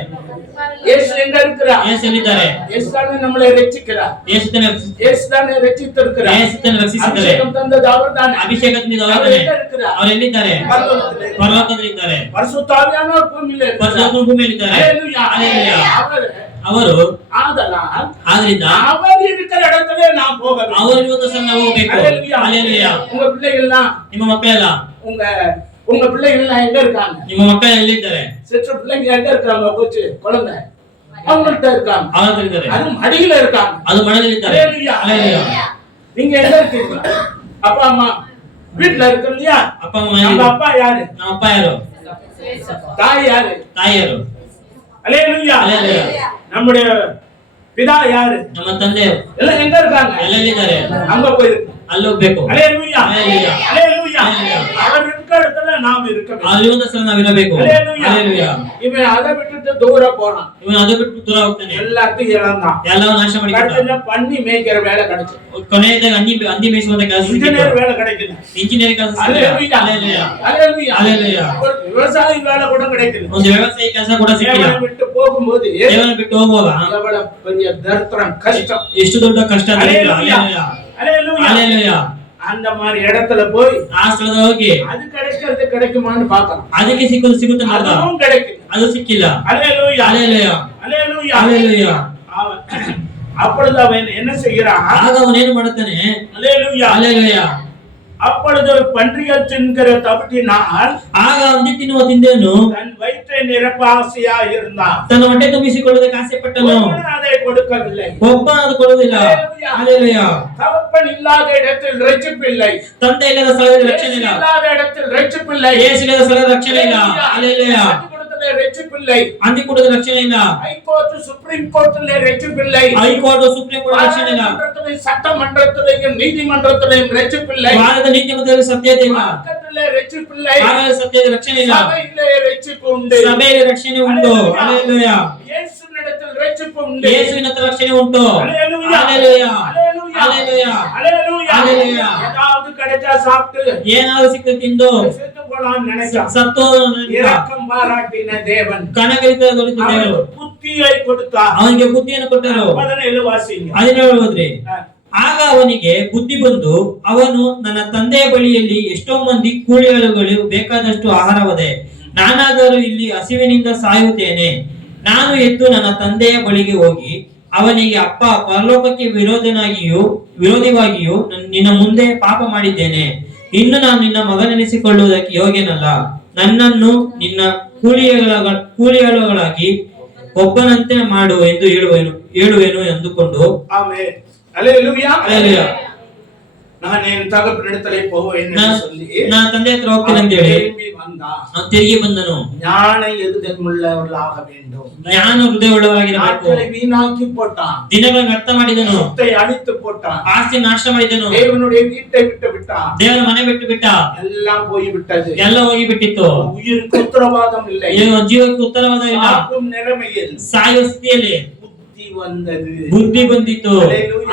இயேசு எங்க இருக்கிறார்? ಯೇಸು ಎಲ್ಲಿದ್ದಾರೆ? இயேசு தானே நம்மளை ரட்சிக்கிறார். ಯೇಸು ತನ್ನ இயேசு தானே ரட்சித்திருக்கிறார். ಯೇಸು ತನ್ನ ರಕ್ಷಿಸಿದ್ದಾರೆ. அபிஷேகம் தந்தது அவர்தானே. ಅಭಿಷೇಕ ತಂದಿದ್ದು அவர் ಅವರೇ. எங்க இருக்கிறார்? ಅವರು ಎಲ್ಲಿದ್ದಾರೆ? பரலோகத்திலே. ಪರಲೋಕದಲ್ಲಿದ್ದಾರೆ. பரிசுத்த ஆவியானவர் பூமியிலே இருக்கிறார். ಪರಿಶುದ್ಧಾತ್ಮ ಭೂಮಿಯಲ್ಲಿದ್ದಾರೆ. ஹalleluya. ஹalleluya. அவர் ಅವರು ஆதலால் ಆದ್ರಿಂದ அவர் இருக்கிற இடத்திலே நாம் போக வேண்டும். ಅವರು ಇವತ್ತು ಸಹ ನಾವು ಹೋಗ್ಬೇಕು. ஹalleluya. ಹalleluya. உங்க பிள்ளைகள்லாம் ನಿಮ್ಮ ಮಕ್ಕಳೆಲ್ಲ உங்க பிள்ளைகள்லாம் எங்க இருக்காங்க? ನಿಮ್ಮ ಮಕ್ಕಳು ಎಲ್ಲಿದ್ದಾರೆ? சிற்ற பிள்ளைங்க எங்க இருக்காங்க? போச்சு குழந்தை அவங்கள்ட்ட இருக்காங்க. ಅವರ ಹತ್ರ ಇದ್ದಾರೆ. அது மடியில இருக்காங்க. ಅದು ಮನೆಯಲ್ಲಿದ್ದಾರೆ. ஹalleluya. ಹalleluya. நீங்க எங்க இருக்கீங்க? அப்பா அம்மா வீட்ல இருக்கீங்களா? ಅಪ್ಪ ಅಮ್ಮ நம்ம ಮನೆಯಲ್ಲಿ. அப்பா யாரு? ನಮ್ಮ ಅಪ್ಪ ಯಾರು? தாய் யாரு? ತಾಯಿ ಯಾರು? ஹalleluya. ஹalleluya. நம்முடைய பிதா யாரு? ನಮ್ಮ ತಂದೆ எல்லாம் எங்க இருக்காங்க? ಎಲ್ಲ ಎಲ್ಲಿದ್ದಾರೆ? அங்க போயிருக்கு. ಅಲ್ಲಿ ಹೋಗ್ಬೇಕು. ஹalleluya. ஹalleluya. ஹalleluya. ஹalleluya. அவர் இருக்கிற இடத்துல நாம் இருக்க வேண்டும். ಅಲ್ಲಿ ಒಂದು ಸಲ ನಾವಿರಬೇಕು. ஹalleluya. ಹalleluya. இவன் அதை விட்டுட்டு தூர போறான். ಇವನು ಅದು ಬಿಟ್ಟು ದೂರ ಹೋಗ್ತಾನೆ. எல்லாத்தையும் இழந்தான். ಎಲ್ಲವೂ ನಾಶ ಮಾಡಿಬಿಟ್ಟ. கடைசில பண்ணி மேய்க்கிற வேலை கிடைச்சு. ಕೊನೆಯದಾಗ ಹಂದಿ ಮೇಯಿಸುವಂತ ಕೆಲಸ ಸಿಕ್ಕಿತು. இன்ஜினியர் வேலை கிடைக்குது. ಇಂಜಿನಿಯರಿಂಗ್ ಕೆಲಸ ಸಿಕ್ಕಿತು. ஹalleluya. ಹalleluya. ஹalleluya. ஹalleluya. ஒரு விவசாயி வேலை கூட கிடைக்குது. ಒಂದು ವ್ಯವಸಾಯ ಕೆಲಸ ಕೂಡ ಸಿಕ್ಕಿಲ್ಲ. தேவனை விட்டு போகும்போது ದೇವರನ್ನು ಬಿಟ್ಟು ಹೋಗುವಾಗ எவ்வளவு பெரிய தரித்திரம் கஷ்டம். ಎಷ್ಟು ದೊಡ್ಡ ಕಷ್ಟ ಅಂದ್ರೆ ஹalleluya. ಹalleluya. ஹalleluya. ಹalleluya. அந்த மாதிரி இடத்துல போய் ಆ ಸ್ಥಳದ ಹೋಗಿ அது கிடைக்குமான்னு பார்க்கலாம். ಅದಕ್ಕೆ ಸಿಗುತ್ತೆ ನೋಡ್ದ. அதுவும் கிடைக்கும். ಅದು ಸಿಕ್ಕಿಲ್ಲ. ஹalleluya. ಹalleluya. ஹalleluya. ಹalleluya. அப்பொழுது அவன் என்ன செய்கிறான்? ಆಗ ಅವನೇನು ಮಾಡುತ್ತಾನೆ? ஹalleluya. ಹalleluya. அப்பொழுது பன்றிகள் தின்கிற தவிட்டினால் ಆಗ ಹಂದಿ ತಿನ್ನುವ ತಿಂದೇನು தன் வயிற்றை நிரப்ப ஆசையா இருந்தான். ತನ್ನ ಹೊಟ್ಟೆ ತುಂಬಿಸಿಕೊಳ್ಳುವುದಕ್ಕೆ ಆಸೆ ಪಟ್ಟನು. ஒருவன் அதை கொடுக்கவில்லை. ಒಬ್ಬ ಅದು ಕೊಡುವುದಿಲ್ಲ. ಹalleluya. தகப்பன் இல்லாத இடத்தில் ரட்சிப்பில்லை. ತಂದೆ ಇಲ್ಲದ ಸ್ಥಳದಲ್ಲಿ ರಕ್ಷಣೆ ಇಲ್ಲ. இல்லாத இடத்தில் ரட்சிப்பில்லை. ಯೇಸು ಇಲ್ಲದ ಸ್ಥಳದಲ್ಲಿ ರಕ್ಷಣೆ ಇಲ್ಲ. ಹalleluya. ரட்சிப்பில்லை. ಹಂದಿ ಕೊಡುವುದ ರಕ್ಷಣೆ ಇಲ್ಲ. ஹைகோர்ட் சுப்ரீம் கோர்ட்ல ரட்சிப்பில்லை. ಹೈಕೋರ್ಟ್ ಸುಪ್ರೀಂ ಕೋರ್ಟ್ ರಕ್ಷಣೆ ಇಲ್ಲ. சட்டமன்றத்திலேயும் நீதிமன்றத்திலேயும் ரட்சிப்பில்லை. ಭಾರತದ ನೀತಿ ಮತ್ತು ಸತ್ಯತೆ ಇಲ್ಲ. மார்க்கத்திலே ரட்சிப்பில்லை. ಭಾರತದ ಸತ್ಯದ ರಕ್ಷಣೆ ಇಲ್ಲ. சபையிலே ரட்சிப்பு உண்டு. ಸಭೆಯಲ್ಲಿ ರಕ್ಷಣೆ ಉಂಟು. ಹalleluya. இயேசுவினிடத்தில் ரட்சிப்பு உண்டு. ಯೇಸುವಿನ ಹತ್ರ ರಕ್ಷಣೆ ಉಂಟು. ஹalleluya. ಹalleluya. ஹalleluya. ಹalleluya. ஹalleluya. ஹalleluya. ஏதாவது கிடைச்சா சாப்பிட்டு ಏನಾದರೂ ಸಿಕ್ಕ ತಿಂದು செத்து போலாம்னு நினைச்சா ಸತ್ತು இரக்கம் பாராட்டின தேவன் ಕನಕರಿತರು அவனுக்கு புத்தியை கொடுத்தார். ಅವನಿಗೆ ಬುದ್ಧಿಯನ್ನು ಕೊಟ್ಟರು. 17 ವಾಸಿங்க. 17 ಓದ್ರಿ. ಆಗ ಅವನಿಗೆ ಬುದ್ಧಿ ಬಂದು ಅವನು ನನ್ನ ತಂದೆಯ ಬಳಿಯಲ್ಲಿ ಎಷ್ಟೋ ಮಂದಿ ಕೂಲಿಯಾಳುಗಳು ಬೇಕಾದಷ್ಟು ಆಹಾರವದೆ, ನಾನಾದರೂ ಇಲ್ಲಿ ಹಸಿವಿನಿಂದ ಸಾಯುತ್ತೇನೆ. ನಾನು ಎದ್ದು ನನ್ನ ತಂದೆಯ ಬಳಿಗೆ ಹೋಗಿ ಅವನಿಗೆ, ಅಪ್ಪ, ಪರಲೋಕಕ್ಕೆ ವಿರೋಧಿವಾಗಿಯೂ ನಿನ್ನ ಮುಂದೆ ಪಾಪ ಮಾಡಿದ್ದೇನೆ. ಇನ್ನು ನಾನು ನಿನ್ನ ಮಗನೆನಿಸಿಕೊಳ್ಳುವುದಕ್ಕೆ ಯೋಗ್ಯನಲ್ಲ. ನನ್ನನ್ನು ನಿನ್ನ ಕೂಲಿಯಾಳುಗಳಾಗಿ ಒಬ್ಬನಂತೆ ಮಾಡು ಎಂದು ಹೇಳುವೆನು ಎಂದುಕೊಂಡು ஆமென். ஹalleluya. ஹalleluya. நான் என் தகப்பனிடத்திலே போவேன் என்று சொல்லி நான் ತಂದೆ ಹತ್ರ ಹೋಗ್ತೇನೆ ಅಂತ ಹೇಳಿ திரும்பி வந்தான். ಅವನು ತಿರುಗಿ ಬಂದನು. ஞான எதிர்முள்ளவர்களாக வேண்டும். ಜ್ಞಾನ ಹೃದಯವುಳ್ಳವರಾಗಿರಬೇಕು. நாட்களை வீணாக்கி போட்டான். ದಿನಗಳನ್ನು ವ್ಯರ್ಥ ಮಾಡಿದನು. சொத்தை அழித்து போட்டான். ಆಸ್ತಿ ನಾಶ ಮಾಡಿದನು. தேவனுடைய வீட்டை விட்டு விட்டான். ದೇವರ ಮನೆ ಬಿಟ್ಟು ಬಿಟ್ಟ. எல்லாம் போய் விட்டது. ಎಲ್ಲ ಹೋಗಿ ಬಿಟ್ಟಿತ್ತು. உயிருக்கு உத்தரவாதம் இல்லை. ಜೀವಕ್ಕೆ ಉತ್ತರವಾದ ಇಲ್ಲ. சாகும் நிலைமையில் ಸಾಯುವ ಸ್ಥಿತಿಯಲ್ಲಿ புத்தி வந்தது. ಬುದ್ಧಿ ಬಂದಿತ್ತು.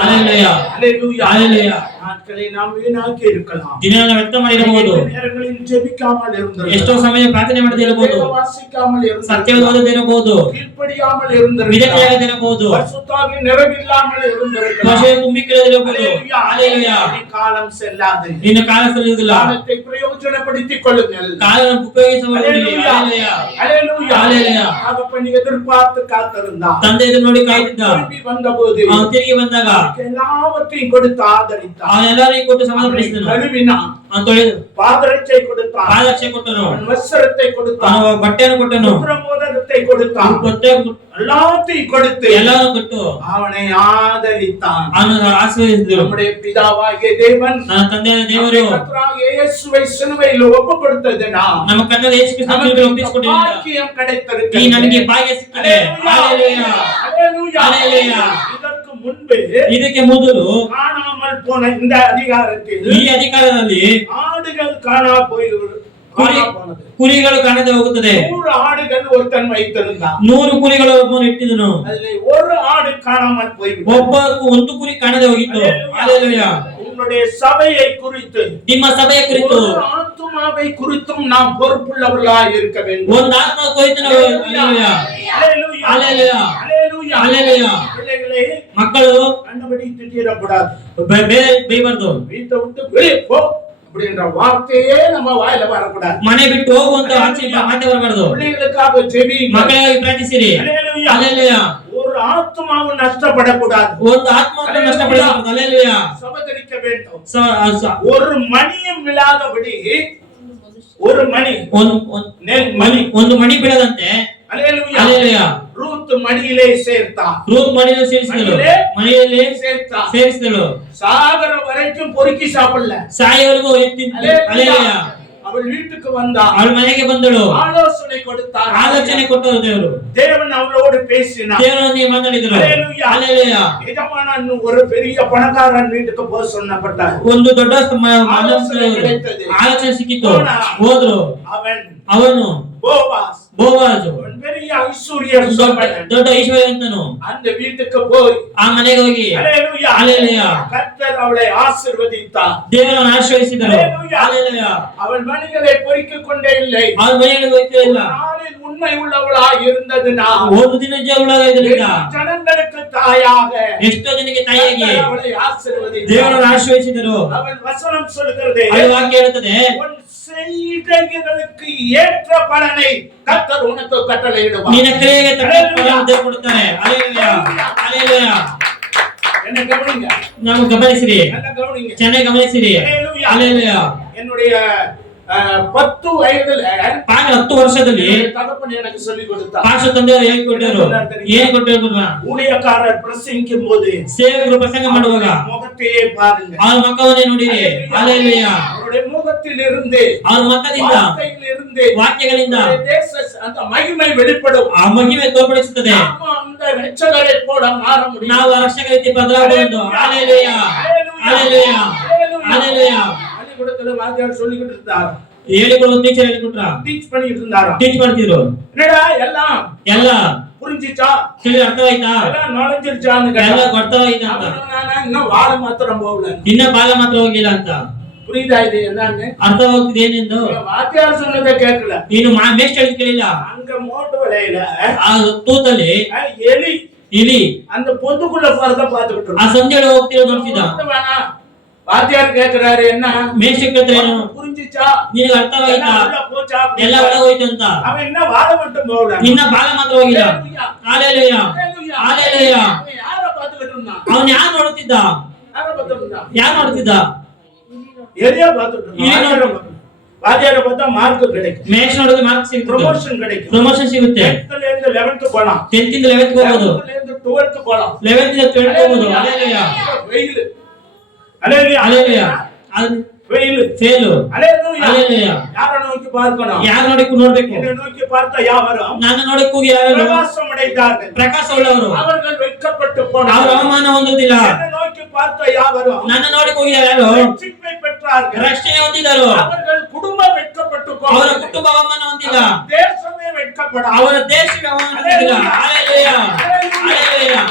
ஹalleluya. ஹalleluya. ஹalleluya. நாட்களை நாம் வீணாக்கி இருக்கலாம். ದಿನಗಳನ್ನು ವ್ಯರ್ಥ ಮಾಡಿರಬಹುದು. நேரங்களில் ஜெபிக்காமல் இருந்திருக்கலாம். ಎಷ್ಟೋ ಸಮಯ ಪ್ರಾರ್ಥನೆ ಮಾಡದೇ ಇರಬಹುದು. வாசிக்காமல் இருந்திருக்கலாம். ಸತ್ಯವನ್ನು ಓದದಿರಬಹುದು. கீழ்ப்படியாமல் இருந்திருக்கலாம். ವಿಧತೆಯಾಗದಿರಬಹುದು. பரிசுத்தாவி நிறைவில்லாமல் இருந்திருக்கலாம். ಭಾಷೆಯ ತುಂಬಿಕೊಳ್ಳದಿರಬಹುದು. ಹalleluya. காலம் செல்லாது. ನಿನ್ನ ಕಾಲ ಸಲ್ಲುವುದಿಲ್ಲ. காலத்தை பிரயோஜனப்படுத்திக் கொள்ளுங்கள். ಕಾಲವನ್ನು ಉಪಯೋಗಿಸಬಹುದು. ஹalleluya. ஹalleluya. ஹalleluya. தகப்பன் எதிர்பார்த்து காத்திருந்தான். ತಂದೆ ಇದನ್ನು ನೋಡಿ ಕಾಯ್ತಿದ್ದ. திரும்பி வந்தபோது ಅವನು ತಿರುಗಿ ಬಂದಾಗ எல்லாவற்றையும் கொடுத்து ஆதரித்தான். ಅವನೆಲ್ಲರಿಗೂ ಕೊಟ್ಟು ಸಮಾಧಾನಿಸಿದನು. கழுவினான். ಅವನು ತೊಳೆದು பாதரட்சை கொடுத்தான். ಪಾದರಕ್ಷೆ ಕೊಟ್ಟನು. அவன் வஸ்திரத்தை கொடுத்தான். ಅವನು ಬಟ್ಟೆಯನ್ನು ಕೊಟ್ಟನು. புத்திரமோதிரத்தை கொடுத்தான். எல்லாத்தையும் கொடுத்து ಎಲ್ಲವನ್ನು ಕೊಟ್ಟು அவனை ஆதரித்தான். ಅವನು ಆಶೀರ್ವದಿಸಿದನು. நம்முடைய பிதாவாகிய தேவன் ನನ್ನ ತಂದೆಯಾದ ದೇವರು கர்த்தராகிய இயேசுவை சிலுவையில் ஒப்பு கொடுத்ததுனா ನಮ್ಮ ಕನ್ನಡ ಯೇಸು ಕ್ರಿಸ್ತನಿಗೆ ಒಪ್ಪಿಸಿಕೊಟ್ಟಿದ್ದಾರೆ. பாக்கியம் கிடைத்திருக்கிறது. ಈ ನಮಗೆ ಭಾಗ್ಯ ಸಿಕ್ಕಿದೆ. ಹalleluya. ஹalleluya. ஹalleluya. இதற்கு முன்பு ಇದಕ್ಕೆ ಮೊದಲು காணாமல் போன இந்த அதிகாரத்தில் ಈ ಅಧಿಕಾರದಲ್ಲಿ ஆடுகள் காணா போனது. ಕುರಿಗಳು ಕಾಣದೆ ಹೋಗುತ್ತದೆ. 100 ஆடுகள் ஒருத்தன் வைத்திருந்தான். 100 ಕುರಿಗಳು ಒಬ್ಬನು ಇಟ್ಟಿದನು. அதிலே ஒரு ஆடு காணாமல் போய்விட்டது. ಒಬ್ಬ ಒಂದು ಕುರಿ ಕಾಣದೆ ಹೋಗಿತ್ತು. ಹalleluya. உங்களுடைய சபையை குறித்து ನಿಮ್ಮ ಸಭೆಯ ಕುರಿತು ஒரு ஆத்துಮ ஆத்மாவை குறித்தும் நாம் பொறுப்புள்ளவர்களாய் இருக்க வேண்டும். ಒಂದು ಆತ್ಮ ಕುರಿತು ನಾವು ಹಲ್ಲೆಲೂಯಾ ஹalleluya ಹಲ್ಲೆಲೂಯಾ ஹalleluya ಹಲ್ಲೆಲೂಯಾ. பிள்ளைகளே ಮಕ್ಕಳು கண்டபடி திட்டிடக்கூடாது. ಬೇರೆ ಬೈಬಾರ್ದು. வீட்டை விட்டு வெளியே போ அப்படின்ற வார்த்தையே நம்ம வாயில வரக்கூடாது. ಮನೆ ಬಿಟ್ಟು ಹೋಗುವಂತ ಆಚೆ ಮಾತೆ ಬರಬಾರ್ದು. பிள்ளைகளுக்காக ஜெபியுங்கள். ಮಕ್ಕಳಿಗಾಗಿ ಪ್ರಾರ್ಥಿಸಿರಿ. ஹalleluya ಹಲ್ಲೆಲೂಯಾ. ஒரு ஆத்மாவும் நஷ்டப்படக்கூடாது. ಒಂದು ಆತ್ಮವನ್ನು ನಷ್ಟಪಡಬಾರದು. ಹಲ್ಲೆಲೂಯಾ. சபதரிக்க வேண்டும். ஒரு மணியும் விழாதபடி ஒரு மணி ಒಂದು ಮಣಿ ಬೀಳದಂತೆ ஹalleluya ಹಲ್ಲೆಲೂಯಾ. ரூத் மணியிலே சேர்த்தா. ರೂತ್ ಮಣಿಯಲ್ಲಿ ಸೇರಿಸಿದಳು. ಮಣಿಯಲ್ಲಿ சேர்த்தா. ಸೇರಿಸಿದಳು. சாகர வரைக்கும் பொறுக்கி சாப்பிடல. ಸಾಯವರೆಗೂ ಹಲ್ಲೆಲೂಯಾ. அவள் வீட்டுக்கு வந்தா. ಅವಳ ಮನೆಗೆ ಬಂದಳು. ஆலோசனை கொடுத்தார். ಆಲೋಚನೆ ಕೊಟ್ಟರು ದೇವರು. தேவன் அவளோடு பேசினார். ದೇವರೊಂದಿಗೆ ಮಾತಾಡಿದರು. ஹalleluya ಹಲ್ಲೆಲೂಯಾ. எஜமானன் ஒரு பெரிய பணக்காரன் வீட்டுக்கு போக சொன்னப்பட்டார். ಒಂದು ದೊಡ್ಡ ಆಲೋಚನೆ ಸಿಕ್ಕಿತು. ಹೋದ್ರು. ಅವನು ಬೋವಾಜು பெரிய ஐஸ்வர்யம் ದೊಡ್ಡ ಐಶ್ವರ್ಯವಂತನು அந்த வீட்டுக்கு போய் ಆ ಮನೆಗೆ ಹೋಗಿ ஹalleluya ಹಲ್ಲೆಲೂಯಾ. கர்த்தர் அவளை ஆசீர்வதித்தார். ದೇವರನ್ನು ಆಶೀರ್ವದಿಸಿದರು. ಹಲ್ಲೆಲೂಯಾ. அவள் மணிகளை பொறுக்கிக் கொண்டே இல்லை. ಅವಳ ಮನೆಗೆ ಹೋಗ್ತಿರಲಿಲ್ಲ. நாளில் உண்மை உள்ளவளாய் இருந்ததுனால் ಒಂದು ದಿನ ಜಗಳಾಗ ಇದರಿಂದ ஜனங்களுக்கு தாயாக ಎಷ್ಟೋ ಜನಕ್ಕೆ ತಾಯಿಯಾಗಿ அவளை ஆசீர்வதித்தார். ದೇವರನ್ನು ಆಶೀರ್ವದಿಸಿದರು. அவள் வசனம் சொல்கிறது. ಅದು ವಾಕ್ಯ ಹೇಳುತ್ತದೆ, உன் செய்கைகளுக்கு ஏற்ற பலனை கர்த்தர் உனக்கு கட்டளையிடுவார். ನಿನ್ನ ಕ್ರಿಯೆಗೆ ತಕ್ಕ ಫಲವನ್ನು ದೇವರು ಕೊಡುತ್ತಾರೆ. ಹಲ್ಲೆಲೂಯಾ. ಹಲ್ಲೆಲೂಯಾ. என்ன கவனிங்க. ನಾವು ಗಮನಿಸಿರಿ. என்ன கவனிங்க. ಚೆನ್ನಾಗಿ ಗಮನಿಸಿರಿ. ஹalleluya. ಹಲ್ಲೆಲೂಯಾ. என்னுடைய 10 வயதுல 10 ವರ್ಷದಲ್ಲಿ தகப்பன் எனக்கு சொல்லி கொடுத்தார். ಪಾಸ್ಟರ್ ತಂದೆಯವರು ಹೇಳಿಕೊಟ್ಟರು. ಏನು ಕೊಟ್ಟರು ಗೊತ್ತಾ? ஊழியக்காரர் பிரசங்கிக்கும் போது ಸೇವಕರು ಪ್ರಸಂಗ ಮಾಡುವಾಗ முகத்தையே பாருங்க. ಅವರ ಮುಖವನ್ನೇ ನೋಡಿರಿ. ಹಲ್ಲೆಲೂಯಾ. அவருடைய முகத்தில் இருந்து ಅವರ ಮುಖದಿಂದ வார்த்தையிலிருந்து ವಾಕ್ಯಗಳಿಂದ அந்த மகிமை வெளிப்படும். ಆ ಮಹಿಮೆ ತೋರ್ಪಡಿಸುತ್ತದೆ. அந்த ರಕ್ಷಕரை போல ಮಾರ முடியும். ನಾವು ಆ ರಕ್ಷಕ ರೀತಿ ಬದಲಾಗಬಹುದು. ಹಲ್ಲೆಲೂಯಾ. ಹಲ್ಲೆಲೂಯಾ. ಹಲ್ಲೆಲೂಯಾ. பள்ளிக்கூடத்துல வாத்தியார் சொல்லிக்கிட்டு இருந்தார். ಹೇಳಿಕೊಡುವ ಟೀಚರ್ ಹೇಳಿಕೊಟ್ರ. ಟೀಚ್ பண்ணிட்டு இருந்தாரா. ಟೀಚ್ ಮಾಡ್ತಿದ್ರು. என்னடா எல்லாம் ಎಲ್ಲ புரிஞ்சிச்சா? ತಿಳಿದು ಅರ್ಥವಾಯ್ತಾ? எல்லாம் நாலேஜ்ஜான்னு ಎಲ್ಲ கேட்டா. ಅರ್ಥವಾಯ್ತಾ ಅಂತ. இன்னும் வாழ மாத்திரம் போகல. ಇನ್ನ ಬಾಲ ಮಾತ್ರ ಹೋಗಿಲ್ಲ ಅಂತ. புரியுதா இது என்னன்னு? ಅರ್ಥವಾಗ್ತಿದೆ ಏನೆಂದು? வாத்தியார் சொன்னதை ಕೇಳல. ನೀನು ಮೇಸ್ಟ್ ಹೇಳಿದ್ ಕೇಳಿಲ್ಲ. அங்க மோட்டு வலையில ಆ ತೂತಲ್ಲಿ எலி ಇಲಿ அந்த பொந்துக்குள்ள போறத பாத்துக்கிட்டு ಆ ಸಂಜೆ ಹೋಗ್ತಿರೋ ನೋಡ್ತಿದ್ದ. வாத்தியார் கேக்குறாரு, என்ன ಮೇಸ್ಟ್ ಕೇಳ್ತಾರೇನು? புரிஞ்சிச்சா? ನಿನಗೆ ಅರ್ಥವಾಯ್ತಾ? உள்ள போச்சா? ಎಲ್ಲ ಒಳಗೋಯ್ತು ಅಂತ. அவன் என்ன வாழ மட்டும் போகல. ಇನ್ನ ಬಾಲ ಮಾತ್ರ ಹೋಗಿಲ್ಲ. ಹಲ್ಲೆಲೂಯಾ. ಹಲ್ಲೆಲೂಯಾ. யார பாத்துக்கிட்டு இருந்தான்? ಅವನು ಯಾರು ನೋಡುತ್ತಿದ್ದ? யார பாத்துக்கிட்டு இருந்தான்? ಯಾರು ನೋಡುತ್ತಿದ್ದ? எதையோ பாத்துக்கிட்டு இருந்தான். வாத்தியார பார்த்தா மார்க் கிடைக்கும். ಮೇಸ್ಟ್ ನೋಡಿದ್ರೆ ಮಾರ್ಕ್ ಸಿಗುತ್ತೆ. ப்ரமோஷன் கிடைக்கும். ಪ್ರಮೋಷನ್ ಸಿಗುತ್ತೆ. 10th ல இருந்து 11th போலாம். 10th ಇಂದ 11th ಹೋಗೋದು. 11th ல இருந்து 12th போலாம். 11th ಇಂದ 12th ಹೋಗೋದು. ಹಲ್ಲೆಲೂಯಾ. வெயில். ஹalleluya. ಹಲ್ಲೆಲೂಯಾ. ಅದು வெயில். ಫೇಲು. ஹalleluya. ಹಲ್ಲೆಲೂಯಾ. யாரை நோக்கி பார்க்கணும்? ಯಾರು ನೋಡಕ್ಕೆ ನೋಡ್ಬೇಕು? என்னை நோக்கி பார்த்த யாவரும் ನನ್ನ ನೋಡಕ್ಕೆ ಹೋಗಿ ಯಾರು பிரகாசம் அடைந்தார்கள். ಪ್ರಕಾಶ ಉಳ್ಳವರು. அவர்கள் வெட்கப்பட்டு ಅವರು போனார்கள். ಅವಮಾನ ಹೊಂದುವುದಿಲ್ಲ. என்னை நோக்கி பார்த்த யாவரும் ನನ್ನ ನೋಡಕ್ಕೆ ಹೋಗಿ ಯಾರು ரட்சிப்பை பெற்றார்கள். ರಕ್ಷಣೆ ಹೊಂದಿದರು. அவர்கள் குடும்பம் வெட்கப்பட்டு ಅವರ போனார்கள். ಕುಟುಂಬ ಅವಮಾನ ಹೊಂದಿಲ್ಲ. தேசமே வெட்கப்படாது. ಅವರ ದೇಶಕ್ಕೆ ಅವಮಾನ ಹೊಂದಿಲ್ಲ. ಹಲ್ಲೆಲೂಯಾ. ಹಲ್ಲೆಲೂಯಾ.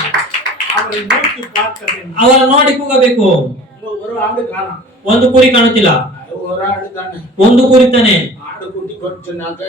அவரை நோக்கி பார்க்க வேண்டும். ಅವರ ನೋಡಿ ಕೂಗಬೇಕು. ஒரு ஆடு காணோம். ಒಂದು ಕುರಿ ಕಾಣುತ್ತಿಲ್ಲ. ஒரு ஆடு தானே. ಒಂದು ಕುರಿ ತಾನೆ. ஆடு குட்டி கொச்சுனாக்க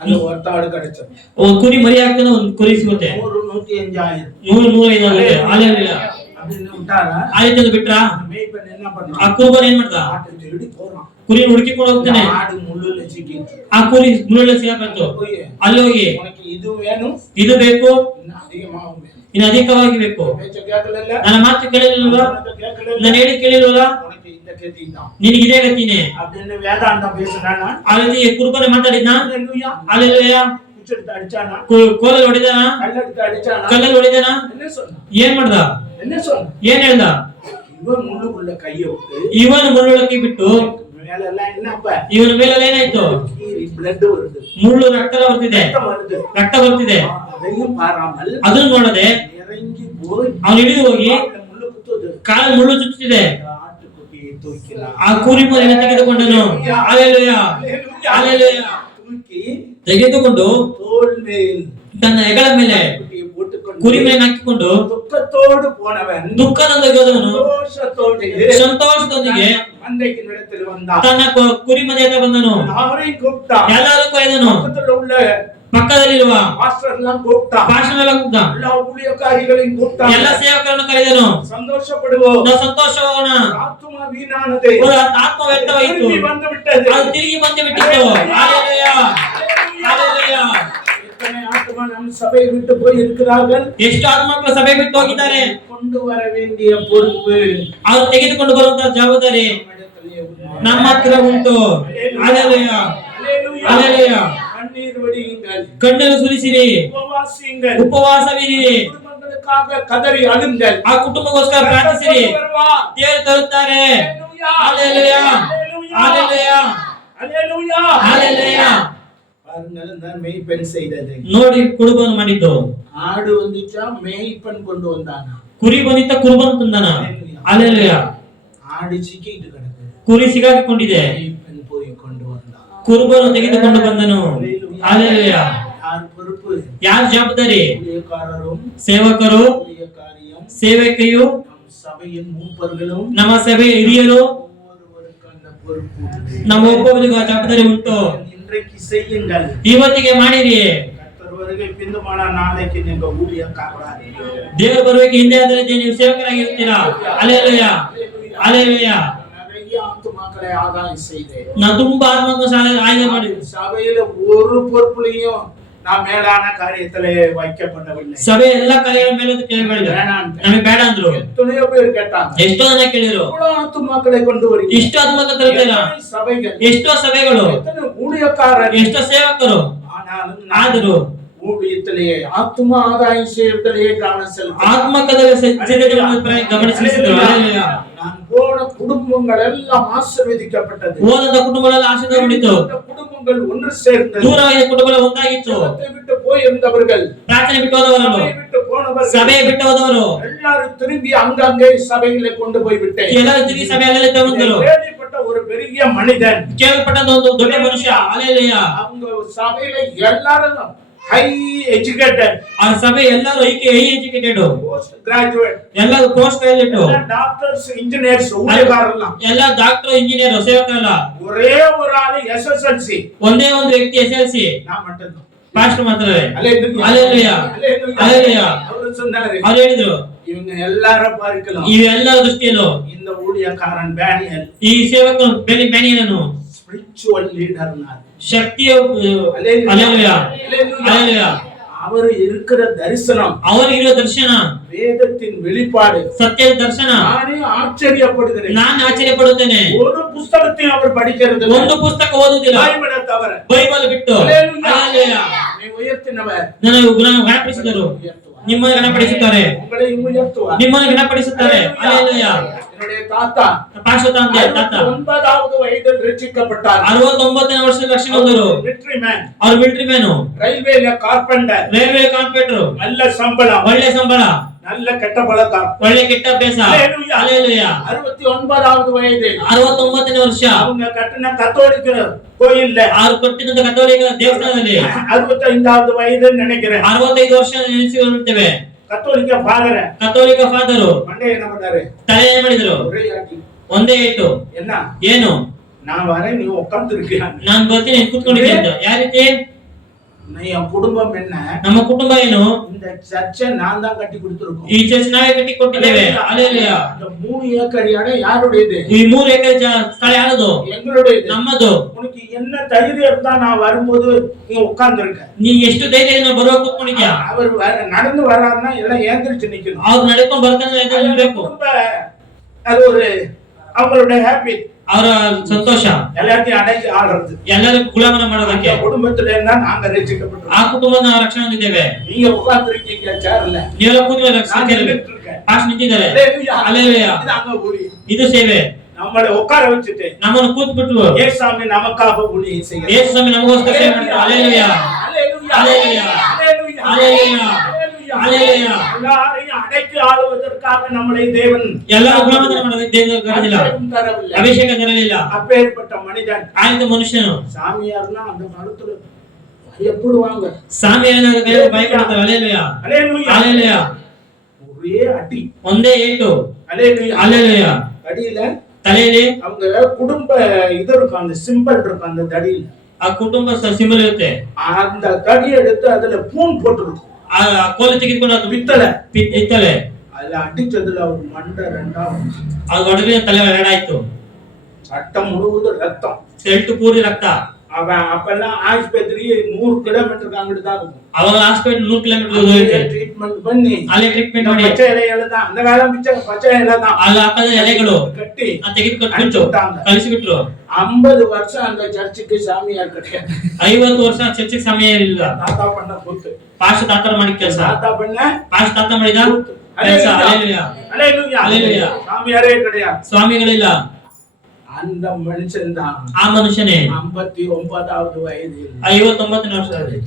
அந்த ஒத்த ஆடு கிடைச்சது. ಒಂದು ಕುರಿ ಮರಿ ಆಗ್ತಾನೆ ಒಂದು ಕುರಿ ಸಿಗುತ್ತೆ. 100-105,000. 100-105 ಆಗುತ್ತೆ. ಹಲ್ಲೆಲೂಯಾ. அப்படின்னு விட்டாரா? ಆಯ್ತು ಬಿಟ್ರಾ? மேய்ப்பன் என்ன ಆ பண்றான்? ಕುರುಬನ್ ಏನ್ ಮಾಡ್ದ? ஆட்டை தேடி போறான். ಕುರಿ ಹುಡುಕಿಕೊಂಡು ಹೋಗ್ತಾನೆ. ஆடு முள்ளுல சிக்கிட்டு. ಆ ಕುರಿ ಮುಳ್ಳು ಸಿಗಾಕಂತು. போய் ಅಲ್ಲಿ ಹೋಗಿ உனக்கு இது வேணும், ಇದು ಬೇಕು, இன்னும் அதிகமாகவும் வேணும். ಇನ್ನು ಅಧಿಕವಾಗಿ ಬೇಕು. பேச்ச கேட்கல. ನನ್ನ ಮಾತು ಕೇಳಿಲ್ವಾ? கேட்கல. ನಾನು ಹೇಳಿ ಕೇಳಿಲ್ವಲ್ಲ? உனக்கு இந்த கதி தான் ನಿನಗೆ ಇದೇ ಗತಿನೇ அப்படின்னு வேதாந்தம் பேசுறானா? ಆ ರೀತಿ ಕುರುಬನ ಮಾತಾಡಿದ್ನ? ஹalleluya. ಹಲ್ಲೆಲೂಯಾ. குச்சிட்டு அடிச்சானா? ಕೋಲಲ್ಲಿ ಹೊಡೆದಾನ? கல்லெடுத்து அடிச்சானா? ಕಲ್ಲಲ್ಲಿ ಹೊಡೆದಾನ? என்ன சொன்னா? ಏನ್ ಮಾಡ್ದ? என்ன சொன்னா? ಏನ್ ಹೇಳ್ದ? இவன் முள்ளுக்குள்ள கைய விட்டு ಇವನು ಮುಳ್ಳುಳಕ್ಕಿ ಬಿಟ್ಟು மேல எல்லாம் என்னப்ப ಇವನ ಮೇಲೆಲ್ಲ ಏನಾಯ್ತು? பிளட் வருது. ಮುಳ್ಳು ರಕ್ತ ಬರ್ತಿದೆ. ரத்தம் வருது. ರಕ್ತ ಬರ್ತಿದೆ. அதையும் பாராமல் ಅದನ್ನು ನೋಡದೆ இறங்கி போய் ಅವನು ಹಿಡಿದು ಹೋಗಿ கால்ல முள்ளு குத்துது. ಕಾಲ ಮುಳ್ಳು ಚುಚ್ಚುತ್ತಿದೆ. ஆட்டுக்குட்டியை தூக்கினான். ಆ ಕುರಿ ಮರಿಯನ್ನು ತೆಗೆದುಕೊಂಡನು. ಹಲ್ಲೆಲೂಯಾ. ಹಲ್ಲೆಲೂಯಾ. தூக்கி ತೆಗೆದುಕೊಂಡು தோள் மேல் ತನ್ನ ಹೆಗಲ ಮೇಲೆ குட்டியை போட்டுக்கொண்டு ಕುರಿ ಮೇಲೆ ಹಾಕಿಕೊಂಡು துக்கத்தோடு போனவன் ದುಃಖದೊಂದಿಗೆ ಹೋದವನು சந்தோஷத்தோடு ಸಂತೋಷದೊಂದಿಗೆ மந்தையின் இடத்தில் வந்தான். ತನ್ನ ಕುರಿ ಮನೆ ಹತ್ರ ಬಂದನು. யாரையும் கூப்பிட்டான். ಎಲ್ಲರೂ ಕರೆದನು. பக்கத்துல உள்ள ಪಕ್ಕದಲ್ಲಿರುವ மாஸ்டர் எல்லாம் கூப்பிட்டான். ಭಾಷಣ ಕೂಗ್ದ. எல்லா ஊழியக்காரிகளையும் கூப்பிட்டான். ಎಲ್ಲ ಸೇವಕರನ್ನು ಕರೆದನು. சந்தோஷப்படுவோம். ನಾವು ಸಂತೋಷವಾಗೋಣ. ஆத்துமா வீணானது. ஒரு ಆತ್ಮ ವ್ಯರ್ಥವಾಯಿತು. திரும்பಿ வந்து விட்டது. ಅದು ತಿರುಗಿ ಬಂದು ಬಿಟ್ಟಿತು. Hallelujah hallelujah. எத்தனை ஆத்துமா நம் சபையை விட்டு போய் இருக்கிறார்கள். ಎಷ್ಟು ಆತ್ಮಗಳು ಸಭೆ ಬಿಟ್ಟು ಹೋಗಿದ್ದಾರೆ. கொண்டு வர வேண்டிய பொறுப்பு ಅವರು ತೆಗೆದುಕೊಂಡು ಬರುವಂತ ಜವಾಬ್ದಾರಿ ನಮ್ಮ ಹತ್ರ ಉಂಟು. Hallelujah hallelujah. கண்ணீர் வடியுங்கள். ಕಣ್ಣನ್ನು ಸುರಿಸಿರಿ. உபவாசியுங்கள். ಉಪವಾಸವಿರಿ. குடும்பங்களுக்காக கதறி அழுங்கள். ಆ ಕುಟುಂಬಕ್ಕೋಸ್ಕರ ಪ್ರಾರ್ಥಿಸಿರಿ. ದೇವರು ತರುತ್ತಾರೆ. ಹalleluya ಹalleluya அல்லேலூயா. ಹalleluya. பாருங்கள், நான் மேய்ப்பன் செய்தது. ನೋಡಿ ಕುರುಬನು ಮಾಡಿದ್ದು. ஆடு வந்துச்சா மேய்ப்பன் கொண்டு வந்தானா. ಕುರಿ ಬಂದಿತ್ತ ಕುರುಬನು ತಂದನ. ಹalleluya. ஆடு சிக்கிட்டு கிடக்கு. ಕುರಿ ಸಿಗಾಕಿಕೊಂಡಿದೆ. மேய்ப்பன் போய் கொண்டு வந்தான். ಕುರುಬನು ತೆಗೆದುಕೊಂಡು ಬಂದನು. ಹalleluya. யார் பொறுப்பு? ಯಾರು ಜವಾಬ್ದಾರಿ? ஊழியக்காரரும் ಸೇವಕರು, ஊழியக்காரியும் ಸೇವಕಿಯು, நம் சபையின் மூப்பர்களும் ನಮ್ಮ ಸಭೆಯ ಹಿರಿಯರು, ஒவ்வொருவருக்கு அந்த பொறுப்பு உண்டு. ನಮ್ಮ ಒಬ್ಬೊಬ್ಬರಿಗೂ ಆ ಜವಾಬ್ದಾರಿ ಉಂಟು. இன்றைக்கு செய்யுங்கள். ಇವತ್ತಿಗೆ ಮಾಡಿರಿ. கர்த்தர் வருகை பிந்துமான நாளைக்கு நீங்க ஊழியக்காரராக ದೇವರು ಬರುವಿಕೆ ಹಿಂದೆ ಆದರೆ ನೀವು ಸೇವಕರಾಗಿರ್ತೀರಾ. Hallelujah hallelujah. நிறைய ஆத்துமாக்களை ஆதாயம் செய்தேன். ನಾನು ತುಂಬಾ ಆತ್ಮವನ್ನು ಆಯ್ಕೆ ಮಾಡಿ சபையில ஒரு பொறுப்புலையும் நான் மேலான காரியத்திலே வைக்கப்படவில்லை. ಸಭೆ ಎಲ್ಲಾ ಕಾರ್ಯಗಳ ಮೇಲೆ ಕೇಳಿದ್ರು. ನಮಗೆ ಬೇಡ ಅಂದ್ರು. எத்தனையோ பேர் கேட்டாங்க. ಎಷ್ಟೋ ಜನ ಕೇಳಿದ್ರು. இவ்வளவு ஆத்துமாக்களை கொண்டு வரீங்க. ಇಷ್ಟು ಆತ್ಮಕ್ಕೆ ತರುತ್ತೀರಾ? எத்தனை சபைகள், ಎಷ್ಟೋ ಸಭೆಗಳು, எத்தனை ஊழியக்காரர், ಎಷ್ಟೋ ಸೇವಕರು. ஆனாலும் ಆದರೂ ஊழியத்திலேயே ஆத்துமா ஆதாயம் செய்வதிலேயே கவனம் செலுத்த ಆತ್ಮಕದ ಸಿದ್ಧತೆಗಳನ್ನು ಗಮನಿಸಿದ್ರು. ಹalleluya. நான் போன குடும்பங்கள் எல்லாம் ஆசீர்வதிக்கப்பட்டது. ಹೋದ ಕುಟುಂಬಗಳಲ್ಲಿ ಆಶೀರ್ವಾದ ಉಂಟಿತು. இந்த குடும்பங்கள் ஒன்று சேர்ந்தது. ದೂರವಾಗಿದ್ದ ಕುಟುಂಬಗಳು ಒಂದಾಗಿತ್ತು. ஜெபத்தை விட்டு போயிருந்தவர்கள், ಪ್ರಾರ್ಥನೆ ಬಿಟ್ಟು ಹೋದವರು, சபையை விட்டு போனவர்கள், ಸಭೆ ಬಿಟ್ಟು ಹೋದವರು எல்லாரும் திரும்பி அங்கங்கே சபைகளை கொண்டு போய் விட்டேன். ಎಲ್ಲರೂ ತಿರುಗಿ ಸಭೆಯಲ್ಲಿ ತಗೊಂಡರು. கேள்விப்பட்ட ஒரு பெரிய மனிதன், ಕೇಳಲ್ಪಟ್ಟಂತ ಒಂದು ದೊಡ್ಡ ಮನುಷ್ಯ. ಹalleluya. அவங்க சபையில எல்லாரும் ஹை எஜுகேட்டட், ಆ ಸಭೆ ಎಲ್ಲರೂ ಹೈ ಎಜುಕೇಟೆಡ್, போஸ்ட் கிராஜுவேட், ಎಲ್ಲರೂ ಪೋಸ್ಟ್ ಗ್ರಾಜುಯೇಟ್, டாக்டர்ஸ், இன்ஜினியர்ஸ், ஊழியக்காரர்கள், ಎಲ್ಲ ಡಾಕ್ಟರ್, ಇಂಜಿನಿಯರ್, ಸೇವಕರಲ್ಲ. ஒரே ஒரு ஆளு எஸ்எஸ்எல்சி, ಒಂದೇ ಒಂದು ವ್ಯಕ್ತಿ SLC நான் மட்டும் ಪಾಸ್ಟರ್ ಮಾತ್ರವೇ. அல்லேலூயா ಹalleluya ಹalleluya. அவர் சொன்னாரு, ಅವ್ರು ಹೇಳಿದ್ರು, இவங்க எல்லாரும் பார்க்கலாம், ಇವೆಲ್ಲರ ದೃಷ್ಟಿಯಲ್ಲೂ இந்த ஊழியக்காரன் பேனியல் ಈ ಸೇವಕನು ಬೆನಿಯನನು ஸ்பிரிச்சுவல் லீடர். ಶಕ್ತಿಯ ಹalleluya ಹalleluya. அவர் இருக்கிற தரிசனம், ಅವರಿಗಿರುವ ದರ್ಶನ, வேதத்தின் வெளிப்பாடு, ಸತ್ಯದ ದರ್ಶನ. நானே ஆச்சரியப்படுகிறேன். ನಾನು ಆಶ್ಚರ್ಯ ಪಡುತ್ತೇನೆ. ஒரு புஸ்தகத்தையும் அவர் படிக்கிறது ಒಂದು ಪುಸ್ತಕ ಓದುವುದಿಲ್ಲ, பைபிளை தவிர. ಬೈಬಲ್ ಬಿಟ್ಟು. அல்லேலூயா. ಹalleluya. நீ உயர்த்தினவர் ನನಗೆ ಗಣಪಡಿಸಿದರು, ನಿಮ್ಮನ್ನು ಗಣಪಡಿಸುತ್ತಾರೆ, உங்களையும் உயர்த்துவார். ನಿಮ್ಮನ್ನು ಗಣಪಡಿಸುತ್ತಾರೆ. ಹalleluya. என்னுடைய தாத்தா ಪಾಸ್ಟರ್ ತಂದೆ ತಾತ 9வது வயதில் ரட்சிக்கப்பட்டார். 69ನೇ ವರ್ಷದ ರಕ್ಷಣೆ ಹೊಂದರು. மிலிಟರಿ மேன், ಅವರು ಮಿಲಿಟರಿ ಮ್ಯಾನು, ரயில்வேல கார்பெண்டர், ರೈಲ್ವೆ ಕಾಂಟ್ರಾಕ್ಟರ್, நல்ல சம்பளம், ಒಳ್ಳೆ ಸಂಬಳ, நல்ல கெட்ட பழக்கம். ಒಳ್ಳೆ ಕೆಟ್ಟ ಅಭ್ಯಾಸ. ஹalleluya. ಹalleluya. 69வது வயதில் 69ನೇ ವರ್ಷ அவங்க கட்டின கத்தோலிக்க கோயில்ல ಅವರು ಕಟ್ಟಿದಂತ ಕಥೋಲಿಕ ದೇವಸ್ಥಾನದಲ್ಲಿ 65வது வயது நினைக்கிறேன் 65 ವರ್ಷ ನೆನೆಸಿಕೊಳ್ಳುತ್ತೇವೆ. கத்தோலிக்க ஃபாதர் ಕಥೋಲಿಕ ಫಾದರು மண்டே என்ன பண்ணாரு, ತಲೆ ಏನ್ ಮಾಡಿದ್ರು, ஒரೇ அடி. ಒಂದೇ ಏಟು. என்ன, ಏನು, நான் வரேன், நீ உட்கார்ந்து இருக்கியா, ನಾನ್ ಬರ್ತೀನಿ ಕೂತ್ಕೊಂಡಿದ್ದೆ ಅಂತ. ಯಾವ ರೀತಿ? என் குடும்பம் என்ன, ನಮ್ಮ ಕುಟುಂಬ ಏನು, இந்த சர்ச்சை நான் தான் கட்டி கொடுத்திருக்கோம். ಈ ಚರ್ಚ್ ನಾವೇ ಕಟ್ಟಿ ಕೊಟ್ಟಿದ್ದೇವೆ. ಹalleluya. இந்த 3 ஏக்கர் இடம் யாருடையது? ಈ 3 ಎಕರೆ ಸ್ಥಳ ಯಾರದು? எங்களுடையது. ನಮ್ಮದು. உனக்கு என்ன தைரியம் இருந்தா நான் வரும்போது நீ உட்கார்ந்து இருக்க. ನೀ ಎಷ್ಟು ಧೈರ್ಯದಿಂದ ಬರುವ ಕೂತ್ಕೊಂಡಿದ್ಯಾ? அவர் நடந்து வராருன்னா எல்லாம் ஏந்திரிச்சு நிக்கணும். ಅವ್ರು ನಡ್ಕೊಂಡು ಬರ್ತಾನೆ ಇರಬೇಕು. அது ஒரு அவங்களுடைய ஹாப்பி, ಅವರ ಸಂತೋಷ, எல்லாத்தையும் அடக்கி ஆடுறது. ಎಲ್ಲರಿಗೂ ಗುಲಾಮನ ಮಾಡೋದಕ್ಕೆ. குடும்பத்துல இருந்தா நாங்க ரட்சிக்கப்பட்டோம். ಆ ಕುಟುಂಬ ನಾವು ರಕ್ಷಣೆ ಹೊಂದಿದ್ದೇವೆ. நீங்க உட்கார்ந்து இருக்கீங்க சேர்ல, ನೀವೆಲ್ಲ ಕೂತ್ಕೊಳ್ಳಿ, நான் ರಕ್ಷಣೆ நின்னுட்டு இருக்கேன். ಪಾಸ್ಟ್ ನಿಂತಿದ್ದಾರೆ. அல்லேலூயா. ಹalleluya. இது அங்க ஊழியம். ಇದು ಸೇವೆ. நம்மளை உட்கார வச்சுட்டு ನಮ್ಮನ್ನು ಕೂತ್ಬಿಟ್ಟು ஏசாமி நமக்காக ஊழியம் செய்கிறார். ಯೇಸು ಸ್ವಾಮಿ ನಮಗೋಸ್ಕರ ಸೇವೆ ಮಾಡ್ತಾರೆ. ಹalleluya அல்லேலூயா. அல்லேலூயா. அல்லேலூயா. ಹalleluya ಹalleluya. எல்லாரையும் அடக்கி ஆளுவதற்காக நம்மளை தேவன் ಎಲ್ಲರೂ ಗುಲಾಮತನ ಮಾಡೋದಕ್ಕೆ ದೇವರು ಕರೆದಿಲ್ಲ, அபிஷேகம் தரவில்லை. ಅಭಿಷೇಕ ತರಲಿಲ್ಲ. அப்பேற்பட்ட மனிதன் ಆಯ್ತ ಮನುಷ್ಯನು சாமியார்னா அந்த காலத்துல பயப்படுவாங்க. ಸ್ವಾಮಿ ಏನಾದ್ರು ಕೈ ಭಯಪಡ್ತಾರೆ. ಹalleluya அல்லேலூயா. ಹalleluya. ஒரே அடி. ಒಂದೇ ಏಟು. அல்லேலூயா. ಹalleluya. அடியில ತಲೆಯಲ್ಲಿ அவங்க குடும்ப இது இருக்கும், அந்த சிம்பல் இருக்கும் அந்த தடியில. ಆ ಕುಟುಂಬ ಸಿಂಬಲ್ ಇರುತ್ತೆ. அந்த தடி எடுத்து அதுல பூன் போட்டுருக்கும். ಆ ಕೋಲು ತೆಗೆದುಕೊಂಡು ಅದು பித்தளை. ಇತ್ತಲೆ அதுல அடிச்சதுல ஒரு மண்டை ரெண்டாவது. ಅದು ಹೊಡೆದ್ರೆ ತಲೆ ಎರಡಾಯ್ತು. சட்டம் முழுவதும் ரத்தம். ಸೆಲ್ಟು ಪೂರಿ ರಕ್ತ. அவன் அப்பெல்லாம் ஆஸ்பத்திரி 100 கிலோமீட்டருக்கு அங்கிட்டு தான் இருக்கும். ಅವಾಗ ಹಾಸ್ಪಿಟಲ್ 100 ಕಿಲೋಮೀಟರ್ ಹೋಗಿದೆ. ட்ரீட்மெண்ட் பண்ணி ಅಲ್ಲೇ ಟ್ರೀಟ್ಮೆಂಟ್ ಮಾಡಿ பச்சை இலையில தான், அந்த காலம் பச்சை இலை தான் ಅಲ್ಲಿ ಹಾಕದ ಎಲೆಗಳು கட்டி ತೆಗೆದುಕೊಟ್ಟು ಕಳಿಸಿಬಿಟ್ರು. 50 வருஷம் அந்த சர்ச்சுக்கு சாமியார் கிடையாது. 50 ವರ್ಷ ಚರ್ಚಿಗೆ ಸಮಯ ಇರಲಿಲ್ಲ. தாத்தா பண்ண கூத்து. ಪಾಸ್ಟ್ ತಾತ ಮಾಡಿದ ಕೆಲಸ. தாத்தா பண்ண ಪಾಸ್ಟ್ ತಾತ ಮಾಡಿದ ಕೆಲಸ. ಹalleluya ஹalleluya ஹalleluya. சாமியாரே கிடையாது, ಸ್ವಾಮಿಗಳಿಲ್ಲ. அந்த மனுஷன் தான் ಆ ಮನುಷ್ಯನೇ 59வது வயதில் 59 ವರ್ಷದಲ್ಲಿ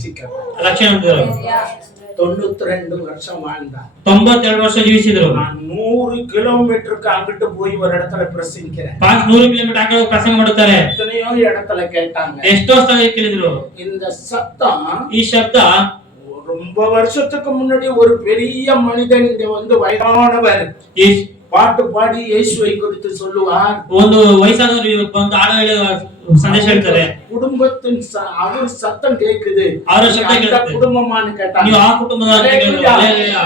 ರಕ್ಷಣೆ ಹೊಂದಿದರು. 92 வருஷம் வாழ்ந்தான். 92 ವರ್ಷ ಜೀವಿಸಿದರು. நான் 100 கிலோமீட்டருக்கு அங்கிட்டு போய் ஒரு இடத்துல பிரசங்கிக்கிறேன். ಪಾಸ್ಟ್ 100 ಕಿಲೋಮೀಟರ್ ಆಗ ಪ್ರಸಂಗ ಮಾಡುತ್ತಾರೆ. எத்தனையோ இடத்துல கேட்டாங்க. ಎಷ್ಟೋ ಸ್ಥಳ ಕೇಳಿದ್ರು. இந்த சத்தம், ಈ ಶಬ್ದ ரொம்ப வருஷத்துக்கு முன்னாடி ஒரு பெரிய மனிதன் இங்க வந்து வயதானவர் ಈ பாட்டு பாடி இயேசுவை குறித்து சொல்லுவார். ಒಂದು ವಯಸ್ಸಾದವರು ಬಂದು ಹಾಡು ಹೇಳಿ ಸಂದೇಶ ಹೇಳ್ತಾರೆ. குடும்பத்தின் அவர் சத்தம் கேக்குது. ಅವರ ಶಬ್ದ அந்த ಕೇಳುತ್ತೆ. குடும்பமான்னு கேட்டாங்க. ನೀವು ಆ ಕುಟುಂಬದ ಅಂತ ಕೇಳಿದ್ರು. ಹalleluya.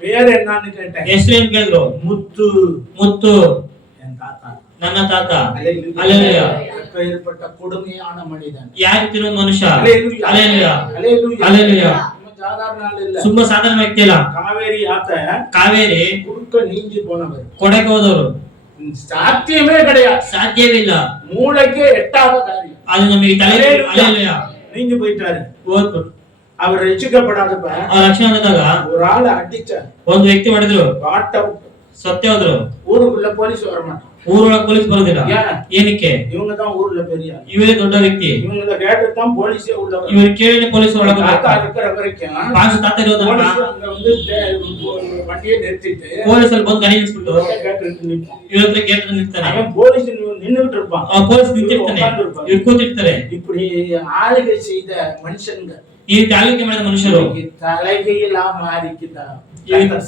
பேர் என்னன்னு கேட்டேன். ಹೆಸರು ಏನು ಕೇಳಿದ್ರು? முத்து. ಮುತ್ತು என் தாத்தா. ನನ್ನ ತಾತ. ஹalleluya. ಹalleluya. எப்பேற்பட்ட கொடுமையான மனிதன். ಯಾರಿರೋ ಮನುಷ್ಯ. ஹalleluya. ಹalleluya. ஹalleluya. ಹalleluya. சாதாரண ஆள் இல்ல. ತುಂಬಾ ಸಾಧಾರಣ ವ್ಯಕ್ತಿ ಅಲ್ಲ. காவேரி ஆத்த ಕಾವೇರಿ குறுக்க நீஞ்சி போனவர். ಕೊಡಕ್ಕೆ ಹೋದವರು. சாத்தியமே கிடையாது. ಸಾಧ್ಯವಿಲ್ಲ. மூளைக்கே எட்டாத காரியம். ಅದು ನಮಗೆ ತಲೆ. ಹalleluya. நீங்க போயிட்டாரு. ಓದ್ಬಿಟ್ಟು அவர் ரட்சிக்கப்படாதப்ப ಅವ್ರ ರಕ್ಷಣೆ ಹೊಂದಿದಾಗ ஒரு ஆள் அடிச்சார். ಒಂದು ವ್ಯಕ್ತಿ ಹೊಡೆದ್ರು. காட்ட ಸತ್ಯ ಹೋದ್ರು. ஊருக்குள்ள போலீஸ் வர மாட்டான். ಊರೊಳಗೆ ಪೊಲೀಸ್ ಬರೋದಿಲ್ಲ. ಏನಕ್ಕೆ? இவங்க தான் ஊர்ல பெரிய ஆள். ಇವರೇ ದೊಡ್ಡ ವ್ಯಕ್ತಿ. இவங்க கேட்டு தான் போலீஸே உள்ள வரும். ಇವರು ಕೇಳಿ ಪೊಲೀಸ್ ಒಳಗೆ தாத்தா இருக்கிற வரைக்கும் ಪಾಸ್ ತಾತ ಇರೋದನ್ನ போலீஸ் அங்க வந்து வண்டியை நிறுத்திட்டு ಪೊಲೀಸರು ಬಂದು ಗಾಡಿ ನಿಲ್ಸ್ಬಿಟ್ಟು கேட்டு நிற்பான். ಇವ್ರ ಹತ್ರ ಗೇಟ್ ನಿಲ್ತಾನೆ. அவன் போலீஸ் நின்னுட்டு இருப்பான். ಪೊಲೀಸ್ ನಿಂತಿರ್ತಾನೆ. ಇವ್ರು ಕೂತಿರ್ತಾರೆ. இப்படி ஆளுகை செய்த மனுஷங்க ಈ ತಾಲೂಕೆ ಮಾಡಿದ ಮನುಷ್ಯರು தலைகையிலா மாறிக்கிட்டா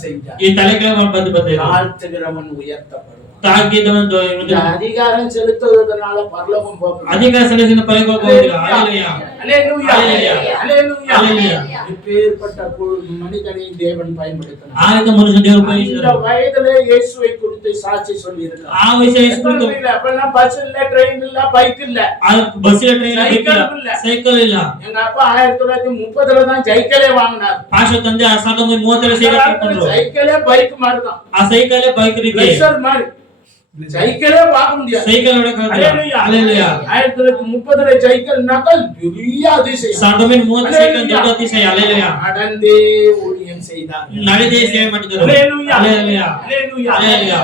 செஞ்சா ಈ ತಲೆಗಳ ಬಂದು தாழ்த்துகிறவன் உயர்த்தப்படுவான். ತಾಗಿದವನು இந்த அதிகாரம் செலுத்துவதனால பரலோகம் போகும். ಅಧಿಕಾರ ಸಲ್ಲಿಸಿದ ಪರಲೋಕ ಹೋಗಿಲ್ಲ. ஹalleluya. ஹalleluya. ஹalleluya. ஹalleluya. ஹalleluya. இப்பேற்பட்ட மனிதனை தேவன் பயன்படுத்தினார். ಆ ರೀತಿ ಮನುಷ್ಯ ದೇವರು இந்த ಉಪಯೋಗಿಸಿದರು. வயதிலே இயேசுவை குறித்து சாட்சி சொல்லி இருக்கார். ಆ ವಯಸ್ಸು அப்பெல்லாம் பஸ் இல்ல, ட்ரெயின் இல்ல, பைக் இல்ல, ಬಸ್ ಇಲ್ಲ, ಟ್ರೈನ್ ಇಲ್ಲ, ಸೈಕಲ್ ಇಲ್ಲ. எங்க அப்பா 1930 தான் சைக்கிளே வாங்கினார். ಪಾಶ ತಂದೆ 1930 ಸೈಕಲ್ ಕೊಂಡ್ರು. சைக்கிளே பைக் மாதிரி தான். ಆ ಸೈಕಲ್ ಬೈಕ್ ರೀತಿ ப்ளெஷர் மாதிரி. சைக்கிளே பார்க்க முடியாது. ಸೈಕಲ್ ಹೊಡಕ ஹalleluya. ஹalleluya. 1930 சைக்கிள்னாக்க பெரிய அதிசயம். 1930 ಸೈಕಲ್ ದೊಡ್ಡ ಅತಿಶಯ. ஹalleluya. நடந்தே ஊழியம் செய்தார். ನಡೆದೇ ಸೇವೆ ಮಾಡಿದರು. ஹalleluya. ஹalleluya. ஹalleluya. ஹalleluya.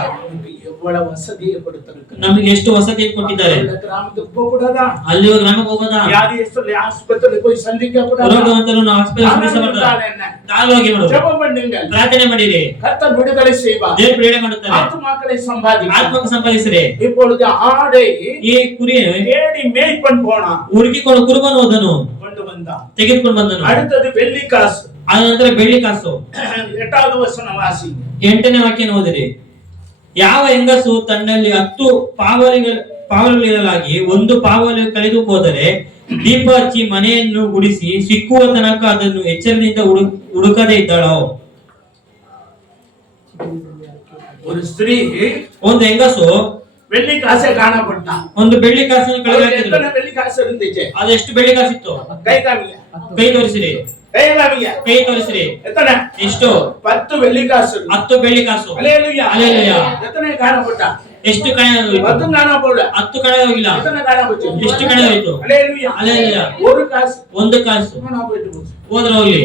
எவ்வளவு வசதியை கொடுத்திருக்கிறார். ನಮಗೆ ಎಷ್ಟು ವಸತಿ ಕೊಟ್ಟಿದ್ದಾರೆ. கிராமத்துக்கு போக கூடாதா? ಅಲ್ಲಿ ಗ್ರಾಮಕ್ಕೆ ಹೋಗೋದಾ? வியாதியஸ்தரை ஆஸ்பத்திரியில போய் சந்திக்க கூடாதா? ರೋಗವಂತರು ನಾವು ಆಸ್ಪತ್ರೆಗೆ ಸಲ್ಲಿಸಬಾರದಾ? ಕಾಲವಾಗಿ ಮಾಡೋದು. ஜெபம் பண்ணுங்கள். ಪ್ರಾರ್ಥನೆ ಮಾಡಿರಿ. கர்த்தர் விடுதலை செய்வார். ದೇವರು ಬಿಡುಗಡೆ ಮಾಡುತ್ತಾರೆ. ஆத்துமாக்களை சம்பாதிப்பார். ಆತ್ಮಕ್ಕೆ ಸಂಪಾದಿಸಿರಿ. இப்பொழுது ஆடை ಈ ಕುರಿ தேடி மேய்ப்பன் போனான். ಹುಡುಕಿಕೊಂಡು ಕುರುಬನು ಹೋದನು. கொண்டு வந்தான். ತೆಗೆದುಕೊಂಡು ಬಂದನು. அடுத்தது வெள்ளி காசು. ಆ ನಂತರ ಬೆಳ್ಳಿ ಕಾಸು. 8வது ವಚನ ವಾಸಿ. 8ನೇ ವಾಕ್ಯನ ಓದಿರಿ. ಯಾವ ಹೆಂಗಸು ತನ್ನಲ್ಲಿ 10 ಪಾವಲುಗಳಿರಲಾಗಿ ಒಂದು ಪಾವಲು ಕಳೆದು ಹೋದರೆ ದೀಪ ಹಚ್ಚಿ ಮನೆಯನ್ನು ಗುಡಿಸಿ ಸಿಕ್ಕುವ ತನಕ ಅದನ್ನು ಎಚ್ಚರದಿಂದ ಹುಡುಕದೇ ಇದ್ದಾಳೋ? ஒரு ஸ்திரீ ಒಂದು ಹೆಂಗಸು வெள்ளி காசை காணப்பட்டான். ಒಂದು ಬೆಳ್ಳಿ ಕಾಸನ್ನು ಕಳೆದು ಹಾಕಿದ್ರು. எத்தனை வெள்ளி காசு இருந்துச்சு? ಅದೆಷ್ಟು ಬೆಳ್ಳಿ ಕಾಸಿತ್ತು? கை காமிங்க. ಕೈ ತೋರಿಸಿರಿ. கை காமிங்க. ಕೈ ತೋರಿಸಿರಿ. எத்தனை? ಎಷ್ಟು? 10 வெள்ளி காசு. 10 ಬೆಳ್ಳಿ ಕಾಸು. ஹalleluya. ஹalleluya. எத்தனை காணப்பட்டான்? ಎಷ್ಟು ಕಳೆದೋಯ್ತು? 10 காணப்படல. 10 ಕಳೆದೋಗಿಲ್ಲ. எத்தனை காணப்பட்டு? ಎಷ್ಟು ಕಳೆದೋಯ್ತು? ஹalleluya. ஹalleluya. ஒரு காசு. ಒಂದು ಕಾಸು. போனா போயிட்டு போச்சு. ಹೋದ್ರೆ ಹೋಗ್ಲಿ.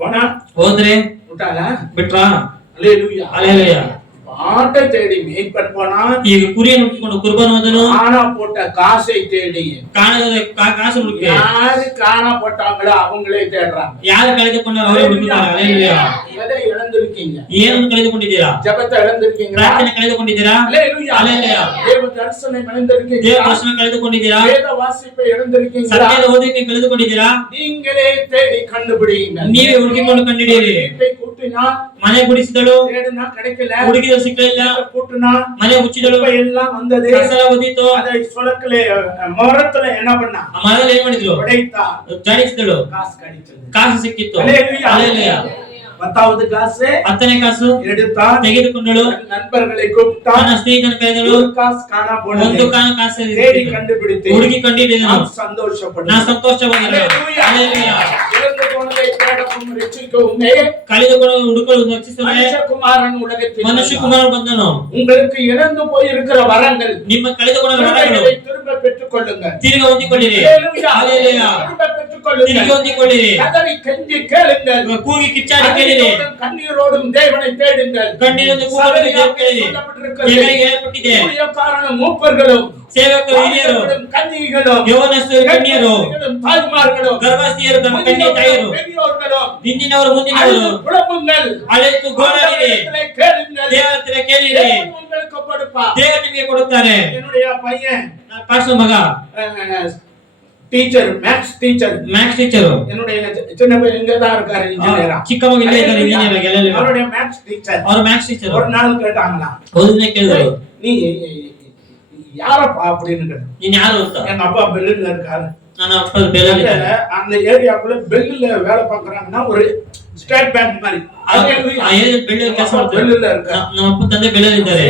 போனா ಹೋದ್ರೆ விட்டாளா? ಬಿಟ್ರಾ? ஹalleluya. ஹalleluya. ஆட்டை தேடி மேய்ப்பன் போனா. ಈಗ ಕುರಿಯನ್ನು ಹುಡುಕಿಕೊಂಡು ಕುರ್ಬಾನ್ ಹೋದನು. காணா போட்ட காசை தேடி. ಕಾಣದ ಕಾಸು ಹುಡುಕಿ. யாரு காணா போட்டாங்களோ அவங்களே தேடுறாங்க. ಯಾರು ಕಳೆದುಕೊಂಡಾರೋ ಅವರೇ ಹುಡುಕ್ತಾರೆ. ஹalleluya. எதை இழந்திருக்கீங்க? ಏನನ್ನು ಕಳೆದುಕೊಂಡಿದ್ದೀರಾ? ஜெபத்தை இழந்திருக்கீங்களா? ಪ್ರಾರ್ಥನೆ ಕಳೆದುಕೊಂಡಿದ್ದೀರಾ? ஹalleluya. ஹalleluya. தேவ தரிசனம் ದೇವ இழந்திருக்கீங்களா? ದರ್ಶನ ಕಳೆದುಕೊಂಡಿದ್ದೀರಾ? வேத வாசிப்பை இழந்திருக்கீங்களா? ಸತ್ಯದ ಓದಿಕೆ ಕಳೆದುಕೊಂಡಿದ್ದೀರಾ? நீங்களே தேடி கண்டுபிடிங்க. ನೀವೇ ಹುಡುಕಿಕೊಂಡು ಕಂಡಿದ್ದೀರಿ. வீட்டை கூட்டினா ಮನೆ ಗುಡಿಸಿದಳು, தேடினா கிடைக்கல. ಹುಡುಕಿದ ಮುಚ್ಚಲು ಸಿಕ್ಕಲಿಲ್ಲ. கூட்டுனா ಮನೆ ಮುಚ್ಚಿದಳು, குப்பை எல்லாம் வந்தது. ಕಸ ಬಂದಿತ್ತು. அதை சுலக்கலே மரத்துல என்ன பண்ணா? ಆ ಮರದಲ್ಲಿ ಏನ್ ಮಾಡಿದ್ರು? உடைத்தா. ಜಾಡಿಸಿದಳು. காசு கிடைச்சது. ಕಾಸು ಸಿಕ್ಕಿತ್ತು. அல்லேಲೂயா. அல்லேಲೂಯಾ. 10வது காசு 10ನೇ ಕಾಸು எடுத்தா. ತೆಗೆದುಕೊಂಡಳು. நண்பர்களை கூப்பிட்டா. ತನ್ನ ಸ್ನೇಹಿತನ ಕರೆದಳು. ஒரு காசு காணா போனது. ಒಂದು ಕಾಸು தேடி கண்டுபிடித்து ಹುಡುಗಿ ಕಂಡಿದ್ದೇನೆ. நான் சந்தோஷப்படுறேன். ನಾನು ಸಂತೋಷವಾಗಿಲ್ಲ. அல்லேலூயா. இறந்து போனதை தேடவும் ரட்சிக்கவுமே ಕಳೆದುಕೊಂಡು ಹುಡುಕಲು ರಕ್ಷಿಸಲೇ மனுஷகுமாரன் உலகத்தில் ಮನುಷ್ಯ ಕುಮಾರ ಬಂದನು. உங்களுக்கு இழந்து போயிருக்கிற வரங்கள் ನಿಮ್ಮ ಕಳೆದುಕೊಂಡ ವರಗಳು திரும்ப பெற்றுக்கொள்ளுங்க. ತಿರುಗಿ ಹೊಂದಿಕೊಳ್ಳಿರಿ. அல்லேலூயா. அல்லேலೂಯಾ. திரும்ப பெற்றுக்கொள்ளுங்க. ತಿರುಗಿ ಹೊಂದಿಕೊಳ್ಳಿರಿ. கதறி கெஞ்சி கேளுங்கள். ಕೂಗಿ ಕಿಚ್ಚಾಡಿ ಕೇಳಿರಿ. கண்ணீரோடும் தேவனை தேடுங்கள். ಕಣ್ಣೀರೊಂದು ಕೂಗಲು ದೇವರು ಕೇಳಿರಿ. ದೇವರಿಗೆ ಹೇಳಲ್ಪಟ್ಟಿದೆ. காரண மூப்பர்களும் ಸೇವಕರು ಹಿರಿಯರು கன்னிகளும் ಯೌವನಸ್ಥರು ಕನ್ಯರು தாய்மார்களும் ಗರ್ಭಸ್ಥಿಯರು ತಮ್ಮ ಕನ್ಯೆ ತಾಯಿಯರು பெரியோர்களும் ಹಿಂದಿನವರು ಮುಂದಿನವರು புலம்புங்கள். ಅಳೆತು ಗೋಳಾಡಿರಿ. கேளுங்கள். ದೇವರ ಹತ್ರ ಕೇಳಿರಿ. தேவன் உங்களுக்கு கொடுப்பார். ದೇವರು ನಿಮಗೆ ಕೊಡುತ್ತಾರೆ. என்னுடைய பையன் ಪಾಸ್ಟರ್ ಮಗ teacher maths teacher maths teacher. என்னுடைய சின்ன பையன் இங்க தான் இருக்காரு இன்ஜினியரா. ಚಿಕ್ಕ ಮಗ ಇಲ್ಲೇ ಇದ್ದಾರೆ ಇಂಜಿನಿಯರ್ ಗೆಲ್ಲಲು. அவருடைய மேத்ஸ் டீச்சர் ಅವರು ಮ್ಯಾಥ್ಸ್ ಟೀಚರು. ஒரு நாள் கேட்டாங்களா, ಒಂದು ದಿನ ಕೇಳಿದ್ರು, நீ யாரப்பா அப்படின்னு கேட்டாங்க. ನೀನ್ ಯಾರು ಅಂತ. எங்க அப்பா பெல்லுல இருக்காரு. ನನ್ನ ಅಪ್ಪ ಬೆಳಲಿ. அந்த ஏரியாக்குள்ள பெல்லுல வேலை பார்க்கறாங்கன்னா ஒரு ஸ்டேட் பேங்க் மாதிரி ಆ ಏರಿಯಾ ಬೆಳ್ಳಿ ಕೆಲಸ ಮಾಡ್ತಾರೆ. பெல்லுல இருக்காரு. ನಮ್ಮ ಅಪ್ಪ ತಂದೆ ಬೆಳ್ಳಲ್ಲಿ ಇದ್ದಾರೆ.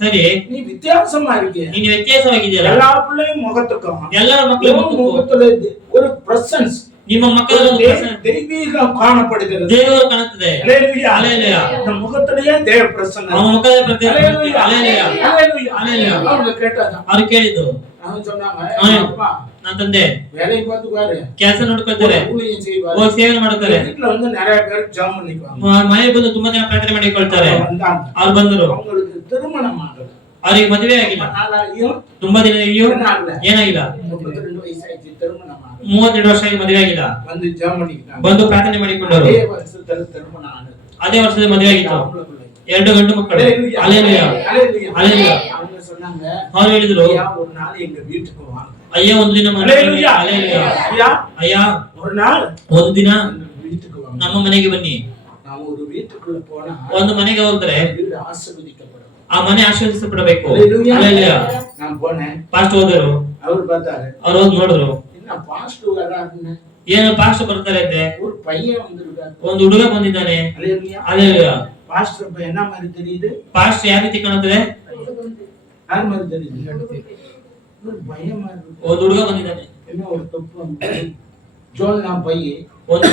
ಸರಿ, நீ வித்தியாசமா இருக்கீங்க. ನೀನು ವ್ಯತ್ಯಾಸವಾಗಿದ್ದೀರಾ. எல்லா பிள்ளையும் முகத்துக்கும் ಎಲ್ಲರ ಮಕ್ಕಳ முகத்துல ஒரு பிரசன்ஸ், ನಿಮ್ಮ ಮಕ್ಕಳ ಒಂದು தெய்வீகம் காணப்படுகிறது. ದೇವರು ಕಾಣುತ್ತದೆ. அல்லேலூயா. அல்லேலூயா. இந்த முகத்திலேயே தேவ பிரசன்னம். ಅವನ ಮುಖದ ಪ್ರತಿ அல்லேலூயா. அல்லேலೂಯಾ. அல்லேலூயா. அல்லேலூயா. அவங்க கேட்டாங்க. ಅವ್ರು ಕೇಳಿದ್ದು, அவங்க சொன்னாங்க, அவன் அப்பா ನನ್ನ ತಂದೆ வேலையை பார்த்துக்குவாரு, ಕೆಲಸ ನೋಡ್ಕೊಳ್ತಾರೆ, ஊழியம் செய்வாரு, ಹೋಗಿ ಸೇವೆ ಮಾಡ್ತಾರೆ. வீட்டுல வந்து நிறைய பேர் ஜெபம் பண்ணிக்குவாங்க. ಮನೆಗೆ ಬಂದು ತುಂಬಾ ದಿನ ಪ್ರಾರ್ಥನೆ ಮಾಡಿಕೊಳ್ತಾರೆ. வந்தாங்க. ಅವ್ರು ಬಂದರು. அவங்களுக்கு திருமணம் ஆகல. ಅವ್ರಿಗೆ ಮದುವೆ ಆಗಿಲ್ಲ. நாளாகியும் ತುಂಬಾ ದಿನ ಅಯ್ಯೋ ಏನಾಗல. ಏನಾಗಿಲ್ಲ. 32 ವಯಸ್ಸಾಯ್ತು, திருமணம் ஆகல. 32 ವರ್ಷ ಆಗಿ ಮದುವೆ ಆಗಿಲ್ಲ. வந்து ஜெபம் பண்ணிக்கிட்டாங்க. ಬಂದು ಪ್ರಾರ್ಥನೆ ಮಾಡಿಕೊಂಡರು. அதே வருஷத்துல திருமணம் ஆனது. ಅದೇ ವರ್ಷದ ಮದುವೆ ಆಗಿತ್ತು. அவங்களுக்கு 2 ಗಂಡು ಮಕ್ಕಳು. அல்லேலூயா. அல்லேலூயா. அல்லேலூயா. அல்லேலூயா. அவங்க சொன்னாங்க, ಅವ್ರು ಹೇಳಿದ್ರು, ஐயா ஒரு நாள் எங்க வீட்டுக்கு வாங்க. ಅಯ್ಯ ಒಂದು ದಿನ ಮನೆಗೆ ಬನ್ನಿ. அல்லேலூயா. அல்லேலூயா. ஐயா ಅಯ್ಯ ஒரு நாள் ಒಂದು ದಿನ எங்க வீட்டுக்கு வாங்க. ನಮ್ಮ ಮನೆಗೆ ಬನ್ನಿ. நான் ஒரு வீட்டுக்குள்ள போனா ಒಂದು ಮನೆಗೆ ಹೋದ್ರೆ வீடு ஆசீர்வதிக்கப்படும். ಆ ಮನೆ ಆಶೀರ್ವದಿಸಲ್ಪಡಬೇಕು. அல்லேலூயா. அல்லேಲೂಯಾ. நான் போனேன். ಪಾಸ್ಟ್ ಹೋದರು. அவர் பார்த்தாரு, ಅವ್ರು ಹೋಗಿ ನೋಡಿದ್ರು, என்ன பாஸ்டர் வராருன்னு. ಏನು ಪಾಸ್ಟ್ ಬರ್ತಾರೆ ಅಂತೆ. ஒரு பையன் வந்திருக்காரு. ಒಂದು ಹುಡುಗ ಬಂದಿದ್ದಾನೆ. அல்லேலூயா. அல்லேಲೂಯಾ. பாஸ்டர் இப்ப என்ன மாதிரி தெரியுது? ಪಾಸ್ಟ್ ಯಾವ ರೀತಿ ಕಾಣುತ್ತದೆ? யார் மாதிரி தெரியுது? ஒரு பயமா இருக்கு. ಒಂದು ಹುಡುಗ ಬಂದಿದ್ದಾನೆ. என்ன ஒரு தொப்பு ஜோன்னா பையன் ಒಂದು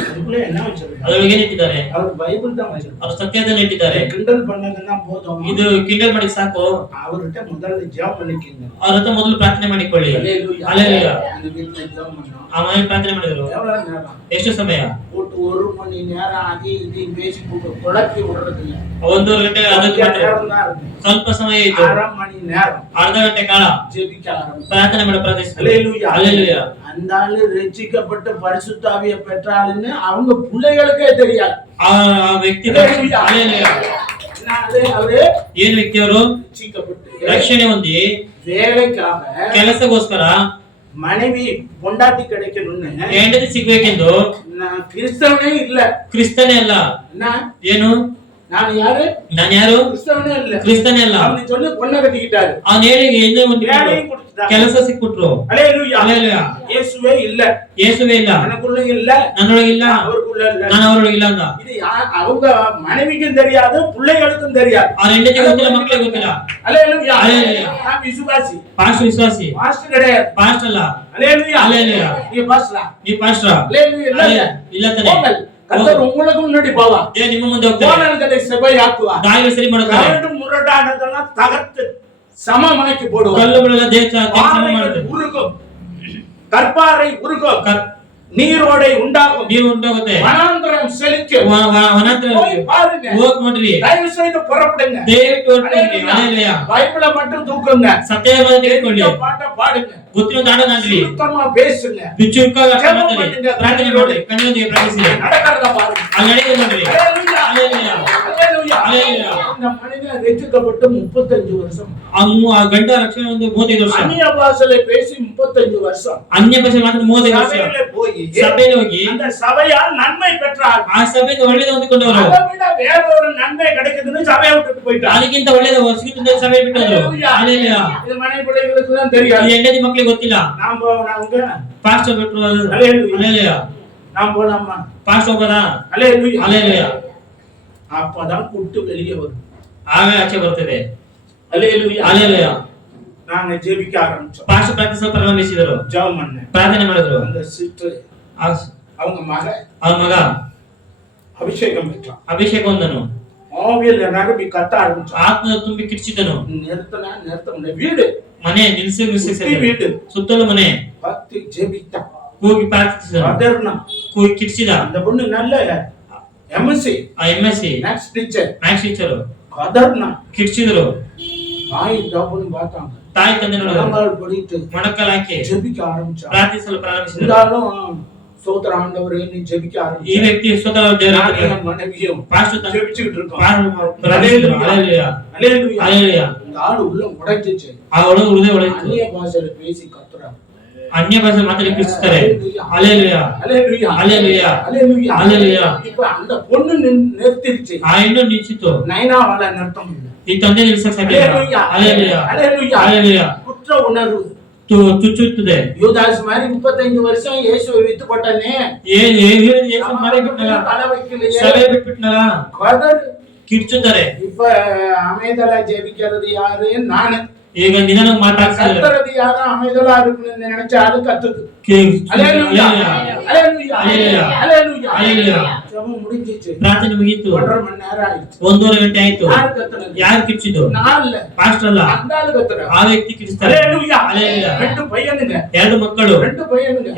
அதுக்குள்ள என்ன வச்சிருக்காரு? ಅದರೊಳಗೆ ಏನಿಟ್ಟಿದ್ದಾರೆ? அவர் பைபிள் தான் வச்சிருக்காரு. ಅವರು ಸತ್ಯದನ್ನ ಇಟ್ಟಿದ್ದಾರೆ. கிண்டல் பண்ணதுன்னா போதும். ಇದು ಕಿಂಡಲ್ ಮಾಡಿ ಸಾಕು. அவர்கிட்ட முதல்ல ஜெபம் பண்ணிக்கங்க. ಅವ್ರ ಹತ್ರ ಮೊದಲು ಪ್ರಾರ್ಥನೆ ಮಾಡಿಕೊಳ್ಳಿ. அல்லேலூயா. அல்லேலூயா. அந்த வீட்டுல ஜெபம் பண்ணோம். ಆ ಮನೆ ಪ್ರಾರ್ಥನೆ ಮಾಡಿದ್ರು. எவ்வளவு நேரம்? ಎಷ್ಟು ಸಮಯ? போட்டு 1 மணி நேரம் அதி இதையும் பேசி போட்டு குழப்பி விடுறது இல்ல. 1 ಗಂಟೆ ಅದಕ್ಕೆ ಮಾತ್ರ. நேரம் தான் இருக்கு. ಸ್ವಲ್ಪ ಸಮಯ ಇತ್ತು. 1/2 மணி நேரம் ಅರ್ಧ ಗಂಟೆ ಕಾಲ ஜெபிக்க ஆரம்பிச்சு. ಪ್ರಾರ್ಥನೆ ಮಾಡಿ ಪ್ರಾರ್ಥಿಸಿದ್ರು. அல்லேலூயா. அல்லேலூயா. அந்த ஆளு ரட்சிக்கப்பட்டு பரிசுத்த ஆவியை பெற்றாலுன்னு அவங்க பிள்ளைகளுக்கே தெரியாது. ಆ ವ್ಯಕ್ತಿ அல்லேலூயா. அல்லேலூயா. அவரு ಏನ್ ವ್ಯಕ್ತಿಯವರು ரட்சிக்கப்பட்டு ರಕ್ಷಣೆ ಹೊಂದಿ வேலைக்காக ಕೆಲಸಗೋಸ್ಕರ மனைவி பொண்டாட்டி கிடைக்கணும்னு ಹೆಂಡತಿ ಸಿಗ್ಬೇಕೆಂದು நான் கிறிஸ்தவனே இல்ல. ಕ್ರಿಸ್ತನೇ ಅಲ್ಲ. என்ன ಏನು? நான் யாரு? ನಾನು ಯಾರು? கிறிஸ்தவனே இல்ல. ಕ್ರಿಸ್ತನೇ ಅಲ್ಲ. அவனு சொல்லி பொண்ணை கட்டிக்கிட்டாரு. ಅವನು ಹೇಳಿ ಎಣ್ಣೆ ಒಂದು வேலையும் கொடுத்துட்டாங்க. ಕೆಲಸ ಸಿಕ್ಬಿಟ್ರು. அல்லேலூயா. அல்லேலூயா. இயேசுவே இல்ல. ಯೇಸುವೇ ಇಲ್ಲ. எனக்குள்ள இல்ல, ನನ್ನೊಳಗಿಲ್ಲ, அவருக்குள்ள இல்ல. ನಾನು ಅವರೊಳಗಿಲ್ಲ ಅಂತ. இது அவங்க மனைவிக்கும் தெரியாது, பிள்ளைகளுக்கும் தெரியாது. ಅವ್ರ ಹೆಂಡತಿ ಗೊತ್ತಿಲ್ಲ, ಮಕ್ಕಳಿಗೆ ಗೊತ್ತಿಲ್ಲ. அல்லேலூயா. அல்லேலூயா. நான் விசுவாசி. ಪಾಸ್ಟ್ ವಿಶ್ವಾಸಿ. மாஸ்டர் கிடையாது. ಪಾಸ್ಟ್ ಅಲ್ಲ. அல்லேலூயா. அல்லேலூயா. நீ பாஸ்டரா? ನೀ ಪಾಸ್ಟ್ರ? அல்லேலூயா. இல்ல. ಇಲ್ಲ ತಾನೆ. போங்கள். கர்த்தர் உங்களுக்கு முன்னாடி போவா. ದೇವ ನಿಮ್ಮ ಮುಂದೆ ಹೋಗ್ತಾರೆ. போனல்களை செவையாக்குவா. ದಾರಿ ಸರಿ ಮಾಡುತ್ತಾರೆ. கரண்டு முரடானதெல்லாம் தகர்த்து சமமாக்கி போடுவா. ಕಲ್ಲುಗಳೆಲ್ಲ ದೇಶ ಸಮ பாறைகள் ಮಾಡುತ್ತೆ. உருகும். கற்பாறை உருகும். நீரோடை உண்டாகும். ನೀರು ಉಂಟಾಗುತ್ತೆ. வனாந்தரம் செழிக்கும். ವನಾಂತರ போய் பாருங்க. ಹೋಗ್ ನೋಡ್ರಿ. தயவு செய்து புறப்படுங்க. ದಯವಿಟ್ಟು ಹೊರಟೋಗಿ. அல்லேಲೂಯಾ. பைபிளை மட்டும் தூக்குங்க. ಸತ್ಯವನ್ನು ತೆಗೆದುಕೊಳ್ಳಿ. இந்த பாட்டை பாடுங்க. ಗೊತ್ತಿರೋ ದಾಡನಾಡ್ರಿ. சுத்தமா பேசுங்க. ಬಿಚ್ಚುಕಾಗ ಮಾತಾಡಿ. ಪ್ರಾರ್ಥನೆ ಮಾಡಿ. ಕಣ್ಣೊಂದಿಗೆ ಪ್ರಾರ್ಥಿಸಿ. நடக்கிறத பாருங்க. ಅಲ್ಲಿ ನಡೆಯೋದು ನೋಡ್ರಿ. அல்லேலூயா. அல்லேಲೂಯಾ. அல்லேலூயா. அல்லேಲೂಯಾ. இந்த அந்த மனிதன் ரட்சிக்கப்பட்டு 35 வருஷம் ఆ గంట రక్షణ ఉంది 35 ವರ್ಷ அந்நிய பாஷையில பேசி 35 வருஷம் అన్య భాష మాత్రం 35 ವರ್ಷ சபையில போய் ಸಭೆಗೆ ಹೋಗಿ அந்த சபையால் நன்மை பெற்றார். ಆ ಸಭೆಯಿಂದ ಒಳ್ಳೆಯದು ಹೊಂದಿಕೊಂಡವರು அதை விட வேற ஒரு நன்மை கிடைக்குதுன்னு சபையை விட்டுட்டு போயிட்டார். ಅದಕ್ಕಿಂತ ಒಳ್ಳೆಯದು ಸಿಗುತ್ತದೆ ಸಭೆ ಬಿಟ್ಟರು. ಹalleluya. இது மனை பிள்ளைகளுக்கு தான் தெரியாது. ಈ ಹೆಂಡತಿ ಮಕ್ಕಳಿಗೆ ಗೊತ್ತಿಲ್ಲ. நாம் போனாங்க ಪಾಸ್ಟರ್ ಬಿಟ್ಟರು. ஹalleluya. ಹalleluya. நாம் போலாமா? ಪಾಸ್ಟರ್ ಹೋಗದಾ? ஹalleluya. ಹalleluya. அப்பதான் கூட்டு வெளியே வரும். ಆಮೇಲೆ ಆಚೆ ಬರ್ತದೆ. ஹalleluya. ಹalleluya. நாங்க ஜெபிக்க ஆரம்பிச்சோம். ಪಾಸ್ಟರ್ ಪ್ರಾರ್ಥಿಸಲು ಪ್ರಾರಂಭಿಸಿದರು. ஜெபம் பண்ணேன். ಪ್ರಾರ್ಥನೆ ಮಾಡಿದ್ರು. அந்த சிஸ்டர் அவங்க மக ಅವನ ಮಗ அபிஷேகம் பெற்றான். ಅಭಿಷೇಕ ಹೊಂದನು. ஆவியில் நரம்பி கத்த ஆரம்பிச்சான். ಆತ್ಮ ತುಂಬಿ ಕಿರ್ಚಿದನು. நிறுத்த முடியல. வீடு ಮನೆ ನಿಲ್ಲಿಸಿ வீடு ಸುತ್ತಲೂ ಮನೆ பக்தி ஜெபித்தான். ಕೂಗಿ ಪ್ರಾರ್ಥಿಸಿದನು. அதர்னா ಕೂಗಿ ಕಿರ್ಚಿದ. அந்த பொண்ணு நல்ல எம்எஸ்சி ಆ MSc maths teacher maths teacher அதர்னா ಕಿರ್ಚಿದ್ರು. தாய் தகப்பன் பார்த்தாங்க. ತಾಯಿ ತಂದೆ ನೋಡಿದ್ರು. முழங்கால் படிட்டு ಮೊಣಕಾಲು ಹಾಕಿ ஜெபிக்க ஆரம்பிச்சாங்க. ಪ್ರಾರ್ಥಿಸಲು ಪ್ರಾರಂಭಿಸಿದರು. இருந்தாலும் சோதர ஆண்டவரே நீ ஜெபிக்க ಈ ஆரம்பிச்சாங்க. ವ್ಯಕ್ತಿ ಸ್ವತಃ ದೇವರ மனைவியும் ಪಾಸ್ಟರ್ ஜெபிச்சுட்டு இருக்கோம். ಪ್ರಾರ್ಥಿಸಿದರು. ಹalleluya. ஹalleluya. ಹalleluya. இந்த ஆளு உள்ள உடைஞ்சிச்சு. ಆ ಒಳಗೆ ಹೃದಯ ಒಡೆಯಿತು. அந்நிய பாஷையில பேசி கத்துறாங்க. ಅನ್ಯ ಭಾಷೆ ಮಾತಾಡಿ ಕಿರ್ಚಿಸ್ತಾರೆ. ಹalleluya. ஹalleluya. ஹalleluya. ஹalleluya. ஹalleluya. இப்ப அந்த பொண்ணு நிறுத்திருச்சு. ಆ ಹೆಣ್ಣು ನಿಂತಿತು. நைனாவால நிறுத்த முடியல. ಈ ತಂದೆ ನಿಲ್ಲಿಸಕ್ಕೆ ಸಾಧ್ಯ ಇಲ್ಲ. ஹalleluya. ಹalleluya. ஹalleluya. ಹalleluya. குற்ற உணர்வு ಚುಚ್ಚುತ್ತದೆ. யூதாஸ் மாதிரி 35 வருஷம் இயேசுவை வித்து போட்டானே. ಯೇಸು ಮಾರಿ ಬಿಟ್ನಲ್ಲ. தலை வைக்கலையே. ಸಭೆ ಬಿಟ್ಬಿಟ್ನಲ್ಲ. கதர். ಕಿರ್ಚುತ್ತಾರೆ. இப்ப அமைதல ஜெபிக்கிறது யாரு? நானு. ಈಗ ನಿಧಾನ ಮಾತಾಡ್ತಾರೆ. கத்துறது யாரு? அமைதலா இருக்குன்னு நினைச்சா அது கத்துது. ಹalleluya. ஹalleluya. ஹalleluya. ஹalleluya. ஹalleluya. ஜெபம் முடிஞ்சிச்சு. ಪ್ರಾರ್ಥನೆ ಮುಗಿಯಿತು. 1.5 மணி நேரம் ஆயிடுச்சு. 1.5 ಗಂಟೆ ಆಯ್ತು. யாரு கத்துனது? ಯಾರು ಕಿರ್ಚಿದ್ದು? நான் இல்ல. ಪಾಸ್ಟರ್ ಅಲ್ಲ. அந்த ஆளு கத்துறான். ಆ ವ್ಯಕ್ತಿ ಕಿರ್ಚ್ತಾರೆ. ஹalleluya. ஹalleluya. ரெண்டு பையனுங்க. 2 ಮಕ್ಕಳು. ரெண்டு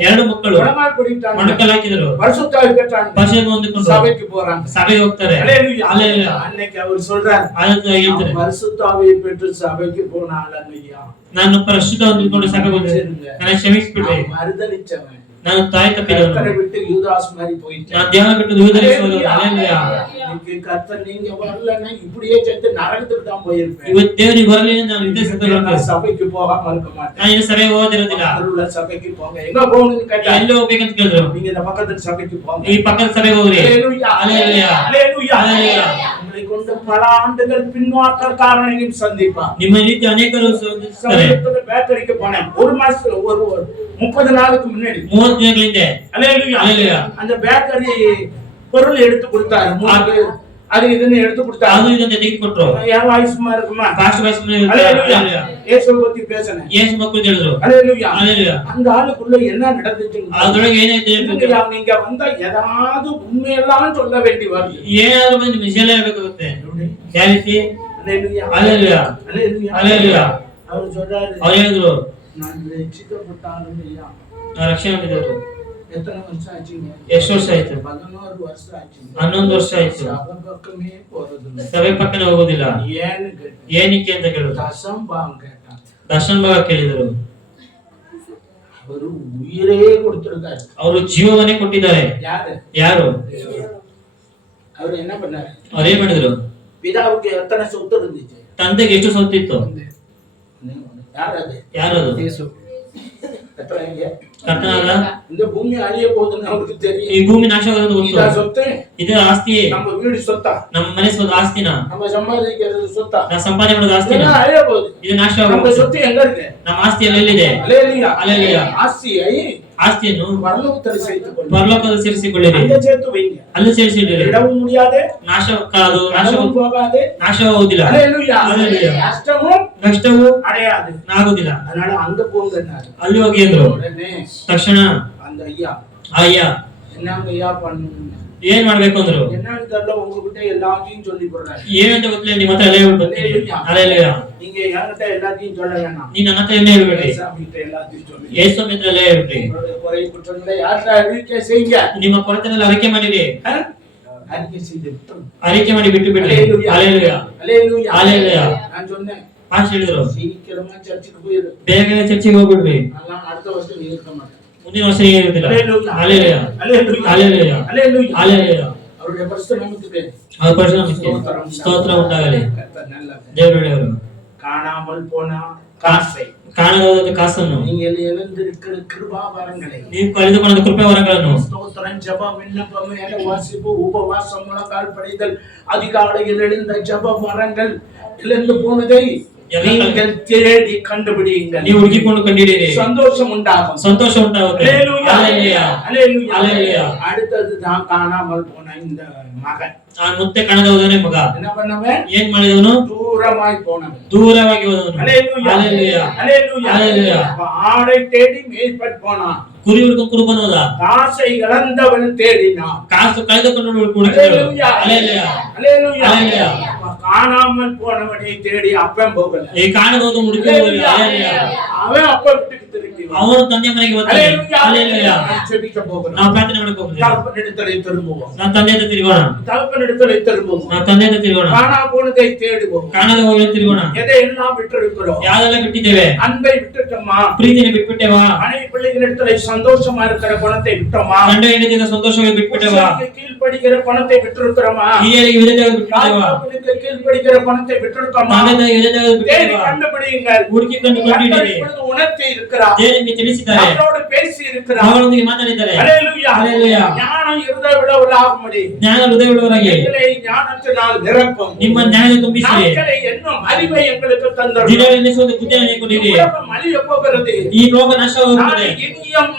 2 ಮಕ್ಕಳು முழங்கால் படிட்டாங்க. ಮೊಣಕಾಲು ಹಾಕಿದರು. பரிசுத்தாவி பெற்றாங்க. ಪರಿಶುದ್ಧ ಹೊಂದಿಕೊಂಡು சபைக்கு போறாங்க. ಸಭೆಗೆ ಹೋಗ್ತಾರೆ. ஹalleluya. ஹalleluya. அன்னைக்கு அவர் சொல்றார், ಅದಕ್ಕೆ ಹೇಳ್ತಾರೆ, பரிசுத்தாவியை பெற்று சபைக்கு போன ஆளுங்கய்யா. ನಾನು ಪರಿಶುದ್ಧ ಹೊಂದಿಕೊಂಡು ಸಭೆಗೆ ಹೋಗ್ತೇನೆ. ನನ್ನ ಕ್ಷಮಿಸಿಬಿಡ್ರಿ. மறுதலிச்சவன். ನಾನು ತಾಯಿ ತಪ್ಪಿದವನು. கர்த்தரை விட்டு யூதாஸ் மாதிரி போயிட்டேன். ನಾನು ದೇವರ ಬಿಟ್ಟು ದೂರದಲ್ಲಿಸುವುದು. ಹalleluya. இன்னைக்கு கர்த்தர் நீங்க வரலன்னா இப்படியே செத்து நரகத்துக்கு தான் போயிருப்பேன். ಇವತ್ತು ದೇವರಿಗೆ ಬರಲಿಲ್ಲ ನಾನು ಇದೇ ಸತ್ತೋಗ್ಬಿಡ್ತೇನೆ. நான் சபைக்கு போகாம இருக்க மாட்டேன். ನಾನು ಇನ್ನು ಸಭೆಗೆ ಹೋಗೋದಿರೋದಿಲ್ಲ. அருள சபைக்கு போங்க. எங்க போகணும்னு கேட்டா ಎಲ್ಲಿ ಹೋಗ್ಬೇಕಂತ ಕೇಳಿದ್ರು. நீங்க இந்த பக்கத்து சபைக்கு போங்க. ಈ ಪಕ್ಕದ ಸಭೆಗೆ ಹೋಗ್ರಿ. ஹalleluya. ஹalleluya. ஹalleluya. ஹalleluya. உங்களை கொண்டு பல ஆண்டுகள் பின்வாக்கக்காரனையும் சந்திப்பான். ನಿಮ್ಮ ರೀತಿ ಅನೇಕರು ಸಂಧಿಸುತ್ತಾರೆ. சமீபத்துல பேக்கரிக்கு போனேன். ஒரு மாசத்துல ஒரு 30 நாளுக்கு முன்னாடி. 30 ದಿನಗಳ ಹಿಂದೆ. ஹalleluya. ஹalleluya. அந்த பேக்கரி பொருள் எடுத்து கொடுத்தாரு. மூணு அது இதுன்னு எடுத்து கொடுத்தாரு. ಅದು ಇದನ್ನ ತೆಗೆದುಕೊಟ್ರು. என் வாய்ஸ்மா இருக்குமா? ಪಾಸ್ಟರ್ ವಾಯ್ಸ್ ಮೇಲೆ ஹalleluya. ಹalleluya. இயேசுவை பத்தி பேசணும். ಯೇಸು ಮಕ್ಕಳು ಹೇಳಿದ್ರು. ஹalleluya. ಹalleluya. அந்த ஆளுக்குள்ள என்ன நடந்துச்சு? ಅದರೊಳಗೆ ಏನಾಯ್ತು இல்லையா, நீங்க வந்தா ஏதாவது உண்மையெல்லாம் சொல்ல வேண்டி வருது. ಏನಾದ್ರು ಬಂದು ನಿಜ ಹೇಳ್ಬೇಕಾಗುತ್ತೆ. ಯಾವ ರೀತಿ? ஹalleluya. ஹalleluya. ஹalleluya. ஹalleluya. அவர் சொல்றாரு, ಅವ್ರು ಹೇಳಿದ್ರು, நான் ரட்சிக்கப்பட்டாலும் ஐயா. ನಾನು ರಕ್ಷಣೆ ಹೊಂದಿದವರು. எத்தனை வருஷம் ஆச்சுங்க? ಎಷ್ಟು ವರ್ಷ ಆಯ್ತು? 11 வருஷம் ஆச்சுங்க. 11 ವರ್ಷ ಆಯ್ತು. சபை பக்கமே போறதில்லை. ಸಭೆ ಪಕ್ಕನೆ ಹೋಗೋದಿಲ್ಲ. ஏன்னு கேட்டேன். ಏನಕ್ಕೆ ಅಂತ ಕೇಳಿದ್ರು. தசம்பாகம் கேட்டான். ದರ್ಶನ್ ಭಾಗ ಕೇಳಿದರು. அவரு உயிரே கொடுத்திருக்காரு. ಅವರು ಜೀವವನ್ನೇ ಕೊಟ್ಟಿದ್ದಾರೆ. யாரு? ಯಾರು? அவர் என்ன பண்ணாரு? ಅವ್ರು ಏನ್ ಮಾಡಿದ್ರು? பிதாவுக்கு எத்தனை சொத்து இருந்துச்சு? ತಂದೆಗೆ ಎಷ್ಟು ಸೊತ್ತಿತ್ತು? யார் அது? ಯಾರದು? எத்தனை இங்க? ಕರ್ತನಾದ. இந்த பூமி அழிய போகுதுன்னு அவருக்கு ಈ தெரியும். ಭೂಮಿ ನಾಶವಾಗೋದು ಗೊತ್ತು. இதா சொத்து? ಇದೇ ಆಸ್ತಿ. நம்ம வீடு சொத்தா? ನಮ್ಮ ಮನೆ ಸ್ವಂತ ಆಸ್ತಿನ? நம்ம சம்பாதிக்கிறது சொத்தா? ನಾ ಸಂಪಾದನೆ ಮಾಡೋದು ಆಸ್ತಿನ? இதெல்லாம் அழிய போகுது. ಇದು ನಾಶ நம்ம ಆಗೋದು. சொத்து எங்க இருக்கு? ನಮ್ಮ ಆಸ್ತಿ ಎಲ್ಲಿದೆ? ஹalleluya. ஹalleluya. ஆஸ்தியை ಆಸ್ತಿಯನ್ನು பரலோகத்தில் சேர்த்துக் கொள்ளுங்க. ಪರಲೋಕದಲ್ಲಿ ಸೇರಿಸಿಕೊಳ್ಳಿರಿ. அங்க சேர்த்து வைங்க. ಅಲ್ಲಿ ಸೇರಿಸಿಡಿರಿ. இடவும் முடியாது. ನಾಶಕ್ಕಾದು நாசமும் போகாது. ನಾಶವಾಗುವುದಿಲ್ಲ. ஹalleluya. ஹalleluya. கஷ்டமும் ನಷ್ಟವು அடையாது. ಆಗುದಿಲ್ಲ. அதனால அங்க போங்கன்னாரு. ಅಲ್ಲಿ ಹೋಗಿ ಅಂದ್ರು. உடனே ತಕ್ಷಣ அந்த ஐயா ಅಯ್ಯ என்னங்க ஐயா பண்ணணும்? ಏನ್ ಮಾಡ್ಬೇಕು ಅಂದ್ರು. என்னன்னு தெரியல, உங்ககிட்ட எல்லாத்தையும் சொல்லி போடுறாரு. ಏನಂತ ಗೊತ್ತಿಲ್ಲ, ನಿಮ್ಮ ಹತ್ರ ಎಲ್ಲ ಹೇಳ್ಬಿಡ್ತೀನಿ. ಹalleluya. நீங்க என்கிட்ட எல்லாத்தையும் சொல்ல வேணாம். ನೀ ನನ್ನ ಹತ್ರ ಎಲ್ಲ ಹೇಳ್ಬೇಡಿ. சாமிகிட்ட எல்லாத்தையும் சொல்லி ಯೇಸು ಮಿತ್ರ ಎಲ್ಲ ಹೇಳ್ಬಿಡಿ. உங்களுடைய குறை குற்றங்களை யார்கிட்ட அறிக்கை செய்யுங்க. ನಿಮ್ಮ ಕೊರತೆನೆಲ್ಲ ಅರಿಕೆ ಮಾಡಿರಿ. அறிக்கை செய்து விட்டுருங்க. ಅರಿಕೆ ಮಾಡಿ ಬಿಟ್ಟು ಬಿಡ್ರಿ. ஹalleluya. ಹalleluya. ஹalleluya. ஹalleluya. நான் சொன்னேன், ಪಾಸ್ ಹೇಳಿದ್ರು, சீக்கிரமா சர்ச்சுக்கு போயிரு. ಬೇಗ ಚರ್ಚಿಗೆ ಹೋಗ್ಬಿಡ್ರಿ. நான் அடுத்த வருஷம் நீ இருக்க மாட்டேன். ಮುಂದಿನ ವರ್ಷ ಇರುವುದಿಲ್ಲ. ஹalleluya. ಹalleluya. ஹalleluya. ஹalleluya. ஹalleluya. ಹalleluya. அவருடைய பரிசுத்த நாமத்துக்கு அவர் பரிசுத்த ஸ்தோத்திரம் உண்டாகಲಿ. கர்த்தர் நல்லவர். ದೇವರೊಡೆಯವರು காணாமல் போன காசை, ಕಾಣದ ಕಾಸನ್ನು, நீங்கள் இழந்திருக்கிற கிருபாவரங்களை, ನೀವು ಕಳೆದುಕೊಂಡ ಕೃಪೆ ವರಗಳನ್ನು, ஸ்தோத்திரம், ஜெபம், விண்ணப்பம், வேத வாசிப்பு, உபவாசம், முழங்கால் படிதல், அதிகாலையில் எழுந்த ஜெப வரங்கள் இழந்து போனதை நீங்கள் தேடி கண்டுபிடியுங்கள். ನೀವು ಹುಡುಕಿಕೊಂಡು ಕಂಡಿದ್ದೀರಿ, சந்தோஷம் உண்டாகும், ಸಂತೋಷ ಉಂಟಾಗುತ್ತೆ. அல்லேலூயா, அல்லேலூயா, அல்லேலூயா, அல்லேலூயா. அடுத்தது தான் காணாமல் போன இந்த மகன் ಆ ಮುತ್ತೆ ಕಾಣದ ಹೋದವನೇ ಮಗ என்ன பண்ணவன்? ಏನ್ ಮಾಡಿದವನು? தூரமாய் போனவன். ದೂರವಾಗಿ ಹೋದವನು. அல்லேலூயா, அல்லேலூயா, அல்லேலூயா, அல்லேலூயா. அப்ப ஆடை தேடி மேய்ப்பட் போனான். ಕುರಿ ಹುಡುಕೊಂಡು ಕುರುಬನ್ ಹೋದ. காசை இழந்தவன் தேடினான். ಕಾಸು ಕಳೆದುಕೊಂಡು ಹುಡುಕಿದಳು. அல்லேலூயா, அல்லேಲೂயா, அல்லேலூயா. அல்லேலூயா. அப்ப காணாமல் போனவனை தேடி அப்பன் போகல. ಈ ಕಾಣದ ಹೋದ ಹುಡುಕಿದವನು. அல்லேலூயா. அவன் அப்ப வீட்டுக்கு திரும்பி வந்தான். ಅವನು ತಂದೆ ಮನೆಗೆ ಬರ್ತಾನೆ. அல்லேலூயா, அல்லேலூயா. நான் ஜெபிக்க போகிறேன். ನಾವು ಪ್ರಾರ್ಥನೆ ಮಾಡಕ್ಕೆ ಹೋಗ್ತೀವಿ. தகப்பனிடத்திலே திரும்புவோம். ನಾವು ತಂದೆ ಹತ್ರ ತಿರುಗೋಣ. தகப்பனிடத்திலே திரும்புவோம். ನಾವು ತಂದೆ ಹತ್ರ ತಿರುಗೋಣ. காணா போனதை தேடுவோம். ಕಾಣದ ಹೋಗಿ ತಿರುಗೋಣ. எதையெல்லாம் விட்டிருக்கிறோம்? ಯಾವ್ದೆಲ್ಲ ಬಿಟ್ಟಿದ್ದೇವೆ? அன்பை விட்டுட்டோமா? ಪ್ರೀತಿನ ಬಿಟ್ಬಿಟ್ಟೇವಾ? மனைவி பிள்ளைகளிடத்திலே சந்தோஷமா இருக்கிற குணத்தை விட்டோமா? ಗಂಡ ಹೆಂಡತಿಯಿಂದ ಸಂತೋಷವಾಗಿ ಬಿಟ್ಬಿಟ್ಟೇವಾ? புருஷனுக்கு கீழ்ப்படிக்கிற குணத்தை விட்டிருக்கிறோமா? ಹಿರಿಯರಿಗೆ ವಿಧೇಯವಾಗಿ ಬಿಟ್ಬಿಟ್ಟೇವಾ? தாய்மாமனுக்கு கீழ்ப்படிக்கிற குணத்தை விட்டிருக்கோமா? ತಂದೆ ತಾಯಿಗೆ ವಿಧೇಯವಾಗಿ தேடி ಬಿಟ್ಬಿಟ್ಟೇವಾ? கண்டுபிடியுங்கள். ಹುಡುಕಿ ಕಂಡು கர்த்தர் ಕೊಂಡಿದ್ದೀರಿ. இப்பொழுது உணர்த்தி இருக்கிறார். ದೇವರಿಗೆ ತಿಳಿಸಿದ್ದಾರೆ. அவரோடு பேசி இருக்கிறார். ಅವರೊಂದಿಗೆ ಮಾತಾಡಿದ್ದಾರೆ. அல்லேலூயா, அல்லேலூயா. ஞானம் இருந்த விடவலாகும்படி ಜ್ಞಾನ ಹೃದಯವುಳ್ಳವರಾಗಿ எங்களை ஞானத்தினால் நிரப்பும். ನಿಮ್ಮ ಜ್ಞಾನ ತುಂಬಿಸಿರಿ. நாட்களை என்னும் அறிவை எங்களுக்கு தந்தரும். ದಿನ ಎನ್ನಿಸುವುದು ಬುದ್ಧಿಯನ್ನು ಕೊಡಿರಿ. உலகம் அழிய போகிறது. ಈ ಲೋಕ ನಾಶವಾಗುತ್ತದೆ. நான் இனியும்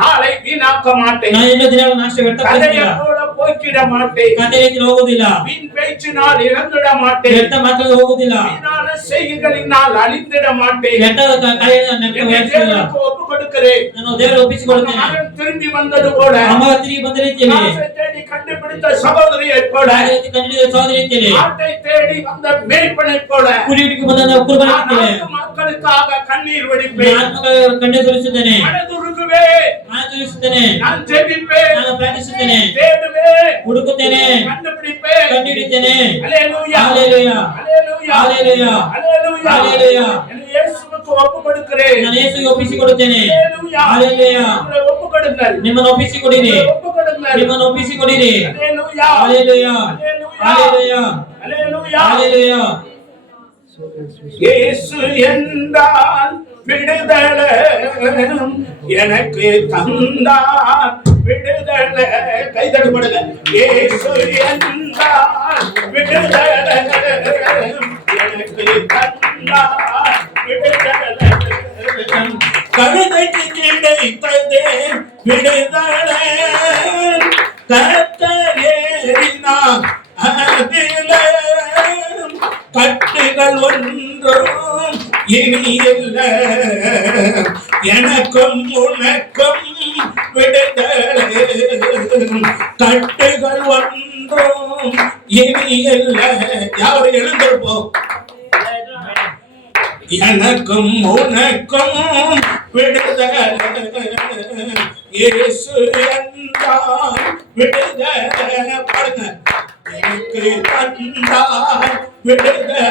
நாளை வீணாக்க மாட்டேன். ನಾನು ಇನ್ನೂ ದಿನಗಳ ನಾಶ ವ್ಯರ್ಥಪಡಿಸುವುದಿಲ್ಲ. கதையோட போய்க்கிட மாட்டேன். ಕಥೆ ರೀತಿ ಹೋಗುವುದಿಲ್ಲ. வீண் பேச்சினால் இழந்துட மாட்டேன். ವ್ಯರ್ಥ ಮಾತ್ರ ಹೋಗುವುದಿಲ್ಲ. வீணான செய்கைகளினால் அழிந்திட மாட்டேன். ವ್ಯರ್ಥ ಕಾರ್ಯಗಳನ್ನು என்னை தேவனுக்கு ஒப்பு கொடுக்கிறேன். ನಾನು ದೇವರು ಒಪ್ಪಿಸಿಕೊಡುತ್ತೇನೆ. மகன் திரும்பಿ ಬಂದது போல, ಅಮ್ಮ ತಿರುಗಿ ಬಂದ ರೀತಿಯಲ್ಲಿ, காசை தேடி கண்டுபிடித்த சகோதரியைப் போல, ಅದೇ ರೀತಿ ಕಂಡಿಡಿದ ಸಹೋದರಿ ರೀತಿಯಲ್ಲಿ, ஆட்டை தேடி வந்த மேய்ப்பனைப் போல, ಕುರಿ ಹುಡುಕಿ ಬಂದ ಕುರುಬನ நான் ರೀತಿಯಲ್ಲಿ நாட்டு மக்களுக்காக கண்ணீர் வடிப்பேன். ಆತ್ಮಗಳ ಕಣ್ಣೆ ಸುರಿಸುತ್ತೇನೆ. மனதுருகுவே, ನಾನು ಸುರಿಸುತ್ತೇನೆ. நான் ஜெபிப்பேன். ನಾನು ಪ್ರಾರ್ಥಿಸುತ್ತೇನೆ. தேடுவேன், ಹುಡುಕುತ್ತೇನೆ. கண்டுபிடிப்பேன். ಕಂಡುಹಿಡಿಯುತ್ತೇನೆ. அல்லேலூயா, அல்லேலூயா, அல்லேலூயா, அல்லேலூயா, அல்லேலூயா, அல்லேலூயா. என்னை இயேசுவுக்கு ஒப்பு கொடுக்கிறேன். ನಾನು ಯೇಸುವಿಗೆ ಒಪ್ಪಿಸಿಕೊಡುತ್ತೇನೆ. அல்லேலூயா, அல்லேலூயா. உங்களை ஒப்பு கொடுங்கள். ನಿಮ್ಮನ್ನು ಒಪ್ಪಿಸಿಕೊಡಿರಿ. உங்களை ஒப்பு கொடுங்கள். ನಿಮ್ಮನ್ನು ಒಪ್ಪಿಸಿಕೊಡಿರಿ. அல்லேலூயா, அல்லேலூயா, அல்லேலூயா, அல்லேலூயா, அல்லேலூயா. அல்லேலூயா. இயேசு என்றால் விடுதலை எனக்கு தந்தார் விடுதலை. கைதடுபடுங்க. இயேசு என்றால் விடுதலை எனக்கு தந்தார் விடுதலை. கழுதைக்கு கிடைத்ததே விடுதலை. கர்த்தரேறினார் அதிலே கட்டுகள் ஒன்றும் இனி இல்லை. எனக்கும் உனக்கும் விடுதலை. கட்டுகள் ஒன்றும் இனி இல்லை. யாரும் எழுந்திருப்போம். எனக்கும் உனக்கும் விடுதலை. இயேசு என்றால் விடுதலை. பாருங்க. எனக்கு தந்தார் விடுதலை.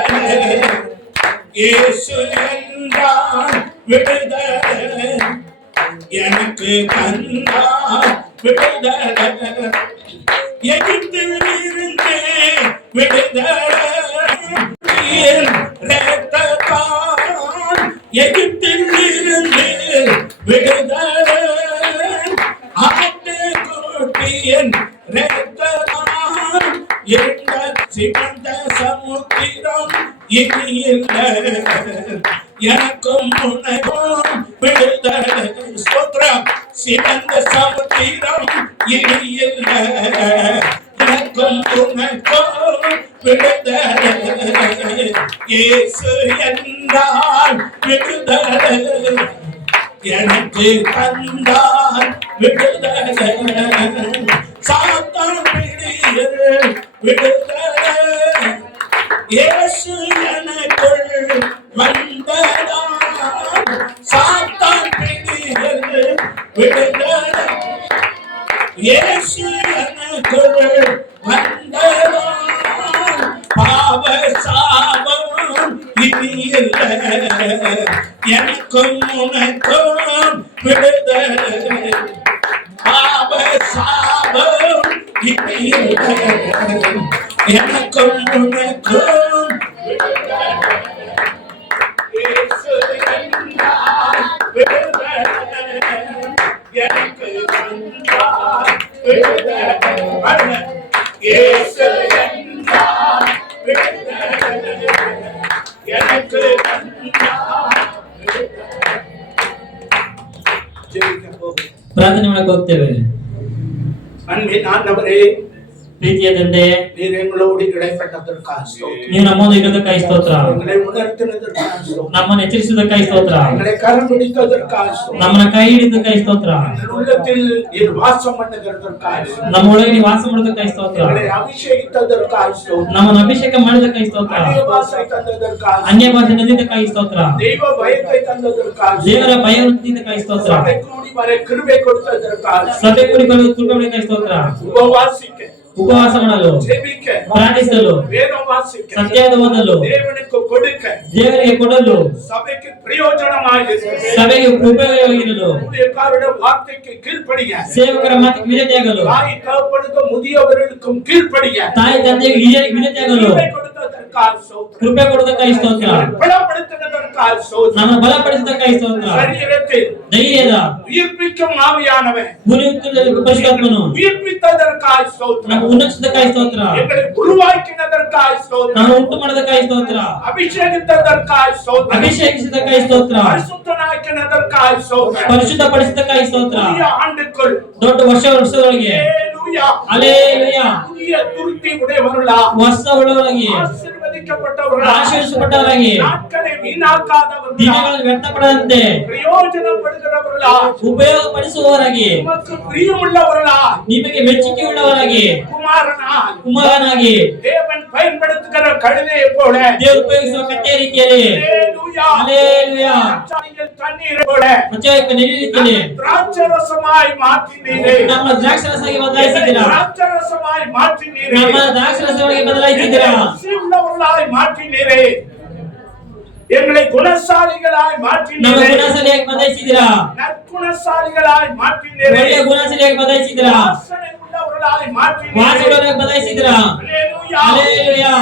இயேசு என்றால் விடுதலை. எனக்கு தந்தார் விடுதலை. எகிப்தில் இருந்து விடுதலை. எகிப்தில் இருந்து விடுதலை. ஆட்டுக்குட்டியின் இரத்தத்தால் எந்த சிவந்த சமுத்திரம் இனி இல்லை. எனக்கும் உனக்கும் விடுதலை. ஸ்தோத்திரம். சிவந்த சமுத்திரம் இனி இல்லை. எனக்கும் உனக்கும் விடுதலை. இயேசு என்றால் விடுதலை. எனக்கு தந்தார் விடுதலை. சாத்தான் பிடியில் விடுதலை. இயேசு எனக்குள் வந்ததால் சாத்தான் பிடியில் விடுதலை. இயேசு எனக்குள் வந்ததால் பாவ சாபம் இனி இல்லை. எனக்கும் உனக்கும் விடுதலை. பாவ சாபம் எனக்கும் உனக்கும் இயேசு என்றால் விடுதலை. எனக்கு தந்தார் விடுதலை. இயேசு என்றால் விடுதலை. எனக்கு தந்தார் விடுதலை. ಜೀವಿತ ಹೋಗಿ ಪ್ರಾರ್ಥನೆ ಮಾಡಕ್ಕೆ ಹೋಗ್ತೇವೆ. அன்பின் ஆண்டவரೇ, ಪ್ರೀತಿಯ ತಂದೆ, நீர் எங்களோடு இடைப்பட்டதற்காக ஸ்தோத்திரம். ನೀವು ನಮ್ಮನ್ನು ಇರೋದಕ್ಕಾಗಿ ಸ್ತೋತ್ರ. எங்களை உணர்த்தினதற்காக ஸ்தோத்திரம். ನಮ್ಮನ್ನು ಎಚ್ಚರಿಸಿದ್ದಕ್ಕಾಗಿ ಸ್ತೋತ್ರ. எங்களை கரம் பிடித்ததற்காக ஸ்தோத்திரம். ನಮ್ಮನ್ನ ಕೈ ಹಿಡಿದಕ್ಕಾಗಿ ಸ್ತೋತ್ರ. எங்கள் உள்ளத்தில் நீர் வாசம் பண்ணுகிறதற்காக ஸ்தோத்திரம். ನಮ್ಮ ಒಳಗೆ ನೀವು ವಾಸ ಮಾಡೋದಕ್ಕಾಗಿ ಸ್ತೋತ್ರ. எங்களை அபிஷேகித்ததற்காக ஸ்தோத்திரம். ನಮ್ಮನ್ನು ಅಭಿಷೇಕ ಮಾಡೋದಕ್ಕಾಗಿ ಸ್ತೋತ್ರ. அந்நிய பாஷை தந்ததற்காக ಅನ್ಯ ಭಾಷೆ ನದಿದ್ದಕ್ಕಾಗಿ ಸ್ತೋತ್ರ. தெய்வ பயத்தை தந்ததற்காக ದೇವರ ಭಯದಿಂದಕ್ಕಾಗಿ ಸ್ತೋತ್ರ. சபை கூடி வர கிருபை கொடுத்ததற்காக ಸಭೆ ಕೂಡಿ ಬರಲು ಕೃಪೆಗಾಗಿ ಸ್ತೋತ್ರ. உபவாசிக்க ಉಪವಾಸ ಮಾಡಲು, ஜெபிக்க ಪ್ರಾರ್ಥಿಸಲು, வேதம் வாசிக்க ಸತ್ಯದ ಓದಲು, தேவனுக்கு கொடுக்க ದೇವರಿಗೆ ಕೊಡಲು, சபைக்கு பிரயோஜனமாக ಸಭೆಗೆ ಉಪಯೋಗವಾಗಿರಲು, ஊழியக்காரருடைய வார்த்தைக்கு கீழ்ப்படிய ಸೇವಕರ ಮಾತಿಗೆ ವಿಧೇಯತೆಯಾಗಲು, தாய் தகப்பனுக்கும் முதியவர்களுக்கும் கீழ்ப்படிய ತಾಯಿ ತಂದೆಗೆ ವಿಧೇಯತೆಯಾಗಲು, கிருபை கொடுத்ததற்காக ஸ்தோத்திரம். ಕೃಪೆ ಕೊಡುವುದಕ್ಕಾಗಿ ಸ್ತೋತ್ರ. பலப்படுத்தினதற்காக ஸ்தோத்திரம். ನಮ್ಮ ಬಲಪಡಿಸಿದ್ದಕ್ಕಾಗಿ ಸ್ತೋತ್ರ. சரீரத்தில் ಧೈರ್ಯದ உயிர்ப்பிக்கும் ஆவியானவன் ಪರಿಶುದ್ಧಾತ್ಮನು உயிர்ப்பித்ததற்காக ஸ்தோத்திரம். ನಮ್ಮ ಉನ್ನತಿಸದಕ್ಕಾಗಿ ಸ್ತೋತ್ರ. எங்களை உருவாக்கினதற்காக ஸ்தோத்திரம். ನಾವು ಉಂಟು ಮಾಡೋದಕ್ಕಾಗಿ ಸ್ತೋತ್ರ. அபிஷேகித்ததற்காக ஸ்தோத்திரம். ಅಭಿಷೇಕಿಸಿದ್ದಕ್ಕಾಗಿ ಸ್ತೋತ್ರ. பரிசுத்தனாக்கினதற்காக ஸ்தோத்திரம். ಪರಿಶುದ್ಧಪಡಿಸಿದ್ದಕ್ಕಾಗಿ ಸ್ತೋತ್ರ. புதிய ஆண்டுக்குள் ದೊಡ್ಡ ವರ್ಷದೊಳಗೆ ஹalleluya ಹಲ್ಲೆಲೂಯಾ புதிய துருத்தி உடையவர்களா ವರ್ಷ ಒಳಗೆ ஆசீர்வதிக்கப்பட்டவர்களா ಆಶೀರ್ವದಿಸಲ್ಪಟ್ಟವರಾಗಿ நாட்களை வீணாக்காதவர்களா ದಿನಗಳನ್ನು ವ್ಯರ್ಥಪಡದಂತೆ பிரயோஜனப்படுகிறவர்களா ಉಪಯೋಗ ಪಡಿಸುವವರಾಗಿ உமக்கு பிரியமுள்ளவர்களா ನಿಮಗೆ ಮೆಚ್ಚುಗೆ ಉಳ್ಳವರಾಗಿ ಕುಮಾರನಾಗಿ தேவன் பயன்படுத்துகிற கழுதையை போல ದೇವರು ಉಪಯೋಗಿಸುವ ಕಟ್ಟೆ ರೀತಿಯಲ್ಲಿ ஹalleluya ಹಲ್ಲೆಲೂಯಾ அச்சாணியில் தண்ணீரை போல ಪ್ರಚಾರಕ ರೀತಿಯಲ್ಲಿ திராட்சரசமாய் மாற்றினீரே ನಮ್ಮ ದ್ರಾಕ್ಷರಸವಾಗಿ ಬದಲಾಯಿಸಿದ್ದೀರಾ. திராட்சரசமாய் மாற்றினீரே ನಮ್ಮ ದ್ರಾಕ್ಷರಸವಾಗಿ ಬದಲಾಯಿಸಿದ್ದೀರಾ. உள்ளவர்களாய் மாற்றினீரே எங்களை குணசாலிகளாய் ನಮ್ಮ மாற்றினீரே ಗುಣಶಾಲಿಯಾಗಿ ಬದಲಾಯಿಸಿದ್ದೀರಾ. நற்குணசாலிகளாய் மாற்றினீரே ಒಳ್ಳೆಯ ಗುಣಶಾಲಿಯಾಗಿ ಬದಲಾಯಿಸಿದ್ದೀರಾ. வாசனை உள்ளவர்களாய் மாற்றினீரே ವಾಸಗಳಾಗಿ ಬದಲಾಯಿಸಿದ್ದೀರಾ. ஹalleluya ಹಲ್ಲೆಲೂಯಾ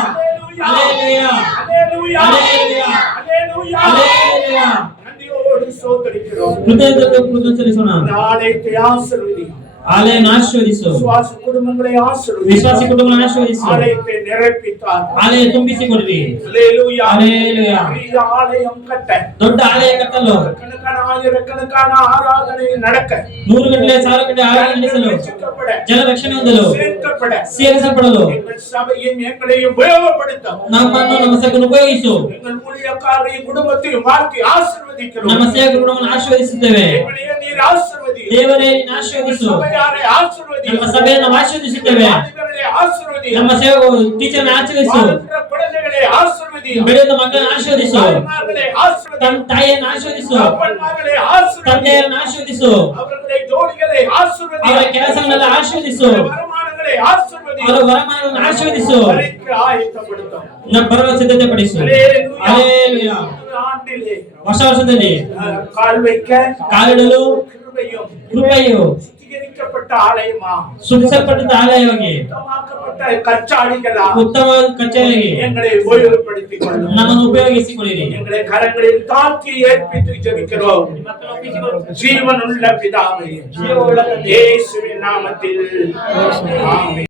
ಹಲ್ಲೆಲೂಯಾ ஹalleluya ஹalleluya ஹalleluya ಹಲ್ಲೆಲೂಯಾ. நன்றியோடு ஸ்தோத்திரிக்கிறோம். ಕೃತಜ್ಞತೆ ಸಲ್ಲಿಸೋಣ. நாளைக்கு ஆசீர்வதியும் ಆಲಯವನ್ನು ಆಶೀರ್ವದಿಸು. விசுவாச குடும்பங்களை ஆசீர்வதியும். ವಿಶ್ವಾಸಿ ಕುಟುಂಬಗಳನ್ನು ಆಶೀರ್ವದಿಸು. ஆலயத்தை நிரப்பித்தார். ಆಲಯ ತುಂಬಿಸಿಕೊಡ್ರಿ. ஹalleluya ஹல்லேலூயா. பெரிய ஆலயம் கட்ட ದೊಡ್ಡ ಆಲಯ ಕಟ್ಟಲು கணக்கான ஆயிரக்கணக்கான ஆராதனை நடக்க 100 ಗಂಟೆ 1000 ಗಂಟೆ ಆರಾಧನೆ ನಡೆಸಲು ரட்சிக்கப்பட ಜನ ರಕ್ಷಣೆ ಹೊಂದಲು சேர்க்கப்பட ಸೇರಿಸಲ್ಪಡಲು எங்கள் சபையும் எங்களையும் உபயோகப்படுத்தும். ನಮ್ಮನ್ನು ನಮ್ಮ ಸೇವಕರನ್ನು ಉಪಯೋಗಿಸು. எங்கள் ஊழியக்காரரையும் குடும்பத்தையும் வாழ்க்கை ஆசீர்வதிக்கிறோம். ನಮ್ಮ ಸೇವಕರ ಕುಟುಂಬವನ್ನು ಆಶೀರ್ವದಿಸುತ್ತೇವೆ. தேவனே நீர் ஆசீர்வதி. ದೇವರೇ ನೀನು ಆಶೀರ್ವದಿಸು. சபையாரை ஆசீர்வதி. ನಮ್ಮ ಸಭೆಯನ್ನು ಆಶೀರ್ವದಿಸುತ್ತೇವೆ. வாலிபர்களை ಆಶೀರ್ವದಿ. ನಮ್ಮ ಟೀಚರ್ನ ಆಶೀರ್ವದಿಸು. வாலிபರ குழந்தைகளை ಆಶೀರ್ವದಿ. ಬೆಳೆದ ಮಕ್ಕಳನ್ನು ಆಶೀರ್ವದಿಸು. தாய்மார்களை ஆசீர்வதி. ತನ್ನ ತಾಯಿಯನ್ನು ಆಶೀರ್ವದಿಸು. அப்பன்மார்களை ஆசீர்வதி. ತಂದೆಯರನ್ನು ಆಶೀರ್ವದಿಸು. அவர்களை ஜோடிகளை ஆசீர்வதி. ಅವರ ಕೆಲಸಗಳನ್ನೆಲ್ಲ ಆಶೀರ್ವದಿಸು. வருமானங்களை ஆசீர்வதி. ಅವರ ವರಮಾನವನ್ನು ಆಶೀರ್ವದಿಸು. பலிக்கு ஆயத்தப்படுத்தும். ನಮ್ಮ ಬರುವ ಸಿದ್ಧತೆ ಪಡಿಸು. ಹಲ್ಲೆಲೂಯಾ. ஆண்டிலே ಹೊಸ ವರ್ಷದಲ್ಲಿ கால் வைக்க ಕಾಲಿಡಲು கிருபையும் ಕೃಪೆಯು சுத்திகரிக்கப்பட்ட ஆலயமா ಶುದ್ಧಪಟ್ಟ ಆಲಯವಾಗಿ சுத்தமாக்கப்பட்ட கச்சாடிகளா ಉತ್ತಮವಾದ ಕಚೇರಿಗೆ எங்களை உபயோகப்படுத்திக் கொள்ளும். ನಮ್ಮನ್ನು ಉಪಯೋಗಿಸಿಕೊಳ್ಳಿರಿ. எங்களை கரங்களில் தாழ்த்தி ஏற்பித்து ஜெபிக்கிறோம். ஜீவனுள்ள பிதாவே, இயேசுவின் நாமத்தில் ஆமென்.